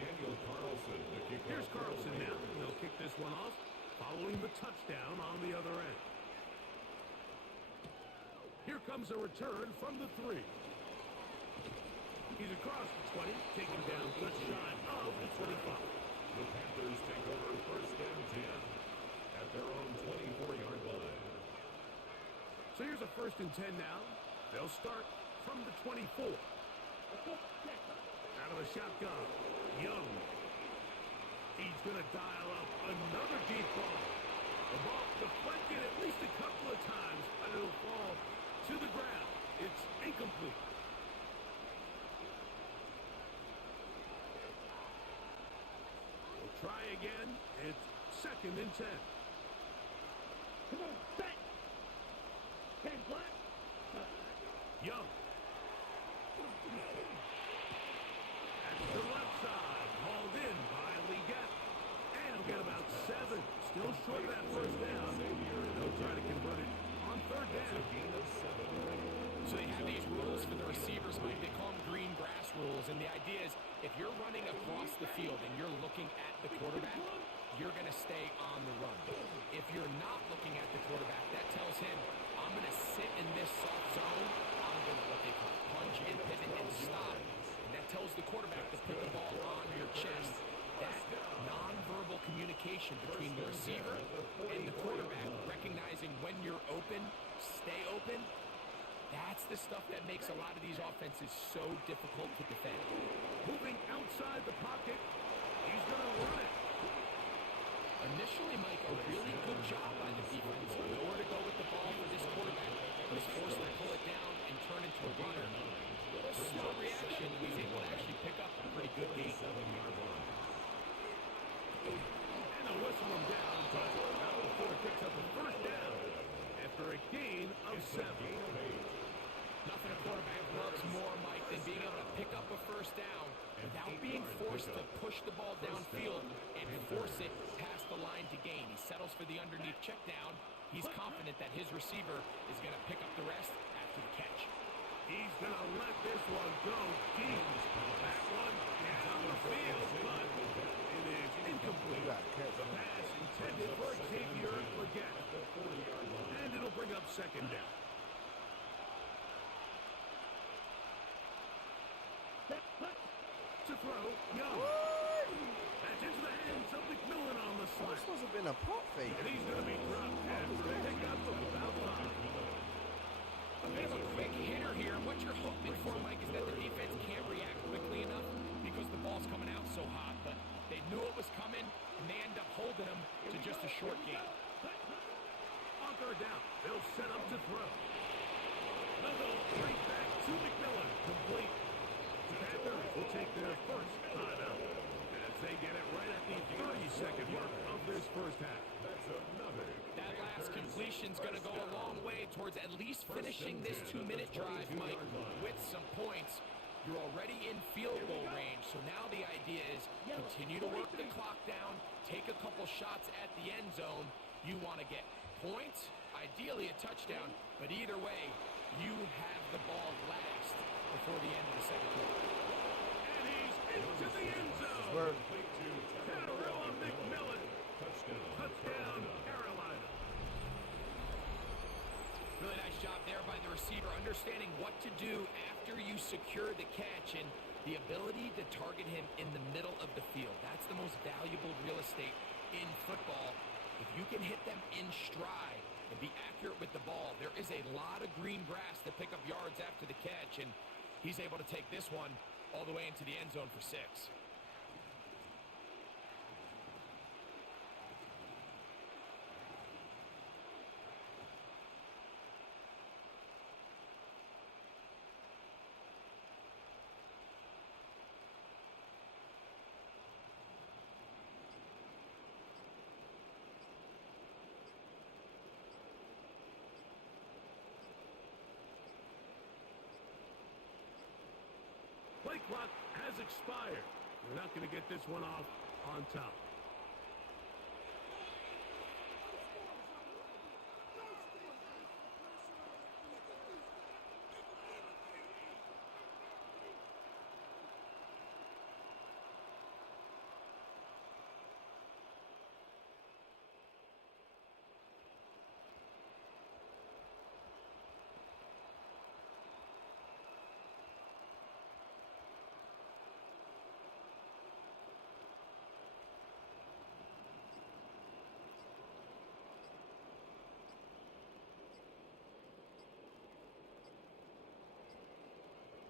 Daniel Carlson, the kick. Here's Carlson now. They'll kick this one off, following the touchdown on the other end. Here comes a return from the 3. He's across the 20, taken down just shy of the 25. The Panthers take over 1st and 10 at their own 24-yard line. So here's a 1st and 10 now. They'll start from the 24. Out of the shotgun, Young. He's going to dial up another deep ball. The ball deflected at least a couple of times, but it'll fall to the ground. It's incomplete. We'll try again. It's 2nd and 10. Come on, set. 10 black. Young. That's the left side. Hauled in by Leggett. And he'll get about 7. Still short of that 1st down. They'll try to convert it on 3rd down. So they have these rules for the receivers, Mike. They call them green grass rules. And the idea is if you're running across the field and you're looking at the quarterback, you're going to stay on the run. If you're not looking at the quarterback, that tells him, I'm going to sit in this soft zone. I'm going to what they call punch and pivot and stop. And that tells the quarterback to put the ball on your chest. That nonverbal communication between the receiver and the quarterback, recognizing when you're open, stay open, that's the stuff that makes a lot of these offenses so difficult to defend. Moving outside the pocket. He's going to run it. Initially, Mike, a really good job by the defense. Nowhere to go with the ball for this quarterback. He was forced to pull it down and turn into a runner. Little slow reaction. He was able to actually pick up a pretty good gain. And they'll whistle him down, but now Ford picks up a 1st down after a gain of 7. Nothing a quarterback loves more, Mike, than being able to pick up a 1st down without being forced to push the ball downfield and force it past the line to gain. He settles for the underneath check down. He's confident that his receiver is going to pick up the rest after the catch. He's going to let this one go deep. That one down the field, but it is incomplete. The pass intended for Xavier Leggett. And it'll bring up 2nd down. To throw, Young. That's into the hands of McMillan on the That side. supposed to have been a pump fake. And he's going to be dropped after a pickup of about 5. A bit of a quick hitter here. What you're hoping for, Mike, is that the defense can't react quickly enough because the ball's coming out so hot. But they knew it was coming, and they end up holding him to just a short gain. On 3rd down, they'll set up to throw. They'll go straight back to McMillan. Complete. The Panthers will take their 1st timeout as they get it right at the 30-second mark of this 1st half. That's another. That last completion's going to go a long way towards at least finishing this 2-minute drive, Mike, with some points. You're already in field goal range, so now the idea is continue to work the clock down, take a couple shots at the end zone. You want to get points, ideally a touchdown, but either way, you have the ball last before the end of the second quarter. And he's into the end zone. Catterall McMillan. Touchdown, Carolina. Really nice job there by the receiver, understanding what to do after you secure the catch and the ability to target him in the middle of the field. That's the most valuable real estate in football. If you can hit them in stride and be accurate with the ball, there is a lot of green grass to pick up yards after the catch, and he's able to take this one all the way into the end zone for 6. Play clock has expired. We're not going to get this one off on top.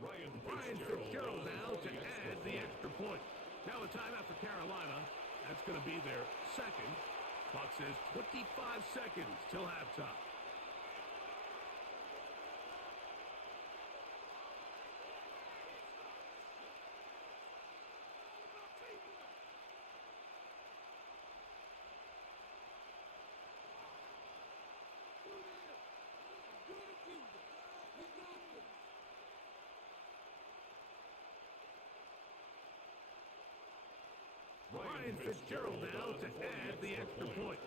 Ryan Fitzgerald now to add the extra point. Now a timeout for Carolina. That's going to be their second. Clock says 25 seconds till halftime. Ryan Fitzgerald now to add the extra point.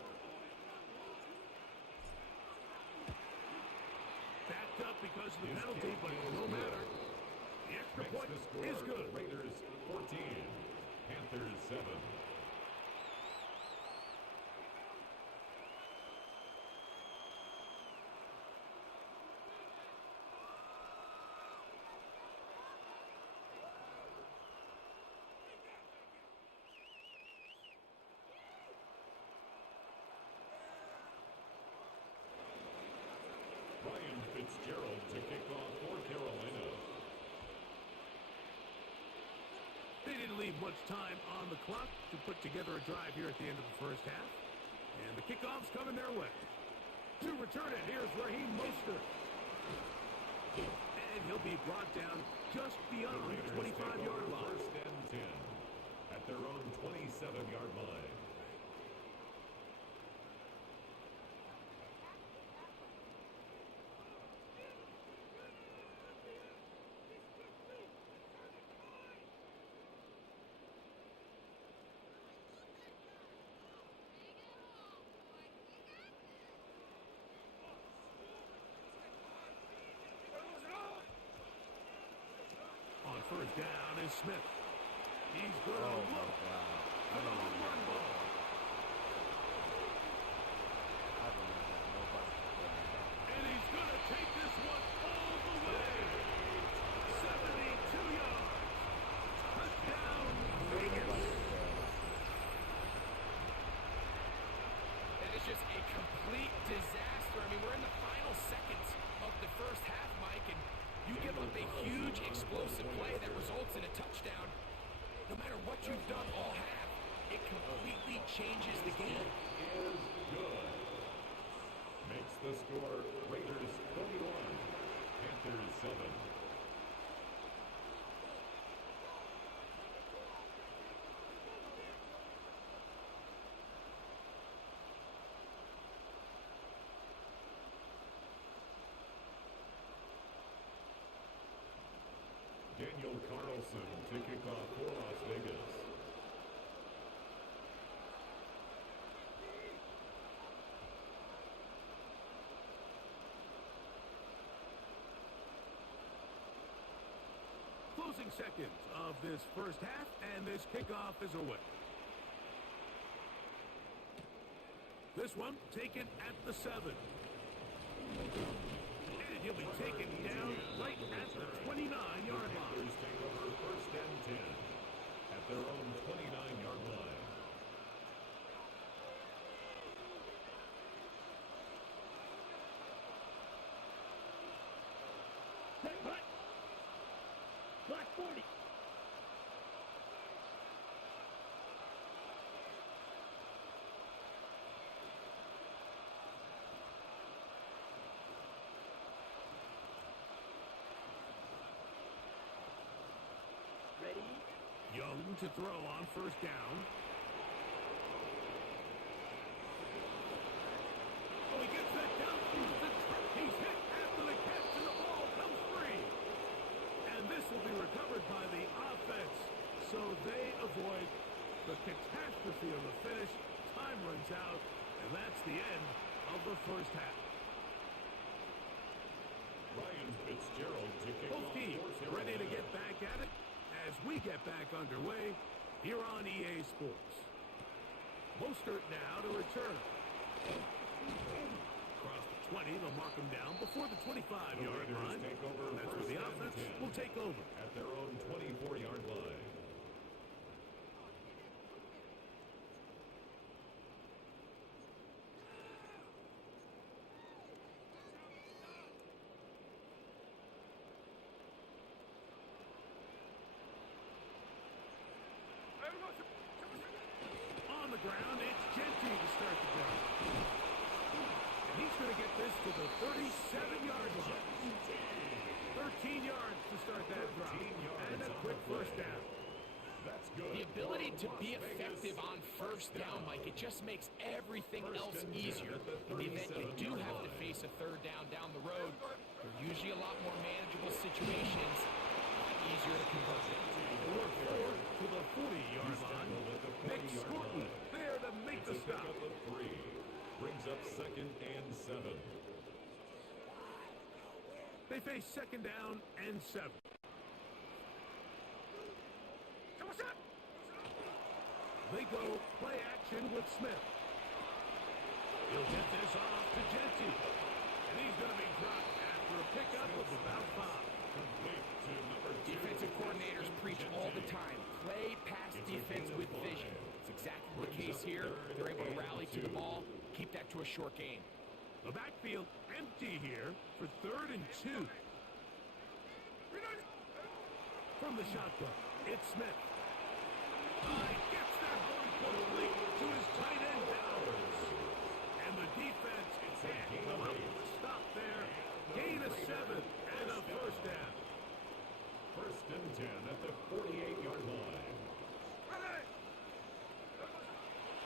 Backed up because of the penalty, but no matter. The extra point is good. Raiders 14, Panthers 7. Ryan Fitzgerald to kick off for Carolina. They didn't leave much time on the clock to put together a drive here at the end of the first half. And the kickoff's coming their way. To return it, here's Raheem Mostert. And he'll be brought down just beyond the 25-yard line. First and 10 at their own 27-yard line. On first down is Smith. He's good on the look. For the long run ball. And he's going to take this one all the way. 72 yards. Touchdown, Vegas. That is just a complete disaster. I mean, we're in the final seconds of the first half, Mike, and you give up a huge explosive play that results in a touchdown. No matter what you've done all half, it completely changes the game. Is good. Makes the score Raiders 21, Panthers 7. Daniel Carlson to kick off for Las Vegas. Closing seconds of this first half, and this kickoff is away. This one taken at the 7. And he'll be taken down right at the 29-yard line. Take over first and 10 at their own 29-yard line. Set, hut. Block 40. Ready? Young to throw on first down. Oh, he gets that down. He's hit after the catch, and the ball comes free. And this will be recovered by the offense, so they avoid the catastrophe of the finish. Time runs out, and that's the end of the first half. Ryan Fitzgerald to kick Both off teams for ready to Carolina. get back at it as we get back underway here on EA Sports. Mostert now to return. Across the 20, they'll mark him down before the 25-yard line. Take over That's where first the and offense 10 will take over. at their own 24-yard line. On the ground, it's Genty to start the drive. And he's going to get this to the 37-yard line. 13 yards to start that drive. And a quick first down. That's good. The ability to Las be Vegas. effective on first down, Mike, it just makes everything else easier. In the event you do have to face a third down the road, they're usually a lot more manageable situations, a lot easier to convert. Work forward to the 40-yard line. Nick Scruton there to make the Pick stop. up the 3. Brings up second and 7. They face second down and 7. They go play action with Smith. He'll get this off to Genty. And he's going to be dropped after a pickup of about 5. Complete to number 2. Defensive coordinators preach all the time, play pass defense with vision. It's exactly the case here. They're able to rally to the ball, keep that to a short game. The backfield empty here for 3rd and 2. From the shotgun, it's Smith. He gets that one complete to his tight end Bowers. And the defense can't come up with a stop there. Gain of 7 and a first down. First and 10 at the 48-yard line.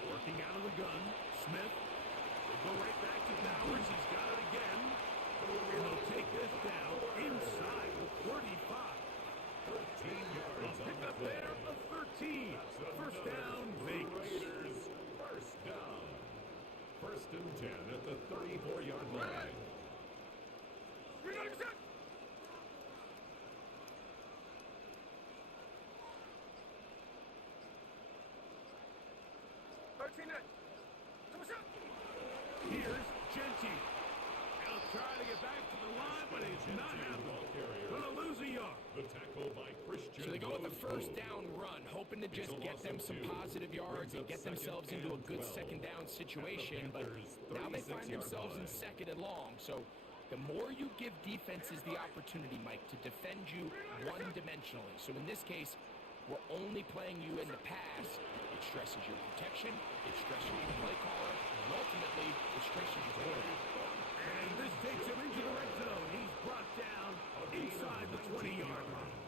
Working out of the gun, Smith. They go right back to Bowers. He's got it again. And they'll take this down inside the 35. 13 yards A pickup there of 13. First down, Vegas. Raiders first down. First and 10 at the 34-yard line. Here's Genty. He'll try to get back to the line, but it's not happening. Gonna lose a yard. The tackle by Christian. So they go with the Bobo. first down run, hoping to just get them some positive yards and get themselves into a good second down situation. But now they find themselves in second and long. So the more you give defenses the opportunity, Mike, to defend you one-dimensionally. So in this case, we're only playing you in the pass. It stresses your protection, it stresses your play caller, and ultimately, it stresses your quarterback. And this takes him into the red zone. He's brought down inside the 20-yard line.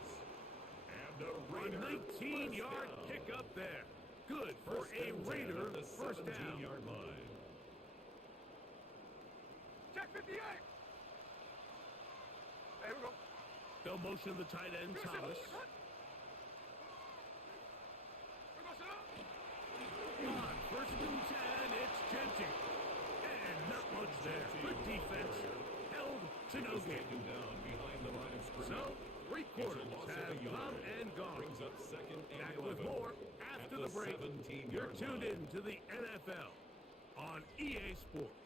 And a A Raider 19-yard first down. kick up there. Good for First a and 10 Raider at the first down. 17-yard line. Check 58. There we go. The They'll motion the tight end, Thomas. On first and 10, it's Genty. And not much there. Good defense. Held to no gain. Down behind the line of scrimmage. So, 3 quarters have come and gone. Brings up second and Back 11 with more after the break. 17-yard You're tuned line. in to the NFL on EA Sports.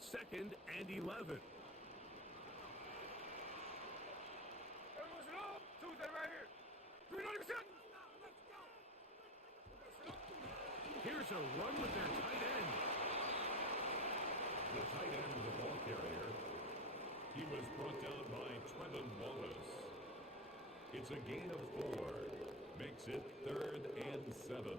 Second and 11. Here's a run with their tight end. The tight end of the ball carrier. He was brought down by Trevin Wallace. It's a gain of 4. Makes it 3rd and 7.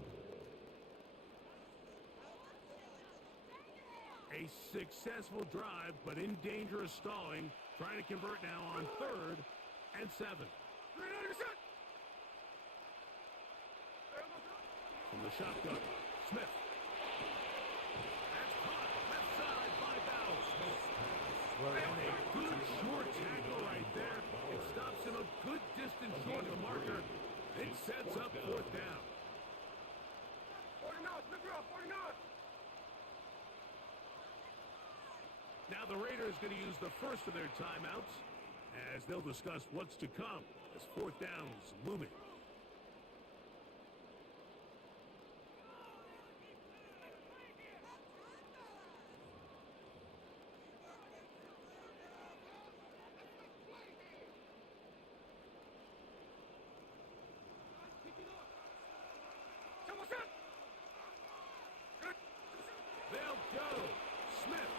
A successful drive, but in danger of stalling. Trying to convert now on 3rd and 7. From the shotgun, Smith. That's caught left side by Bowles. And a good short tackle right there. It stops him a good distance short of the marker. It sets up 4th down. Now the Raiders going to use the first of their timeouts as they'll discuss what's to come as 4th down is looming. They'll go. Smith.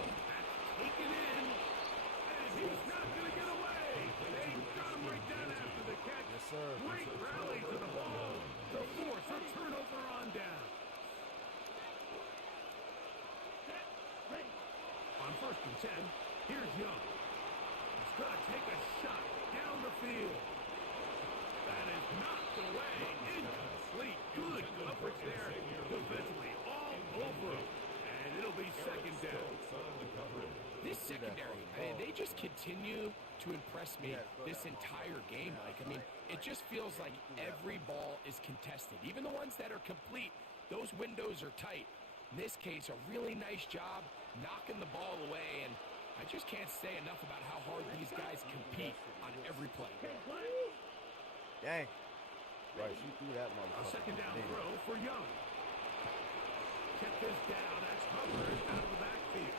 That's taken in. And he's not going to get away. They got him right down after the catch. Yes, sir. Great rally to the ball to force a turnover on down. On 1st and 10, here's Young. He's going to take a shot down the field. That is knocked away. Incomplete. Good coverage there defensively. All over him. And it'll be 2nd down. This secondary, I mean, they just continue to impress me this entire game, Mike. I mean, it just feels like every ball is contested. Even the ones that are complete, those windows are tight. In this case, a really nice job knocking the ball away, and I just can't say enough about how hard these guys compete on every play. Dang. Right, she threw that motherfucker. A 2nd down throw for Young. Check this down. That's Hubbard out of the backfield.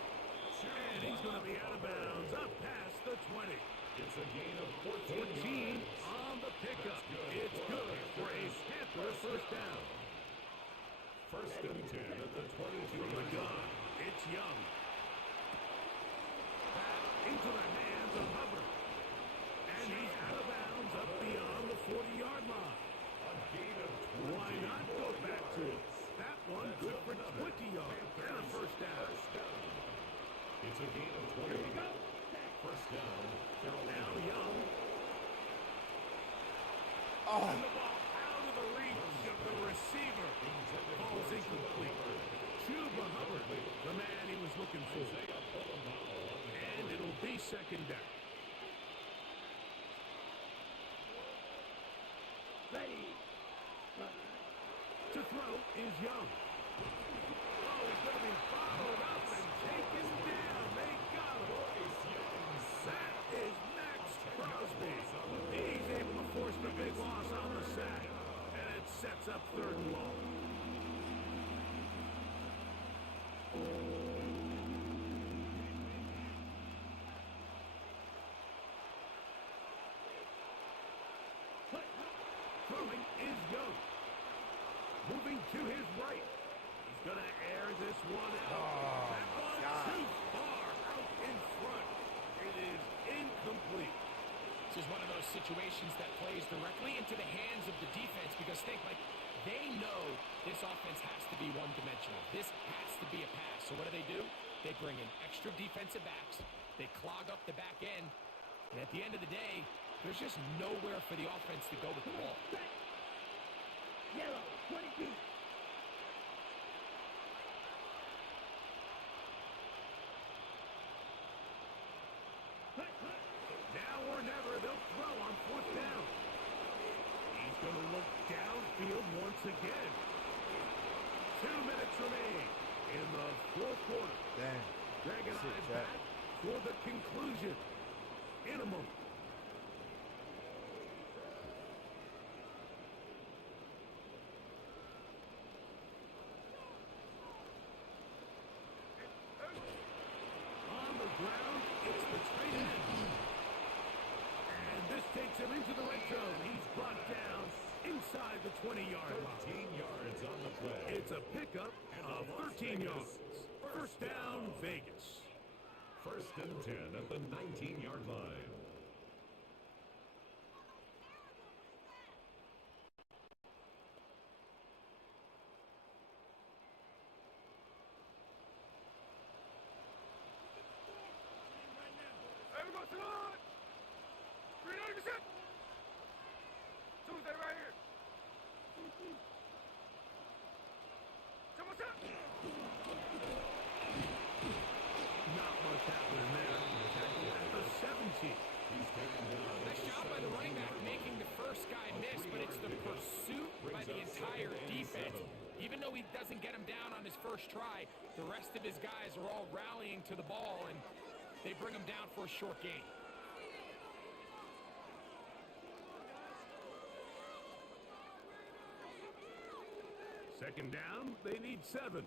And he's going to be out of bounds up past the 20. It's a gain of 14 on the pickup. It's good for a Panther 1st down. 1st and 10 at the 22. From the gun, it's Young. Back into the hands of Hubbard. And he's out of bounds up beyond the 40-yard line. Why not go back to it? That one good for 20 yards and a 1st down. It's a gain of 20. 1st down, Carolina. Now Young. Oh. And the ball out of the reach of the receiver. Ball's incomplete. Chuba Hubbard, the man he was looking for. And it'll be 2nd down. To throw is Young. Oh, he's going to be followed up and taken down. They got him. That is Max Crosby. He's able to force the big loss on the sack. And it sets up 3rd and long. Throwing is Young. Moving to his right. He's going to air this one out. That one too far out in front. It is incomplete. This is one of those situations that plays directly into the hands of the defense because think, like, they know this offense has to be one-dimensional. This has to be a pass. So what do? They bring in extra defensive backs. They clog up the back end. And at the end of the day, there's just nowhere for the offense to go with the ball. Yellow, 22. Now or never, they'll throw on 4th down. He's going to look downfield once again. 2 minutes remaining in the 4th quarter. Damn. Dragon That's it, Eye Jack. back for the conclusion in a moment. On the ground, it's the tight end. And this takes him into the red zone. He's brought down inside the 20-yard line. 13 yards on the play. It's a pickup of 13 yards. First down, Vegas. 1st and 10 at the 19-yard line. Not much happening there. At the 17. Nice job by the running back making the first guy miss, but it's the pursuit by the entire defense. Even though he doesn't get him down on his first try, the rest of his guys are all rallying to the ball, and they bring him down for a short gain. Second down, they need 7.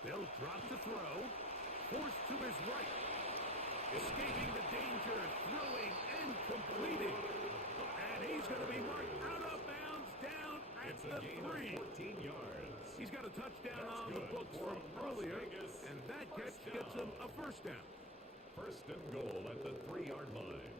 They'll drop to throw. Forced to his right. Escaping the danger, throwing and completing. And he's going to be marked out of bounds down at It's the a gain 3. of 14 yards. He's got a touchdown That's on the good books for from earlier, Vegas. and that catch First gets down. him a first down. 1st and goal at the 3-yard line.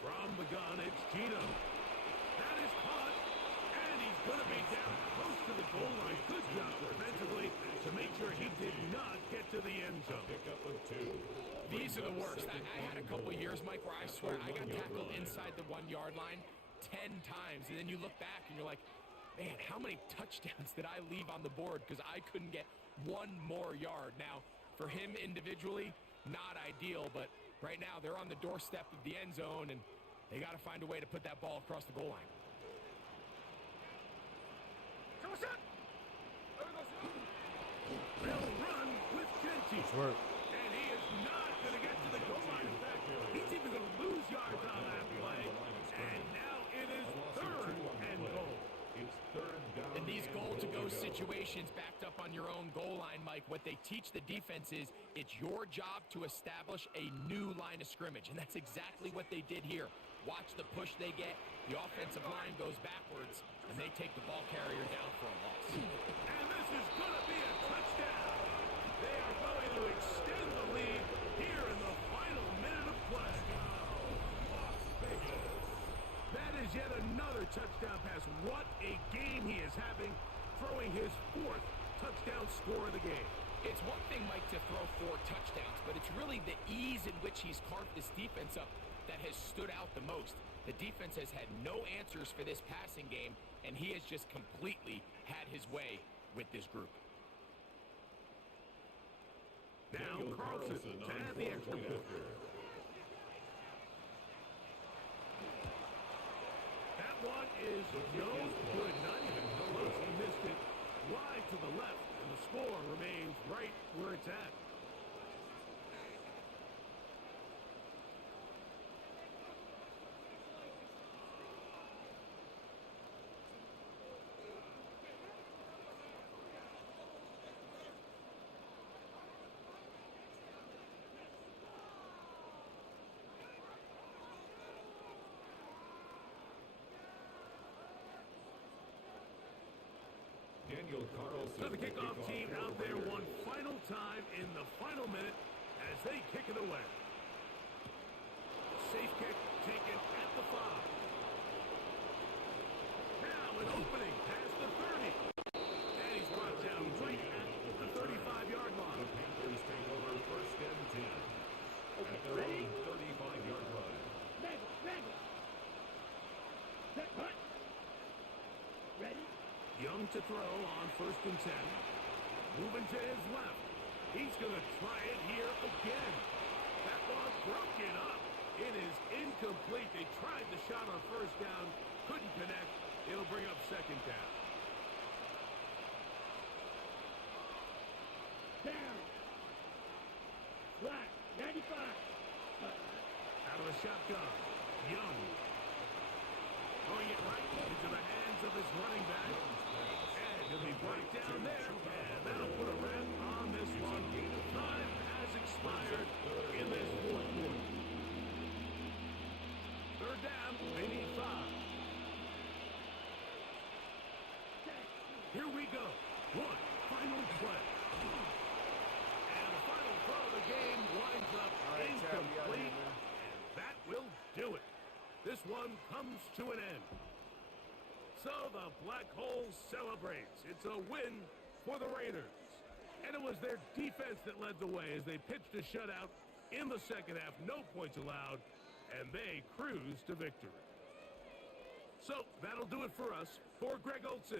From the gun, it's Gino. That is caught, and he's going to be down close to the goal line. Good job defensively to make sure he did not get to the end zone. Pickup of 2. These are the worst. I had a couple years, Mike, where I swear I got tackled inside the 1-yard line 10 times, and then you look back and you're like, man, how many touchdowns did I leave on the board because I couldn't get one more yard? Now, for him individually, not ideal, but right now they're on the doorstep of the end zone, and they got to find a way to put that ball across the goal line. They'll run with Genty. Work. And he is not going to get to the goal line. In fact, he's even going to lose yards on that play. And now it is 3rd and goal. It's 3rd down. In these goal-to-go situations backed up on your own goal line, Mike, what they teach the defense is it's your job to establish a new line of scrimmage, and that's exactly what they did here. Watch the push they get. The offensive line goes backwards, and they take the ball carrier down for a loss. And this is going to be a touchdown. They are going to extend the lead here in the final minute of play. That is yet another touchdown pass. What a game he is having, throwing his 4th touchdown score of the game. It's one thing, Mike, to throw 4 touchdowns, but it's really the ease in which he's carved this defense up that has stood out the most. The defense has had no answers for this passing game, and he has just completely had his way with this group. Now Carlson to add the extra point. That one is no good. Not even close. He missed it wide to the left, and the score remains right where it's at. Daniel Carlson. So the kickoff team out there one final time in the final minute as they kick it away. Safe kick taken at the 5. Now an opening past the 30. And he's brought down right at the 35-yard line. The Panthers take over first and 10 at their own 35-yard line. Ready. Set, cut. Ready. Young to throw on first and 10. Moving to his left. He's going to try it here again. That ball broken up. It is incomplete. They tried the shot on first down. Couldn't connect. It'll bring up second down. Down. Flat. 95. Out of the shotgun. Young. Throwing it right into the hands of his running back. And he'll be brought down there. And that'll put a wrap on this one. Time has expired in this fourth quarter. Third down. They need 5. Here we go. One final play. And the final throw of the game winds up incomplete. And that will do it. This one comes to an end. So the Black Hole celebrates. It's a win for the Raiders. And it was their defense that led the way as they pitched a shutout in the second half. No points allowed. And they cruised to victory. So that'll do it for us. For Greg Olson.